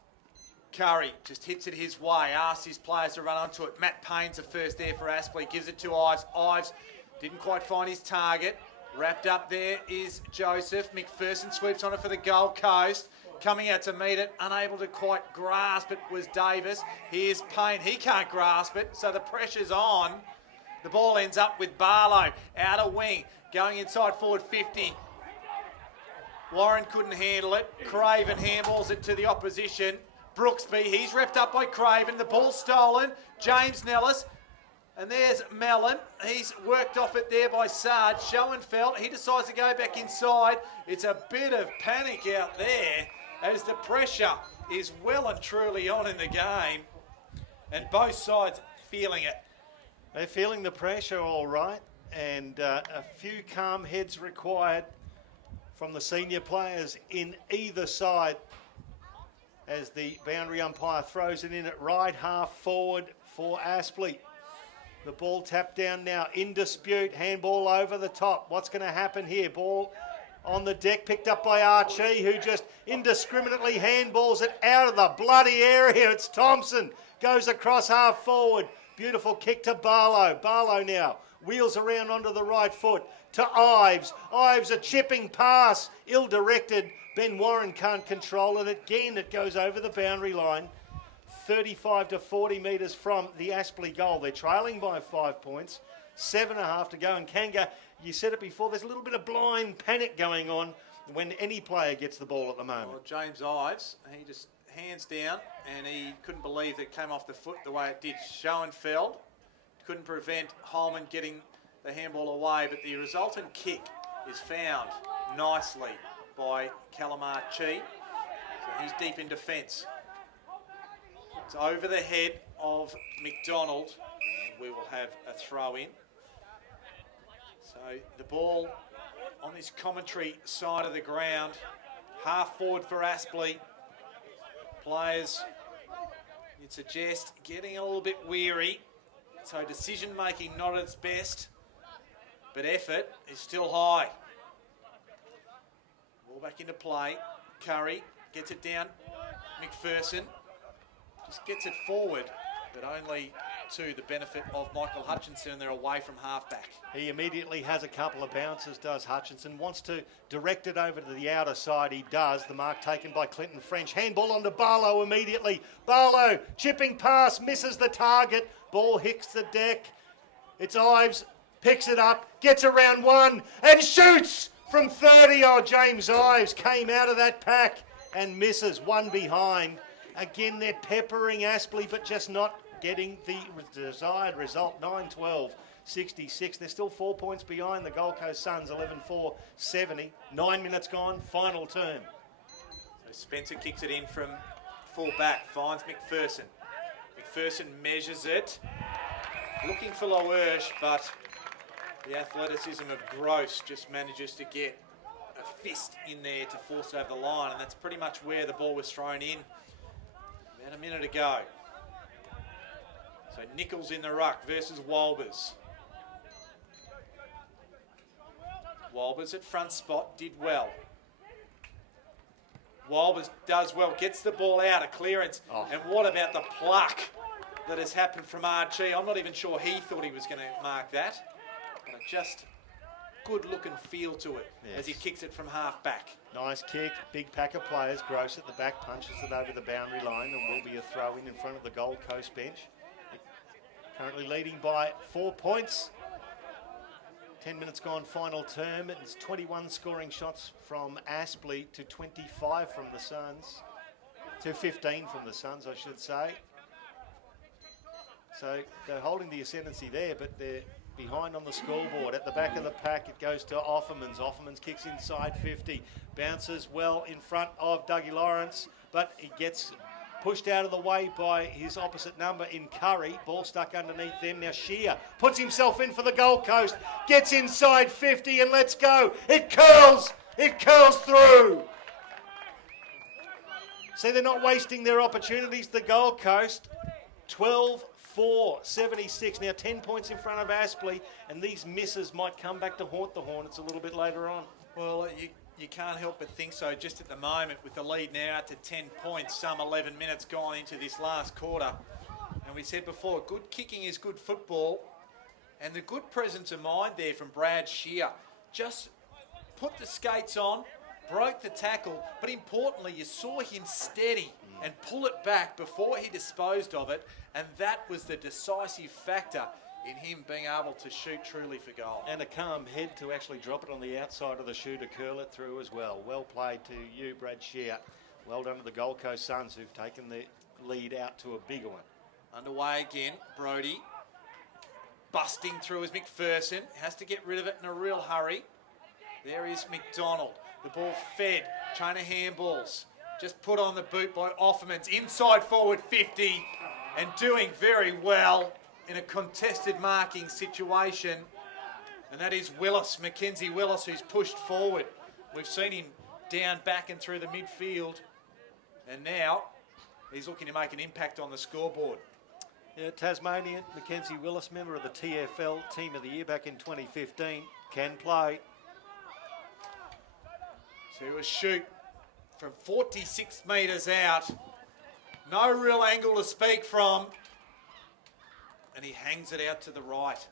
Curry just hits it his way, asks his players to run onto it. Matt Payne's the first there for Aspley, gives it to Ives. Ives didn't quite find his target. Wrapped up there is Joseph. McPherson sweeps on it for the Gold Coast. Coming out to meet it, unable to quite grasp it was Davis. Here's Payne, he can't grasp it, so the pressure's on. The ball ends up with Barlow, out of wing, going inside forward 50. Warren couldn't handle it. Craven handballs it to the opposition. Brooksby, he's wrapped up by Craven. The ball's stolen. James Nellis. And there's Mellon. He's worked off it there by Sarge. Schoenfeld, he decides to go back inside. It's a bit of panic out there as the pressure is well and truly on in the game. And both sides feeling it. They're feeling the pressure all right, and a few calm heads required from the senior players in either side as the boundary umpire throws it in at right half forward for Aspley. The ball tapped down now, in dispute, handball over the top. What's going to happen here? Ball on the deck, picked up by Archie, who just indiscriminately handballs it out of the bloody area. It's Thompson, goes across half forward. Beautiful kick to Barlow. Barlow now wheels around onto the right foot to Ives. Ives, a chipping pass, ill-directed. Ben Warren can't control it. Again, it goes over the boundary line. 35 to 40 metres from the Aspley goal. They're trailing by 5 points. 7.5 to go. And Kanga, you said it before, there's a little bit of blind panic going on when any player gets the ball at the moment. Well, James Ives, he just hands down, and he couldn't believe that it came off the foot the way it did. Schoenfeld couldn't prevent Holman getting the handball away, but the resultant kick is found nicely by Calamar Chi. So he's deep in defence. It's over the head of McDonald, and we will have a throw in. So the ball on this commentary side of the ground, half forward for Aspley. Players, you'd suggest, getting a little bit weary. So decision making not at its best, but effort is still high. Ball back into play. Curry gets it down. McPherson just gets it forward, but only to the benefit of Michael Hutchinson, and they're away from halfback. He immediately has a couple of bounces, does Hutchinson. Wants to direct it over to the outer side. He does. The mark taken by Clinton French. Handball onto Barlow immediately. Barlow, chipping pass, misses the target. Ball hits the deck. It's Ives, picks it up, gets around one, and shoots from 30. Oh, James Ives came out of that pack and misses. One behind. Again, they're peppering Aspley, but just not getting the desired result. 9-12, 66. They're still 4 points behind the Gold Coast Suns, 11-4, 70. 9 minutes gone, final term. So Spencer kicks it in from full back, finds McPherson. McPherson measures it, looking for Loersch, but the athleticism of Gross just manages to get a fist in there to force it over the line, and that's pretty much where the ball was thrown in about a minute ago. So Nichols in the ruck versus Walbers. Walbers at front spot, did well. Walbers does well, gets the ball out of clearance. And what about the pluck that has happened from Archie? I'm not even sure he thought he was going to mark that. But just good look and feel to it as he kicks it from half back. Nice kick, big pack of players. Gross at the back, punches it over the boundary line and will be a throw in front of the Gold Coast bench. Currently leading by 4 points. 10 minutes gone, final term. It's 21 scoring shots from Aspley to 25 from the Suns. To 15 from the Suns, I should say. So they're holding the ascendancy there, but they're behind on the scoreboard. At the back of the pack, it goes to Offermans. Offermans kicks inside 50. Bounces well in front of Dougie Lawrence, but he gets pushed out of the way by his opposite number in Curry. Ball stuck underneath them. Now Shear puts himself in for the Gold Coast. Gets inside 50 and let's go. It curls. It curls through. See, they're not wasting their opportunities. The Gold Coast, 12-4, 76. Now 10 points in front of Aspley, and these misses might come back to haunt the Hornets a little bit later on. Well, you can't help but think so just at the moment, with the lead now out to 10 points, some 11 minutes gone into this last quarter. And we said before, good kicking is good football. And the good presence of mind there from Brad Shear. Just put the skates on, broke the tackle, but importantly, you saw him steady and pull it back before he disposed of it. And that was the decisive factor in him being able to shoot truly for goal. And a calm head to actually drop it on the outside of the shoe to curl it through as well. Well played to you, Brad Shear. Well done to the Gold Coast Suns, who've taken the lead out to a bigger one. Underway again, Brody. Busting through is McPherson. Has to get rid of it in a real hurry. There is McDonald. The ball fed. Chain of handballs. Just put on the boot by Offermans. Inside forward 50. And doing very well in a contested marking situation, and that is Willis, Mackenzie Willis, who's pushed forward. We've seen him down back and through the midfield, and now he's looking to make an impact on the scoreboard. Yeah, Tasmanian, Mackenzie Willis, member of the TFL Team of the Year back in 2015, can play. So he was shoot from 46 metres out. No real angle to speak from. And he hangs it out to the right.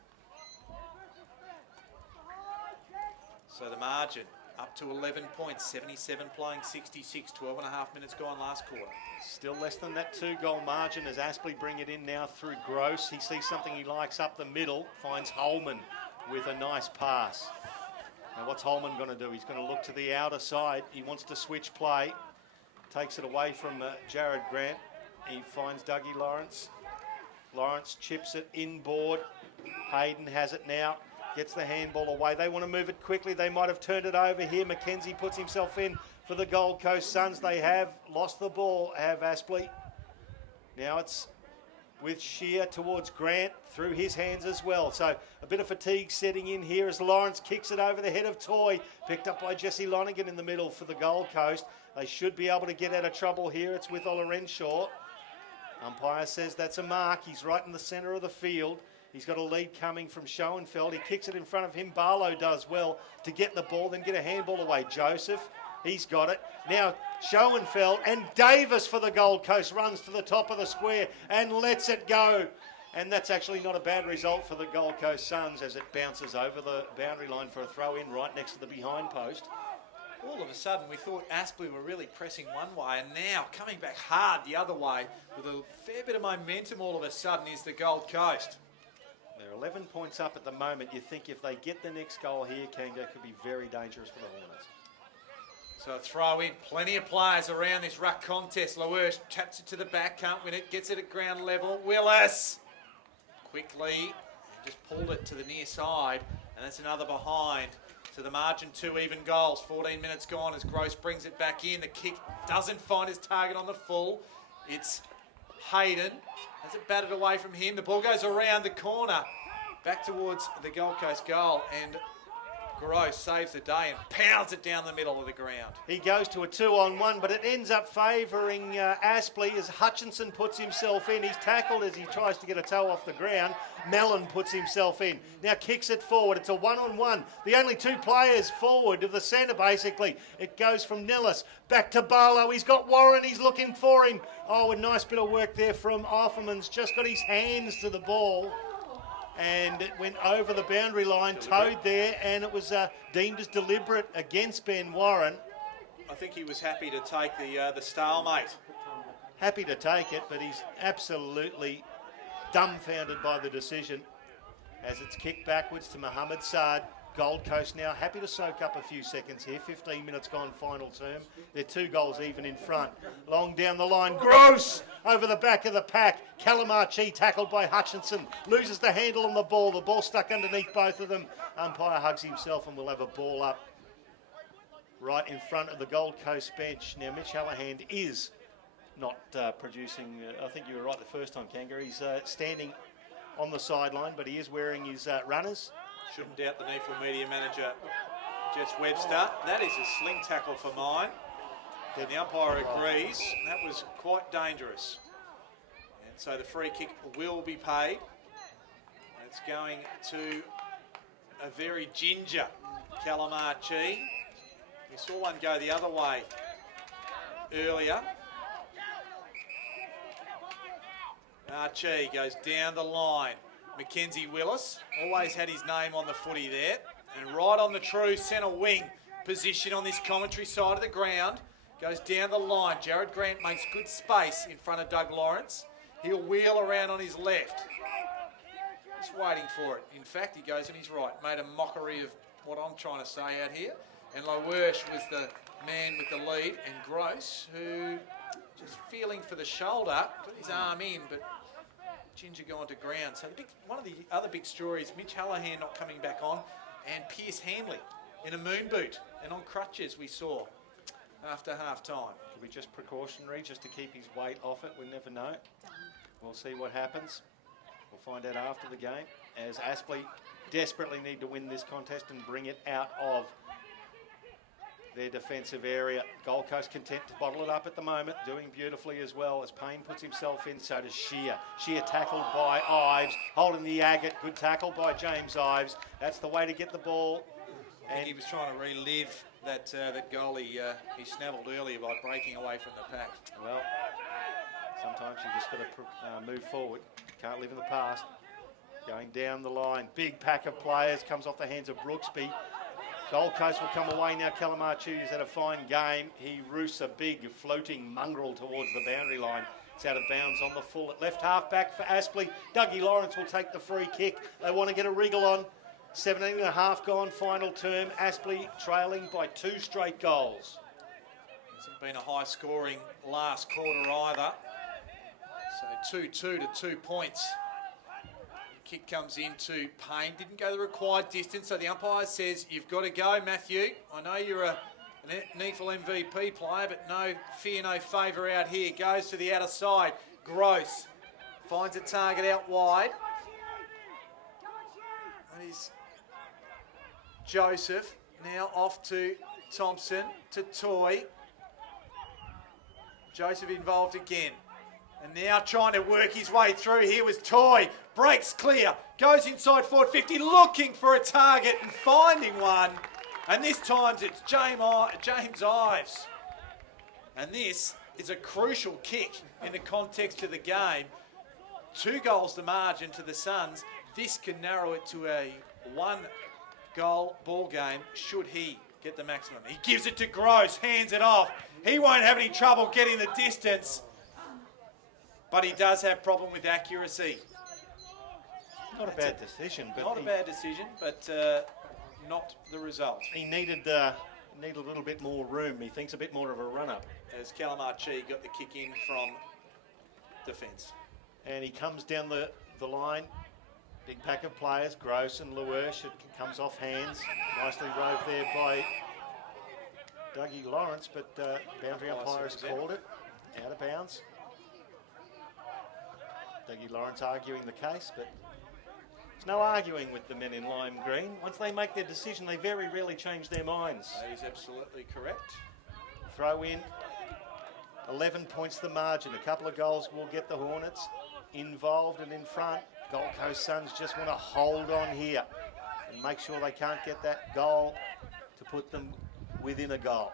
So the margin up to 11 points, 77 playing 66, 12 and a half minutes gone last quarter. Still less than that 2-goal margin as Aspley bring it in now through Gross. He sees something he likes up the middle, finds Holman with a nice pass. Now what's Holman going to do? He's going to look to the outer side. He wants to switch play. Takes it away from Jared Grant. He finds Dougie Lawrence. Lawrence chips it inboard. Hayden has it now. Gets the handball away. They want to move it quickly. They might have turned it over here. Mackenzie puts himself in for the Gold Coast Suns. They have lost the ball, have Aspley. Now it's with Shear towards Grant through his hands as well. So a bit of fatigue setting in here as Lawrence kicks it over the head of Toy. Picked up by Jesse Lonigan in the middle for the Gold Coast. They should be able to get out of trouble here. It's with Ola Renshaw. Umpire says that's a mark. He's right in the centre of the field. He's got a lead coming from Schoenfeld. He kicks it in front of him. Barlow does well to get the ball, then get a handball away. Joseph, he's got it. Now Schoenfeld and Davis for the Gold Coast runs to the top of the square and lets it go. And that's actually not a bad result for the Gold Coast Suns as it bounces over the boundary line for a throw in right next to the behind post. All of a sudden, we thought Aspley were really pressing one way, and now coming back hard the other way with a fair bit of momentum all of a sudden is the Gold Coast. They're 11 points up at the moment. You think if they get the next goal here, Kanga, could be very dangerous for the Hornets. So a throw in, plenty of players around this ruck contest. Loersch taps it to the back, can't win it, gets it at ground level. Willis quickly just pulled it to the near side, and that's another behind. To the margin, 2 even goals. 14 minutes gone as Gross brings it back in. The kick doesn't find his target on the full. It's Hayden. Has it batted away from him. The ball goes around the corner. Back towards the Gold Coast goal. And Gross saves the day and pounds it down the middle of the ground. He goes to a 2-on-1, but it ends up favouring Aspley as Hutchinson puts himself in. He's tackled as he tries to get a toe off the ground. Mellon puts himself in. Now kicks it forward. It's a 1-on-1. The only two players forward of the centre, basically. It goes from Nellis back to Barlow. He's got Warren. He's looking for him. Oh, a nice bit of work there from Offerman's. Just got his hands to the ball. And it went over the boundary line, towed there, and it was deemed as deliberate against Ben Warren. I think he was happy to take the stalemate. Happy to take it, but he's absolutely dumbfounded by the decision as it's kicked backwards to Mohammed Saad. Gold Coast now happy to soak up a few seconds here. 15 minutes gone final term. They're 2 goals even in front. Long down the line. Gross over the back of the pack. Calamachi tackled by Hutchinson. Loses the handle on the ball. The ball stuck underneath both of them. Umpire hugs himself and we'll have a ball up right in front of the Gold Coast bench. Now Mitch Hallahan is not producing. I think you were right the first time, Kanga. He's standing on the sideline, but he is wearing his runners. Shouldn't doubt the NEAFL media manager, Jess Webster. That is a sling tackle for mine. And the umpire agrees. That was quite dangerous. And so the free kick will be paid. It's going to a very ginger Calamachi. We saw one go the other way earlier. Archie goes down the line. Mackenzie Willis always had his name on the footy there. And right on the true centre wing position on this commentary side of the ground. Goes down the line. Jared Grant makes good space in front of Doug Lawrence. He'll wheel around on his left. Just waiting for it. In fact, he goes on his right. Made a mockery of what I'm trying to say out here. And Lowersh was the man with the lead. And Gross, who just feeling for the shoulder, got his arm in, but Ginger going to ground. So one of the other big stories, Mitch Hallahan not coming back on, and Pierce Hanley in a moon boot and on crutches we saw after half time. Could be just precautionary, just to keep his weight off it. We never know. We'll see what happens. We'll find out after the game, as Aspley desperately need to win this contest and bring it out of their defensive area. Gold Coast content to bottle it up at the moment, doing beautifully as well as Payne puts himself in, so does Shear. Shear tackled by Ives, holding the agate. Good tackle by James Ives. That's the way to get the ball. I think he was trying to relive that goal he snavelled earlier by breaking away from the pack. Well, sometimes you just got to move forward. Can't live in the past. Going down the line. Big pack of players. Comes off the hands of Brooksby. Gold Coast will come away now. Calamachi has had a fine game. He roosts a big floating mongrel towards the boundary line. It's out of bounds on the full at left half back for Aspley. Dougie Lawrence will take the free kick. They want to get a wriggle on. 17.5 gone final term. Aspley trailing by 2 straight goals. Hasn't been a high scoring last quarter either. So 2-2 to 2 points. Kick comes into Payne. Didn't go the required distance, so the umpire says, you've got to go, Matthew. I know you're an NEAFL MVP player, but no fear, no favour out here. Goes to the outer side. Gross finds a target out wide. That is Joseph. Now off to Thompson, to Toy. Joseph involved again. And now trying to work his way through here was Toy. Breaks clear. Goes inside forward 50, looking for a target and finding one. And this time it's James Ives. And this is a crucial kick in the context of the game. 2 goals the margin to the Suns. This can narrow it to a 1-goal ball game should he get the maximum. He gives it to Gross, hands it off. He won't have any trouble getting the distance. But he does have problem with accuracy. Not a bad decision. But not a bad decision, but not the result. He needed a little bit more room. He thinks a bit more of a run-up. As Calamachi got the kick in from defence. And he comes down the line. Big pack of players, Gross and Lowersh. It comes off hands. Nicely rove there by Dougie Lawrence, but boundary umpire has called it. Out of bounds. Dougie Lawrence arguing the case, but There's no arguing with the men in lime green. Once they make their decision, they very rarely change their minds. That is absolutely correct. Throw in, 11 points the margin. A couple of goals will get the Hornets involved and in front. Gold Coast Suns just want to hold on here and make sure they can't get that goal to put them within a goal.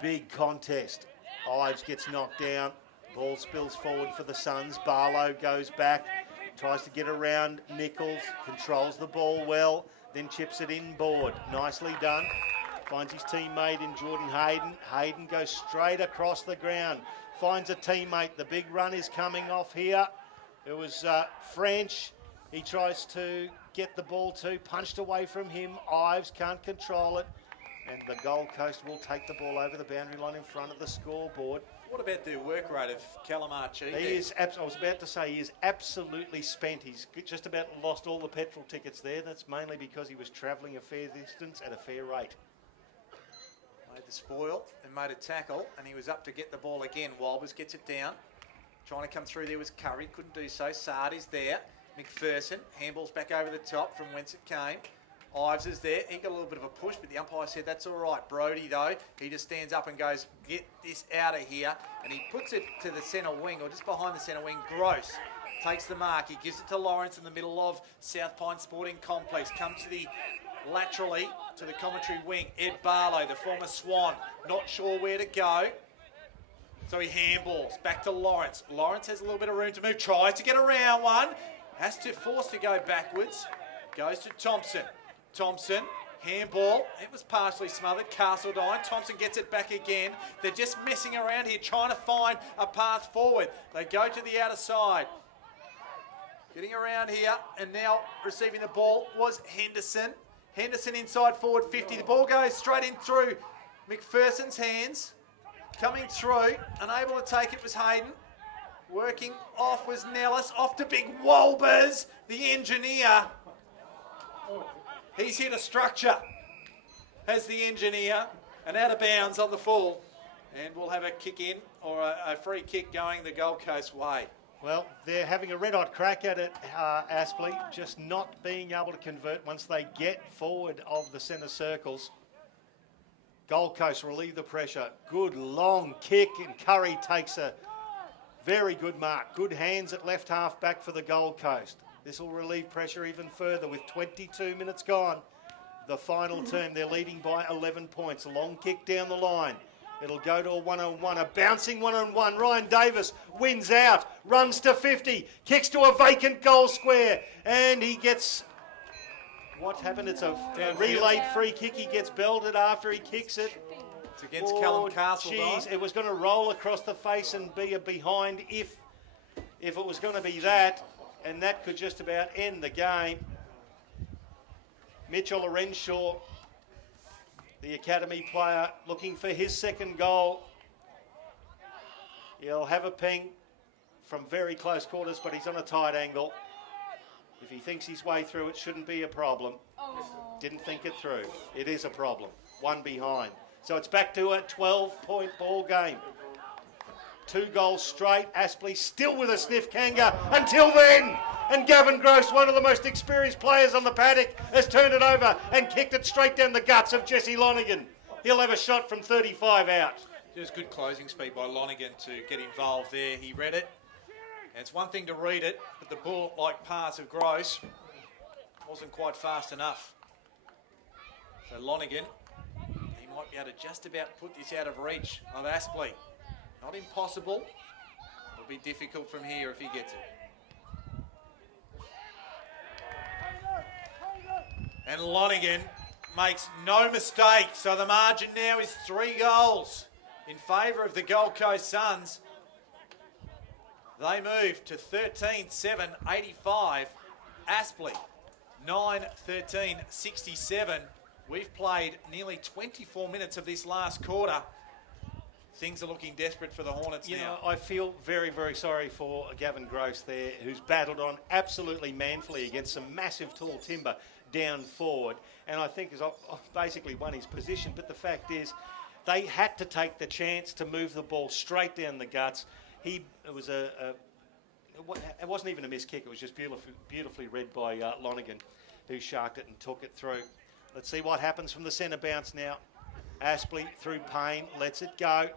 Big contest. Ives gets knocked down. Ball spills forward for the Suns. Barlow goes back, tries to get around Nichols, controls the ball well, then chips it inboard. Nicely done. Finds his teammate in Jordan Hayden. Hayden goes straight across the ground. Finds a teammate. The big run is coming off here. It was French. He tries to get the ball to, punched away from him. Ives can't control it. And the Gold Coast will take the ball over the boundary line in front of the scoreboard. What about the work rate of Calamarchi? I was about to say, he is absolutely spent. He's just about lost all the petrol tickets there. That's mainly because he was travelling a fair distance at a fair rate. Made the spoil and made a tackle, and he was up to get the ball again. Walbers gets it down. Trying to come through there was Curry, couldn't do so. Sardi's there. McPherson, handballs back over the top from whence it came. Ives is there. He got a little bit of a push, but the umpire said that's all right. Brody, though, he just stands up and goes, get this out of here. And he puts it to the centre wing, or just behind the centre wing. Gross takes the mark. He gives it to Lawrence in the middle of South Pine Sporting Complex. Comes to the laterally to the commentary wing. Ed Barlow, the former Swan, not sure where to go. So he handballs back to Lawrence. Lawrence has a little bit of room to move. Tries to get around one. Has to force to go backwards. Goes to Thompson. Thompson, handball. It was partially smothered. Castledine. Thompson gets it back again. They're just messing around here, trying to find a path forward. They go to the outer side. Getting around here, and now receiving the ball was Henderson. Henderson inside forward 50. The ball goes straight in through McPherson's hands. Coming through, unable to take it was Hayden. Working off was Nellis. Off to big Walbers, the engineer. He's hit a structure, has the engineer, and out of bounds on the full. And we'll have a kick in, or a free kick going the Gold Coast way. Well, they're having a red-hot crack at it, Aspley, just not being able to convert once they get forward of the centre circles. Gold Coast relieve the pressure. Good long kick, and Curry takes a very good mark. Good hands at left half back for the Gold Coast. This will relieve pressure even further with 22 minutes gone. The final term, they're leading by 11 points. A long kick down the line. It'll go to a one-on-one, a bouncing one-on-one. Ryan Davis wins out, runs to 50, kicks to a vacant goal square, and he gets... What happened? It's a relayed free kick. He gets belted after he kicks it. It's against Callum Castle. Geez, it was going to roll across the face and be a behind if it was going to be that, and that could just about end the game. Mitchell Arenshaw, the academy player, looking for his second goal. He'll have a ping from very close quarters, but he's on a tight angle. If he thinks his way through, it shouldn't be a problem. Didn't think it through. It is a problem. One behind. So it's back to a 12-point ball game. 2 goals straight. Aspley still with a sniff Kanga until then. And Gavin Gross, one of the most experienced players on the paddock, has turned it over and kicked it straight down the guts of Jesse Lonergan. He'll have a shot from 35 out. Just good closing speed by Lonergan to get involved there. He read it. And it's one thing to read it, but the ball-like pass of Gross wasn't quite fast enough. So Lonergan, he might be able to just about put this out of reach of Aspley. Not impossible. It'll be difficult from here if he gets it. And Lonergan makes no mistake. So the margin now is 3 goals in favour of the Gold Coast Suns. They move to 13-7-85. Aspley, 9-13-67. We've played nearly 24 minutes of this last quarter. Things are looking desperate for the Hornets now. You know, I feel very, very sorry for Gavin Gross there, who's battled on absolutely manfully against some massive tall timber down forward. And I think has basically won his position. But the fact is, they had to take the chance to move the ball straight down the guts. It was a it wasn't even a missed kick. It was just beautifully read by Lonergan, who sharked it and took it through. Let's see what happens from the centre bounce now. Aspley through Payne, lets it go.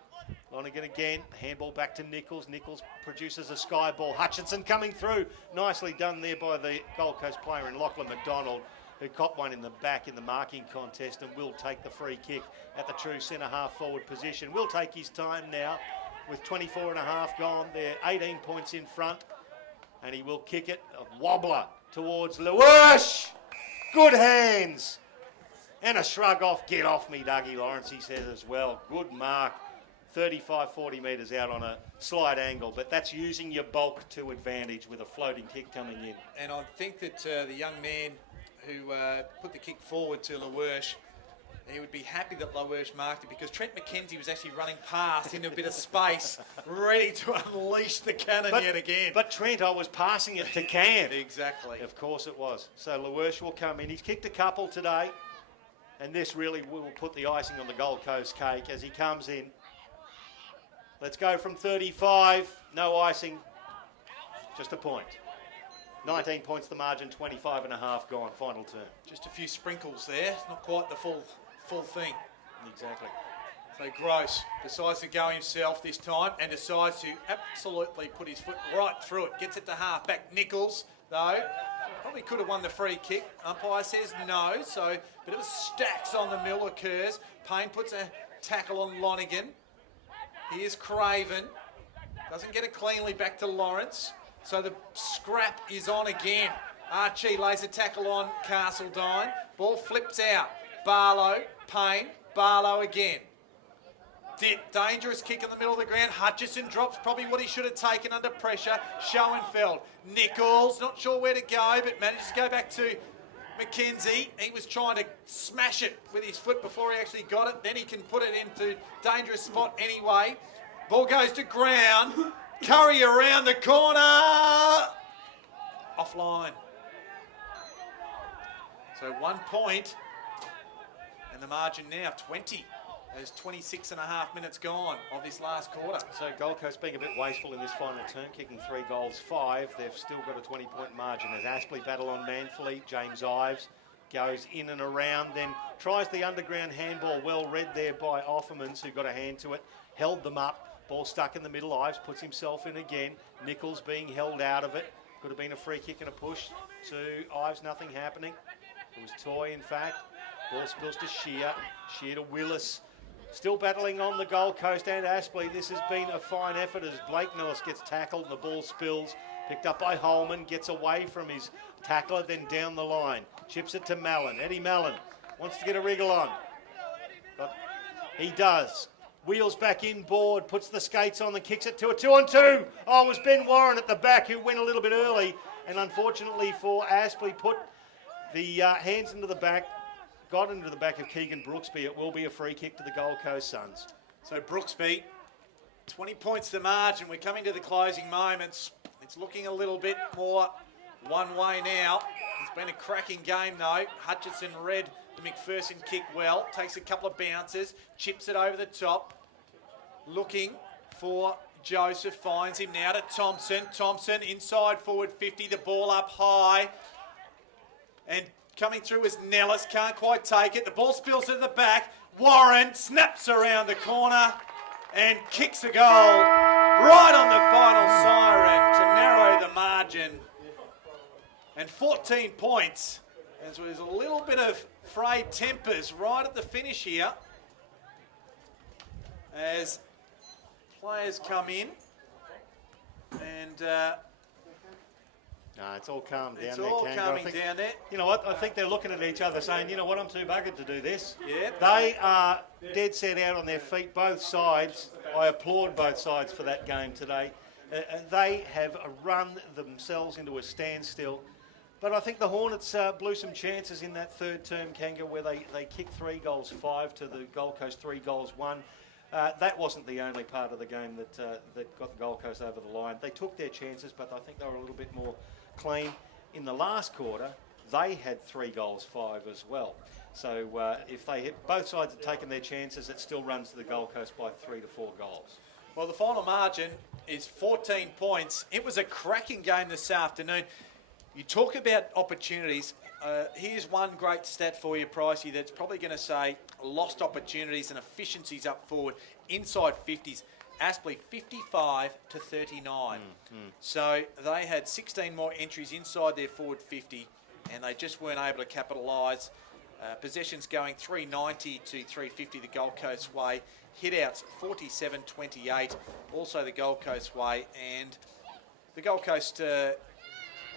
Lonergan again, handball back to Nichols. Nichols produces a sky ball. Hutchinson coming through. Nicely done there by the Gold Coast player in Lachlan McDonald, who copped one in the back in the marking contest and will take the free kick at the true centre half forward position. Will take his time now with 24 and a half gone. They're 18 points in front, and he will kick it. A wobbler towards Lewis. Good hands. And a shrug off. Get off me, Dougie Lawrence, he says as well. Good mark. 35, 40 metres out on a slight angle, but that's using your bulk to advantage with a floating kick coming in. And I think that the young man who put the kick forward to LaWersh, he would be happy that LaWersh marked it, because Trent McKenzie was actually running past into a bit of space, ready to unleash the cannon yet again. But Trent, I was passing it to Cam. Exactly. Of course it was. So LaWersh will come in. He's kicked a couple today, and this really will put the icing on the Gold Coast cake as he comes in. Let's go from 35. No icing. Just a point. 19 points the margin, 25 and a half gone, final term. Just a few sprinkles there, not quite the full thing. Exactly. So Gross decides to go himself this time and decides to absolutely put his foot right through it. Gets it to half back. Nichols, though, probably could have won the free kick. Umpire says no, so a bit of a stacks on the mill occurs. Payne puts a tackle on Lonergan. Here's Craven. Doesn't get it cleanly back to Lawrence. So the scrap is on again. Archie lays a tackle on Castledine. Ball flips out. Barlow, Payne, Barlow again. Dangerous kick in the middle of the ground. Hutchison drops probably what he should have taken under pressure. Schoenfeld. Nichols, not sure where to go, but manages to go back to McKenzie. He was trying to smash it with his foot before he actually got it. Then he can put it into dangerous spot anyway. Ball goes to ground. Curry around the corner. Offline. So 1 point. And the margin now 20. There's 26 and a half minutes gone of this last quarter. So Gold Coast being a bit wasteful in this final term, kicking 3 goals, 5. They've still got a 20-point margin as Aspley battle on manfully. James Ives goes in and around, then tries the underground handball. Well read there by Offermans, who got a hand to it, held them up. Ball stuck in the middle. Ives puts himself in again. Nichols being held out of it. Could have been a free kick and a push to Ives. Nothing happening. It was Toy, in fact. Ball spills to Shear. Shear to Willis. Still battling on the Gold Coast and Aspley. This has been a fine effort as Blake Millis gets tackled and the ball spills. Picked up by Holman. Gets away from his tackler, then down the line. Chips it to Mallon. Eddie Mallon wants to get a wriggle on. But he does. Wheels back inboard, puts the skates on and kicks it to a 2-on-2. Oh, it was Ben Warren at the back who went a little bit early. And unfortunately for Aspley, put the hands into the back, got into the back of Keegan Brooksby. It will be a free kick to the Gold Coast Suns. So Brooksby, 20 points the margin. We're coming to the closing moments. It's looking a little bit more one way now. It's been a cracking game though. Hutchinson read the McPherson kick well, takes a couple of bounces, chips it over the top. Looking for Joseph, finds him now to Thompson. Thompson inside forward 50, the ball up high. And coming through is Nellis, can't quite take it. The ball spills to the back. Warren snaps around the corner and kicks a goal right on the final siren to narrow the margin. And 14 points. As there's a little bit of frayed tempers right at the finish here. As players come in and No, it's all calmed down it's there, all Kango. calming down there. You know what? I think they're looking at each other saying, you know what, I'm too buggered to do this. Yeah. They are dead set out on their feet, both sides. I applaud both sides for that game today. They have run themselves into a standstill. But I think the Hornets blew some chances in that third term, Kanga, where they kicked 3 goals, 5 to the Gold Coast, 3 goals, 1. That wasn't the only part of the game that got the Gold Coast over the line. They took their chances, but I think they were a little bit more clean. In the last quarter, they had 3 goals, 5 as well. So if they hit, both sides had taken their chances, it still runs to the Gold Coast by 3 to 4 goals. Well, the final margin is 14 points. It was a cracking game this afternoon. You talk about opportunities. Here's one great stat for you, Pricey, that's probably going to say lost opportunities and efficiencies up forward. Inside 50s. Aspley 55 to 39. So they had 16 more entries inside their forward 50 and they just weren't able to capitalise. Possessions going 390 to 350 the Gold Coast way. Hitouts 47-28, also the Gold Coast way. And the Gold Coast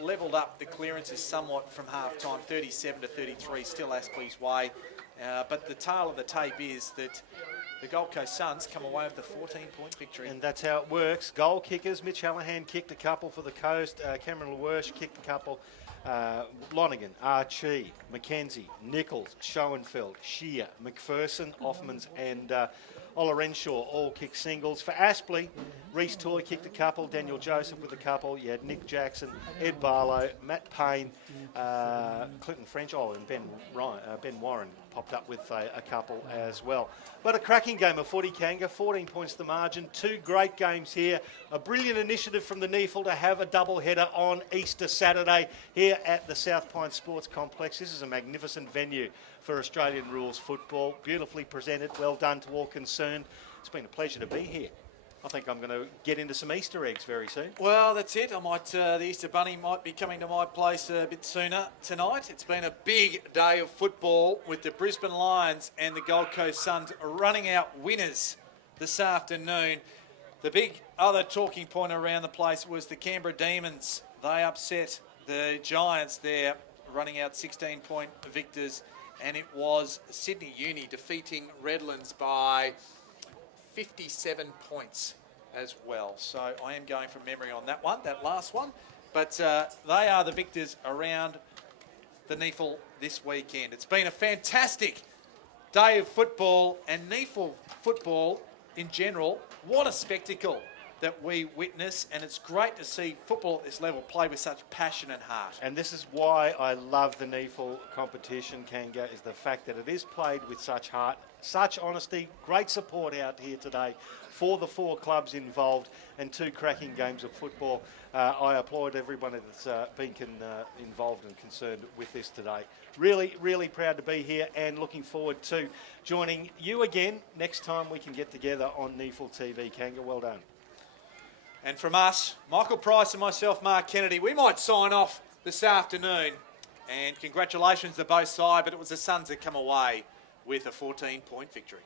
levelled up the clearances somewhat from half-time, 37 to 33, still Aspley's way. But the tale of the tape is that the Gold Coast Suns come away with the 14-point victory. And that's how it works. Goal kickers, Mitch Hallahan kicked a couple for the Coast. Cameron LaWersh kicked a couple. Lonergan, Archie, McKenzie, Nichols, Schoenfeld, Shear, McPherson, Offmans and Ola Renshaw all kicked singles. For Aspley, Reece Toy kicked a couple, Daniel Joseph with a couple. You had Nick Jackson, Ed Barlow, Matt Payne, Clinton French, and Ben Warren popped up with a couple as well. But a cracking game of footy, Kanga, 14 points the margin, two great games here. A brilliant initiative from the NEAFL to have a double header on Easter Saturday here at the South Pine Sports Complex. This is a magnificent venue for Australian rules football. Beautifully presented, well done to all concerned. It's been a pleasure to be here. I think I'm going to get into some Easter eggs very soon. Well, that's it. I might. The Easter Bunny might be coming to my place a bit sooner tonight. It's been a big day of football with the Brisbane Lions and the Gold Coast Suns running out winners this afternoon. The big other talking point around the place was the Canberra Demons. They upset the Giants there, running out 16-point victors, and it was Sydney Uni defeating Redlands by 57 points as well. So I am going from memory on that one, that last one. But they are the victors around the NEAFL this weekend. It's been a fantastic day of football and NEAFL football in general. What a spectacle that we witness, and it's great to see football at this level play with such passion and heart. And this is why I love the NEAFL competition, Kanga, is the fact that it is played with such heart, such honesty, great support out here today for the four clubs involved, and two cracking games of football. I applaud everybody that's been involved and concerned with this today. Really, really proud to be here and looking forward to joining you again next time we can get together on NEAFL TV. Kanga, well done. And from us, Michael Price and myself, Mark Kennedy, we might sign off this afternoon. And congratulations to both sides, but it was the Suns that come away with a 14-point victory.